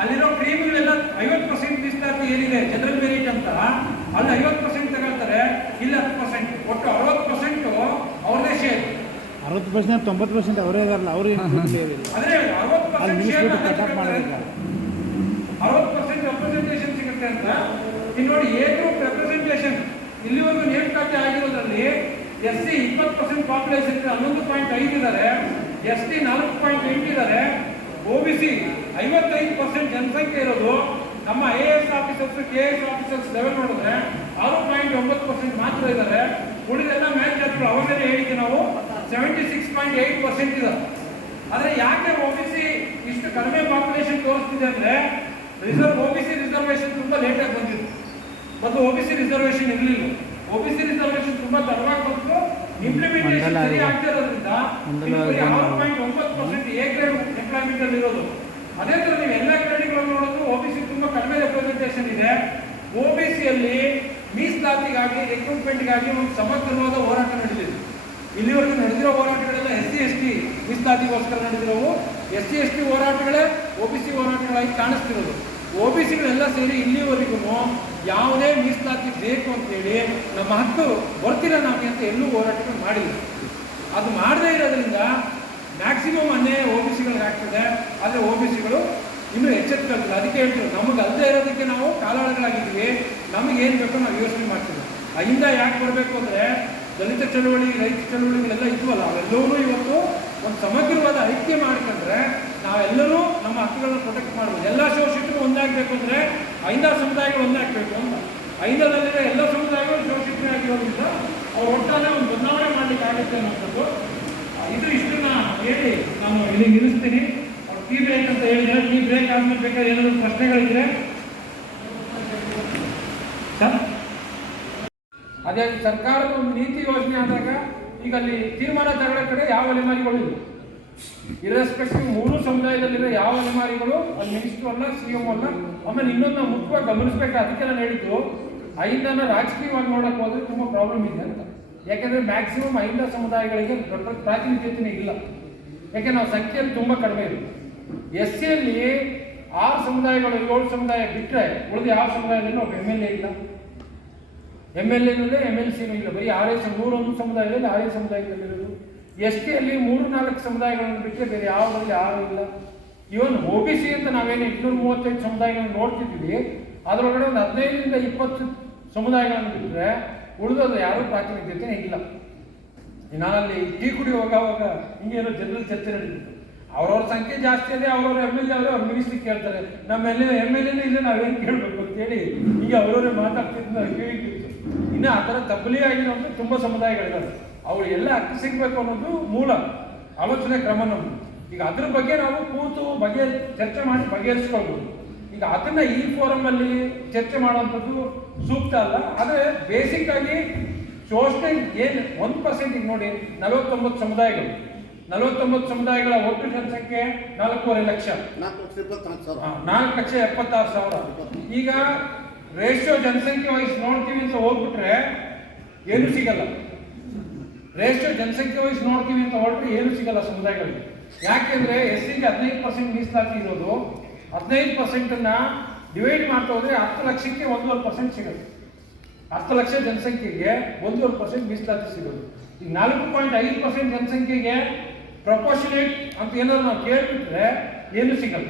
ಅಲ್ಲಿರೋ ಕ್ರೀಮ್ಗಳೆಲ್ಲ 50% ಮೀಸಲಾತಿ ಏನಿದೆ ಜನರಲ್ ಮೆರಿಟ್ ಅಂತ, ಅಲ್ಲಿ 50% ತಗೊಳ್ತಾರೆ, ಇಲ್ಲಿ 10%, ಒಟ್ಟು 60% ಅವ್ರದೇ ಶೇರ್. 60% 90% ಅವರೇ ಇದಾರಲ್ಲ, ಅವ್ರು ಏನು ಕ್ರಿಮಿಲಿಯರ್ ಇಲ್ಲ. ಅಂದರೆ 60% ಶೇರ್ ಮಾಡಬೇಕು, 60% ರೆಪ್ರೆಸೆಂಟೇಷನ್ ಸಿಗುತ್ತೆ ಅಂತ. ಇಲ್ಲಿ ನೋಡಿ, ಎ ಗ್ರೂಪ್ ರೆಪ್ರೆಸೆಂಟೇಷನ್ ಇಲ್ಲಿವರೆಗೂ ನೇಮಕಾತಿ ಆಗಿರೋದ್ರಲ್ಲಿ SC 20% ಪಾಪ್ಯುಲೇಷನ್ 11.5 ಇದ್ದಾರೆ, ST 4.8 ಇದ್ದಾರೆ, OBC 55% ಜನಸಂಖ್ಯೆ ಇರೋದು. ನಮ್ಮ IAS officers KS officers level ನೋಡಿದ್ರೆ 6.9% ಮಾತ್ರ ಇದ್ದಾರೆ. ಉಳಿದೆಲ್ಲ ಮ್ಯಾಚ್ ಜಾತಿಗಳು. ಅವಾಗಲೇ ಹೇಳಿದ್ವಿ ನಾವು 76.8% ಇದೆ. ಆದರೆ ಯಾಕೆ OBC ಇಷ್ಟು ಕಡಿಮೆ ಪಾಪ್ಯುಲೇಷನ್ ತೋರಿಸ್ತಿದೆ ಅಂದರೆ OBC ರಿಸರ್ವೇಷನ್ ತುಂಬ ಲೇಟಾಗಿ ಬಂದಿತ್ತು. ಮೊದಲು OBC ರಿಸರ್ವೇಷನ್ ಇರಲಿಲ್ಲ. OBC ರಿಸರ್ವೇಷನ್ ತುಂಬ ತಡವಾಗಿ ಬಂತು. ಇಂಪ್ಲಿಮೆಂಟೇಷನ್ ಸರಿ ಆಗ್ತಿರೋದ್ರಿಂದ 6.9% ಎ ಗ್ರೇಡ್ ಎಂಪ್ಲಾಯ್ಮೆಂಟ್ ಅಲ್ಲಿ ಇರೋದು. ಅದೇ ಥರ ನೀವು ಎಲ್ಲ ಗ್ರೇಡ್ಗಳನ್ನು ನೋಡೋದು OBC ತುಂಬ ಕಡಿಮೆ ರೆಪ್ರೆಸೆಂಟೇಷನ್ ಇದೆ. OBCಯಲ್ಲಿ ಮೀಸಲಾತಿಗಾಗಿ ರಿಕ್ರೂಟ್ಮೆಂಟ್ಗಾಗಿ ಒಂದು ಸಮಗ್ರವಾದ ಹೋರಾಟ ನಡೆದಿದೆ. ಇಲ್ಲಿವರೆಗೂ ನಡೆದಿರೋ ಹೋರಾಟಗಳೆಲ್ಲ SC/ST ಮೀಸಲಾತಿಗೋಸ್ಕರ ನಡೆದಿರೋವು. SC/ST ಹೋರಾಟಗಳೇ OBC ಹೋರಾಟಗಳಾಗಿ ಕಾಣಿಸ್ತಿರೋದು. OBCಗಳೆಲ್ಲ ಸೇರಿ ಇಲ್ಲಿವರೆಗೂ ಯಾವುದೇ ಮೀಸಲಾತಿ ಬೇಕು ಅಂತೇಳಿ ನಮ್ಮ ಹಕ್ಕು ಬರ್ತಿಲ್ಲ ನಮಗೆ ಅಂತ ಎಲ್ಲೂ ಹೋರಾಟಗಳು ಮಾಡಿಲ್ಲ. ಅದು ಮಾಡದೇ ಇರೋದ್ರಿಂದ ಮ್ಯಾಕ್ಸಿಮಮ್ ಅನ್ಯಾಯ OBCಗಳಿಗೆ ಆಗ್ತದೆ. ಆದರೆ OBCಗಳು ಇನ್ನೂ ಎಚ್ಚೆತ್ಕೊಳ್ತಿಲ್ಲ. ಅದಕ್ಕೆ ಹೇಳ್ತೀವಿ, ನಮಗೆ ಅಲ್ಲದೆ ಇರೋದಕ್ಕೆ ನಾವು ಕಾಲಾಳಗಳಾಗಿದ್ದೀವಿ. ನಮಗೇನು ಬೇಕೋ ನಾವು ಯೋಚನೆ ಮಾಡ್ತೀವಿ. ಅಹಿಂದ ಯಾಕೆ ಬರಬೇಕು ಅಂದರೆ ದಲಿತ ಚಳವಳಿ, ರೈತ ಚಳವಳಿಗಳೆಲ್ಲ ಇದ್ವಲ್ಲ, ಅವೆಲ್ಲವೂ ಇವತ್ತು ಒಂದು ಸಮಗ್ರವಾದ ಐಕ್ಯ ಮಾಡ್ಕೊಂಡ್ರೆ ನಾವೆಲ್ಲರೂ ನಮ್ಮ ಹಕ್ಕುಗಳನ್ನ ಪ್ರೊಟೆಕ್ಟ್ ಮಾಡ್ಬೋದು. ಎಲ್ಲ ಶೋಷಿತರು ಒಂದಾಗಬೇಕು ಅಂದರೆ ಅಹಿಂದ ಸಮುದಾಯಗಳು ಒಂದಾಗಬೇಕು ಅಂತ. ಅಹಿಂದದಲ್ಲಿರೋ ಎಲ್ಲ ಸಮುದಾಯಗಳು ಶೋಷಿತರೇ ಆಗಿರೋದ್ರಿಂದ ಅವ್ರು ಒಟ್ಟಾರೆ ಒಂದು ಬದಲಾವಣೆ ಮಾಡಲಿಕ್ಕೆ ಆಗುತ್ತೆ ಅನ್ನೋಂಥದ್ದು. ಇಷ್ಟನ್ನ ಹೇಳಿ ನಾನು ಇಲ್ಲಿ ನಿಲ್ಲಿಸ್ತೀನಿ. ಅವ್ರು ಟೀ ಬ್ರೇಕ್ ಅಂತ ಹೇಳಿದ್ರೆ, ಟೀ ಬ್ರೇಕ್ ಆದ್ಮೇಲೆ ಬೇಕಾದ್ರೆ ಏನಾದರೂ ಪ್ರಶ್ನೆಗಳಿದ್ರೆ ಸರ್. ಅದೇ ಸರ್ಕಾರದ ಒಂದು ನೀತಿ ಯೋಜನೆ ಆದಾಗ ಈಗ ಅಲ್ಲಿ ತೀರ್ಮಾನ ತಗೊಳ್ಳೋ ಕಡೆ ಯಾವ ಅಲೆಮಾರಿಗಳು ಇಲ್ಲ. ಇರ್ರೆಸ್ಪೆಕ್ಟಿವ್ ಮೂರು ಸಮುದಾಯದಲ್ಲಿರೋ ಯಾವ ಅಲೆಮಾರಿಗಳು ಅಲ್ಲಿ ಮಿನಿಸ್ಟ್ರು ಅಲ್ಲ, CM ಅಲ್ಲ. ಆಮೇಲೆ ಇನ್ನೊಂದು ನಾವು ಮುಖ್ಯವಾಗಿ ಗಮನಿಸಬೇಕು, ಅದಕ್ಕೆ ನಾನು ಹೇಳಿದ್ದು ಅಹಿಂದನ ರಾಜಕೀಯವಾಗಿ ನೋಡಕ್ಕೆ ಹೋದ್ರೆ ತುಂಬ ಪ್ರಾಬ್ಲಮ್ ಇದೆ ಅಂತ. ಯಾಕೆಂದರೆ ಮ್ಯಾಕ್ಸಿಮಮ್ ಅಹಿಂದ ಸಮುದಾಯಗಳಿಗೆ ಪ್ರಾತಿನಿಧ್ಯತೆಯೇ ಇಲ್ಲ. ಯಾಕೆ ನಾವು ಸಂಖ್ಯೆಯಲ್ಲಿ ತುಂಬ ಕಡಿಮೆ ಇದೆ. SCಯಲ್ಲಿ 6 ಸಮುದಾಯಗಳು, 7 ಸಮುದಾಯ ಬಿಟ್ಟರೆ ಉಳಿದ ಯಾವ ಸಮುದಾಯದಲ್ಲೂ ಒಬ್ಬ MLA ಇಲ್ಲ. MLAನಲ್ಲೇ MLCನೂ ಇಲ್ಲ. ಬರೀ 101 ಸಮುದಾಯದಲ್ಲಿ 6 ಸಮುದಾಯಗಳಿರೋದು. STಯಲ್ಲಿ 3-4 ಸಮುದಾಯಗಳನ್ನು ಬಿಟ್ಟರೆ ಬೇರೆ ಯಾವುದರಲ್ಲಿ ಯಾರೂ ಇಲ್ಲ. ಇವನ್ OBC ಅಂತ ನಾವೇನು 235 ಸಮುದಾಯಗಳನ್ನು ನೋಡ್ತಿದ್ದೀವಿ, ಅದರೊಳಗಡೆ ಒಂದು 15-20 ಸಮುದಾಯಗಳನ್ನು ಬಿಟ್ಟರೆ ಉಳಿದೋದು ಯಾರೂ ಪ್ರಾತಿನಿಧ್ಯತೆ ಇಲ್ಲ. ನಾನಲ್ಲಿ ಟೀ ಕುಡಿಯುವಾಗ ಅವಾಗ ಹಿಂಗೇನೋ ಜನರಲ್ ಚರ್ಚೆ ನಡೀತಿತ್ತು. ಅವ್ರವ್ರ ಸಂಖ್ಯೆ ಜಾಸ್ತಿ ಇದೆ, ಅವ್ರವ್ರ MLA ಅವರು ಅವ್ರ ಮಿನಿಸ್ಟ್ರಿಗೆ ಕೇಳ್ತಾರೆ, ನಮ್ಮ MLAನೇ ಇಲ್ಲ, ನಾವೇನು ಕೇಳಬೇಕು ಅಂತೇಳಿ ಈಗ ಅವರವರೇ ಮಾತಾಡ್ತಿದ್ದು ಕೇಳಿತ್ತು. ಇನ್ನು ಆ ಥರ ತಬ್ಬಲಿ ಆಗಿರುವಂಥ ತುಂಬ ಸಮುದಾಯಗಳಿದ್ದಾರೆ. ಅವ್ರು ಎಲ್ಲ ಹಕ್ಕು ಸಿಗಬೇಕು ಅನ್ನೋದು ಮೂಲ ಆಲೋಚನೆ ಕ್ರಮ ನಮ್ಮದು. ಈಗ ಅದ್ರ ಬಗ್ಗೆ ನಾವು ಕೂತು ಚರ್ಚೆ ಮಾಡಿ ಬಗೆಹರಿಸ್ಕೊಳ್ಬೋದು. ಈಗ ಅದನ್ನು ಈ ಫೋರಮಲ್ಲಿ ಚರ್ಚೆ ಮಾಡುವಂಥದ್ದು ಸೂಕ್ತ ಅಲ್ಲ. ಆದರೆ ಬೇಸಿಕ್ ಆಗಿ ಶೋಷಣೆ ಏನು 1% ಈಗ ನೋಡಿ, 49 ಸಮುದಾಯಗಳು, 49 ಸಮುದಾಯಗಳ ಒಟ್ಟು ಜನಸಂಖ್ಯೆ 4.5 ಲಕ್ಷ, 4,76,000. ಈಗ ರೇಷಿಯೋ ಜನಸಂಖ್ಯೆ ವಯಸ್ಸು ನೋಡ್ತೀವಿ ಅಂತ ಹೋಗ್ಬಿಟ್ರೆ ಏನು ಸಿಗಲ್ಲ. ರೇಷಿಯೋ ಜನಸಂಖ್ಯೆ ವಯಸ್ಸು ನೋಡ್ತೀವಿ ಅಂತ ಹೊರಟ್ರೆ ಏನು ಸಿಗಲ್ಲ ಸಮುದಾಯಗಳಿಗೆ. ಯಾಕೆಂದರೆ SCಗೆ 15% ಮೀಸಲಾತಿ ಇರೋದು. 15%ನ್ನ ಡಿವೈಡ್ ಮಾಡ್ತಾ ಹೋದರೆ 10 ಲಕ್ಷಕ್ಕೆ 1.5% ಸಿಗುತ್ತೆ. 10 ಲಕ್ಷ ಜನಸಂಖ್ಯೆಗೆ 1.5% ಮೀಸಲಾತಿ ಸಿಗೋದು. ಈಗ 4.5% ಜನಸಂಖ್ಯೆಗೆ ಪ್ರಪೋರ್ಷನೇಟ್ ಅಂತ ಏನಾದ್ರು ನಾವು ಕೇಳ್ಬಿಟ್ರೆ ಏನು ಸಿಗಲ್ಲ.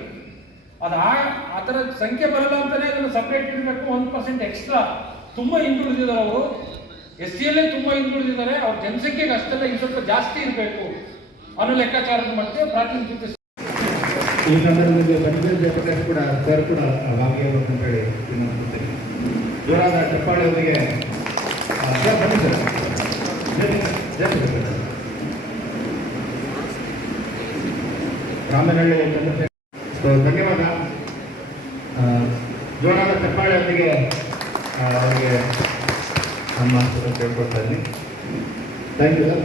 ಅದು ಆ ಥರ ಸಂಖ್ಯೆ ಬರಲ್ಲ ಅಂತಲೇ ಅದನ್ನು ಸಪ್ರೇಟ್ ಇಡಬೇಕು. 1% ಎಕ್ಸ್ಟ್ರಾ ತುಂಬ ಹಿಂದುಳಿದಿದ್ದಾರೆ ಅವರು. SCಯಲ್ಲೇ ತುಂಬ ಹಿಂದುಳಿದಿದ್ದಾರೆ. ಅವ್ರ ಜನಸಂಖ್ಯೆಗೆ ಅಷ್ಟೆಲ್ಲ ಇನ್ನು ಸ್ವಲ್ಪ ಜಾಸ್ತಿ ಇರಬೇಕು ಅನ್ನೋ ಲೆಕ್ಕಾಚಾರದ ಮಧ್ಯೆ ಪ್ರಾತಿನಿಧ್ಯತೆ. ಈ ಸಂದರ್ಭದಲ್ಲಿ ಬನ್ನಿಬೇಲ್ ಜಯಪ್ರಕಾಶ್ ಕೂಡ ಸರ್ ಕೂಡ ಭಾಗಿಯಾಗಬೇಕು ಅಂತ ಹೇಳಿ ವಿನಂತಿಸ್ತೇನೆ. ಜೋರಾದ ಚಪ್ಪಾಳೆ ಅವರಿಗೆ ಸರ್ ಬನ್ನಿ ಸರ್. ರಾಮನಹಳ್ಳಿ ಚಂದ್ರಶೇಖರ್ ಧನ್ಯವಾದ. ಜೋರಾದ ಚಪ್ಪಾಳೆ ಅವರಿಗೆ ಅವರಿಗೆ ನಮ್ಮ ಕೇಳ್ಕೊಳ್ತಾ ಇದ್ದೀನಿ. Thank you sir.